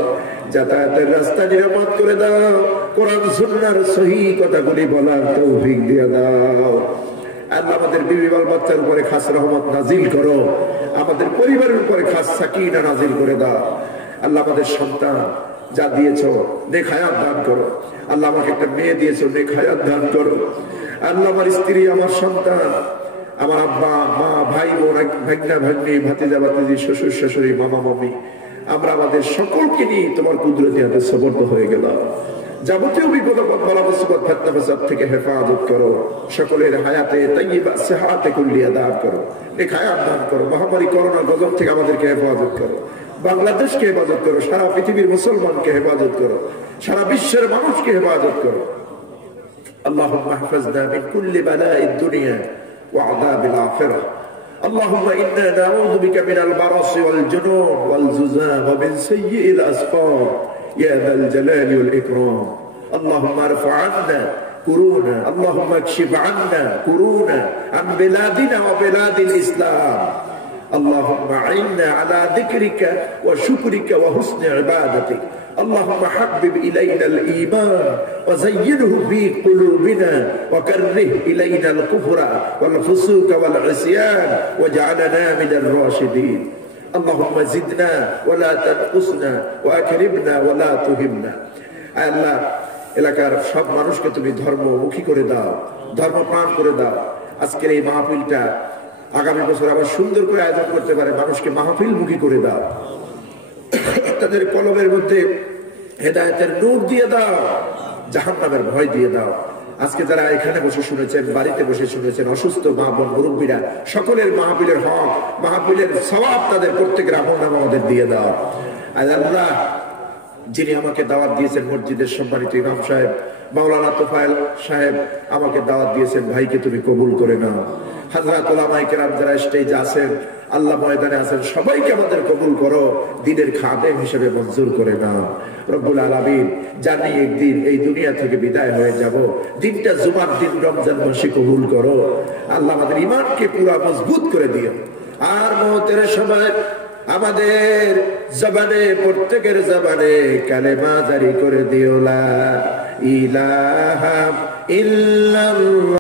যাতায়াতের রাস্তা নিরাপদ করে দাও, কোরআন সুন্নাহর সহিহ কথাগুলি বলার তৌফিক দিয়া দাও। আল্লাহ আমাদের বিবি বাল বাচ্চার উপরে খাস রহমত নাজিল করো, আমাদের পরিবারের উপরে খাস সাকিনা নাজিল করে দাও। আল্লাহ আমাদের সন্তান যা দিয়েছো নেক হায়াত দান করো। আল্লাহ আমাকে একটা মেয়ে দিয়েছো, নেক হায়াত দান করো। আল্লাহ আমার স্ত্রী, আমার সন্তান, আমার আব্বা মা, ভাই বোন, ভাগ্না ভাগ্নি, ভাতিজা ভাতিজি, শ্বশুর শাশুড়ি, মামা মামি, আমরা আমাদের সকলকে নিয়ে তোমার কুদরতি হাতে সুপর্দ হয়ে গেলাম। যাবতীয় বিপদ বালা মুসিবত ফিতনা ফাসাদ থেকে হেফাজত করো। সকলের হায়াতে তাইয়্যিবা সিহাতে কুল্লিয়া দান করো, নেক হায়াত দান করো। মহামারী করোনা গজব থেকে আমাদেরকে হেফাজত করো, বাংলাদেশকে হেফাজত করো, সারা পৃথিবীর মুসলমানকে হেফাজত করো, সারা বিশ্বের মানুষকে হেফাজত করো। اللهم احفظنا من كل بلاء الدنيا وعذاب الآخرة. اللهم إنا نعوذ بك من البرص والجنون والززام ومن سيء الأسقام يا ذا الجلال والإكرام. اللهم ارفع عنا كرونا، اللهم اكشف عنا كرونا عن بلادنا وبلاد الإسلام. اللهم أعنا على ذكرك وشكرك وحسن عبادتك. اللهم حبب إلينا الإيمان وزينه في قلوبنا وكره إلينا الكفر والفسوق والعصيان واجعلنا من الراشدين. اللهم زدنا ولا تنقصنا وأكرمنا ولا تهنا. আল্লাহ এলাকার সব মানুষকে তুমি ধর্মমুখী করে দাও, ধর্মপ্রাণ করে দাও। আজকের এই মাহফিলটা আগামী বছর আবার সুন্দর করে আয়োজন করতে পারে, মানুষকে মাহফিলমুখী করে দাও। তাদের কলমের মধ্যে হেদায়েতের নূর দিয়ে দাও, জাহান্নামের ভয় দিয়ে দাও। আজকে যারা এখানে বসে শুনেছেন, বাড়িতে বসে শুনেছেন, অসুস্থ মা বোন মুরব্বীরা, সকলের মাহফিলের হক, মাহফিলের সওয়াব তাদের প্রত্যেকের আমল নামা আমাদের দিয়ে দাও। আর আল্লাহ যিনি আমাকে দাওয়াত দিয়েছেন, মসজিদের সম্মানিত ইমাম সাহেব মাওলানা তোফায়েল সাহেব আমাকে দাওয়াত দিয়েছেন, ভাইকে তুমি কবুল করে নাও। হযরত উলামায়ে কেরাম যারা স্টেজে আছেন, আল্লাহ ময়দানে আছেন, সবাইকে আমাদের কবুল করো, দ্বীনের খাদেম হিসেবে মঞ্জুর করে নাও রব্বুল আলামিন। জানি একদিন এই দুনিয়া থেকে বিদায় হয়ে যাব, দিনটা জুমার দিন, রমজান মাসে কবুল করো। আল্লাহ আমাদের ঈমানকে পুরো মজবুত করে দিও। আর মওতের সময় আমাদের জবানে, প্রত্যেকের জবানে কালেমা জারি করে দিও, লা ইলাহা ইল্লাল্লাহ।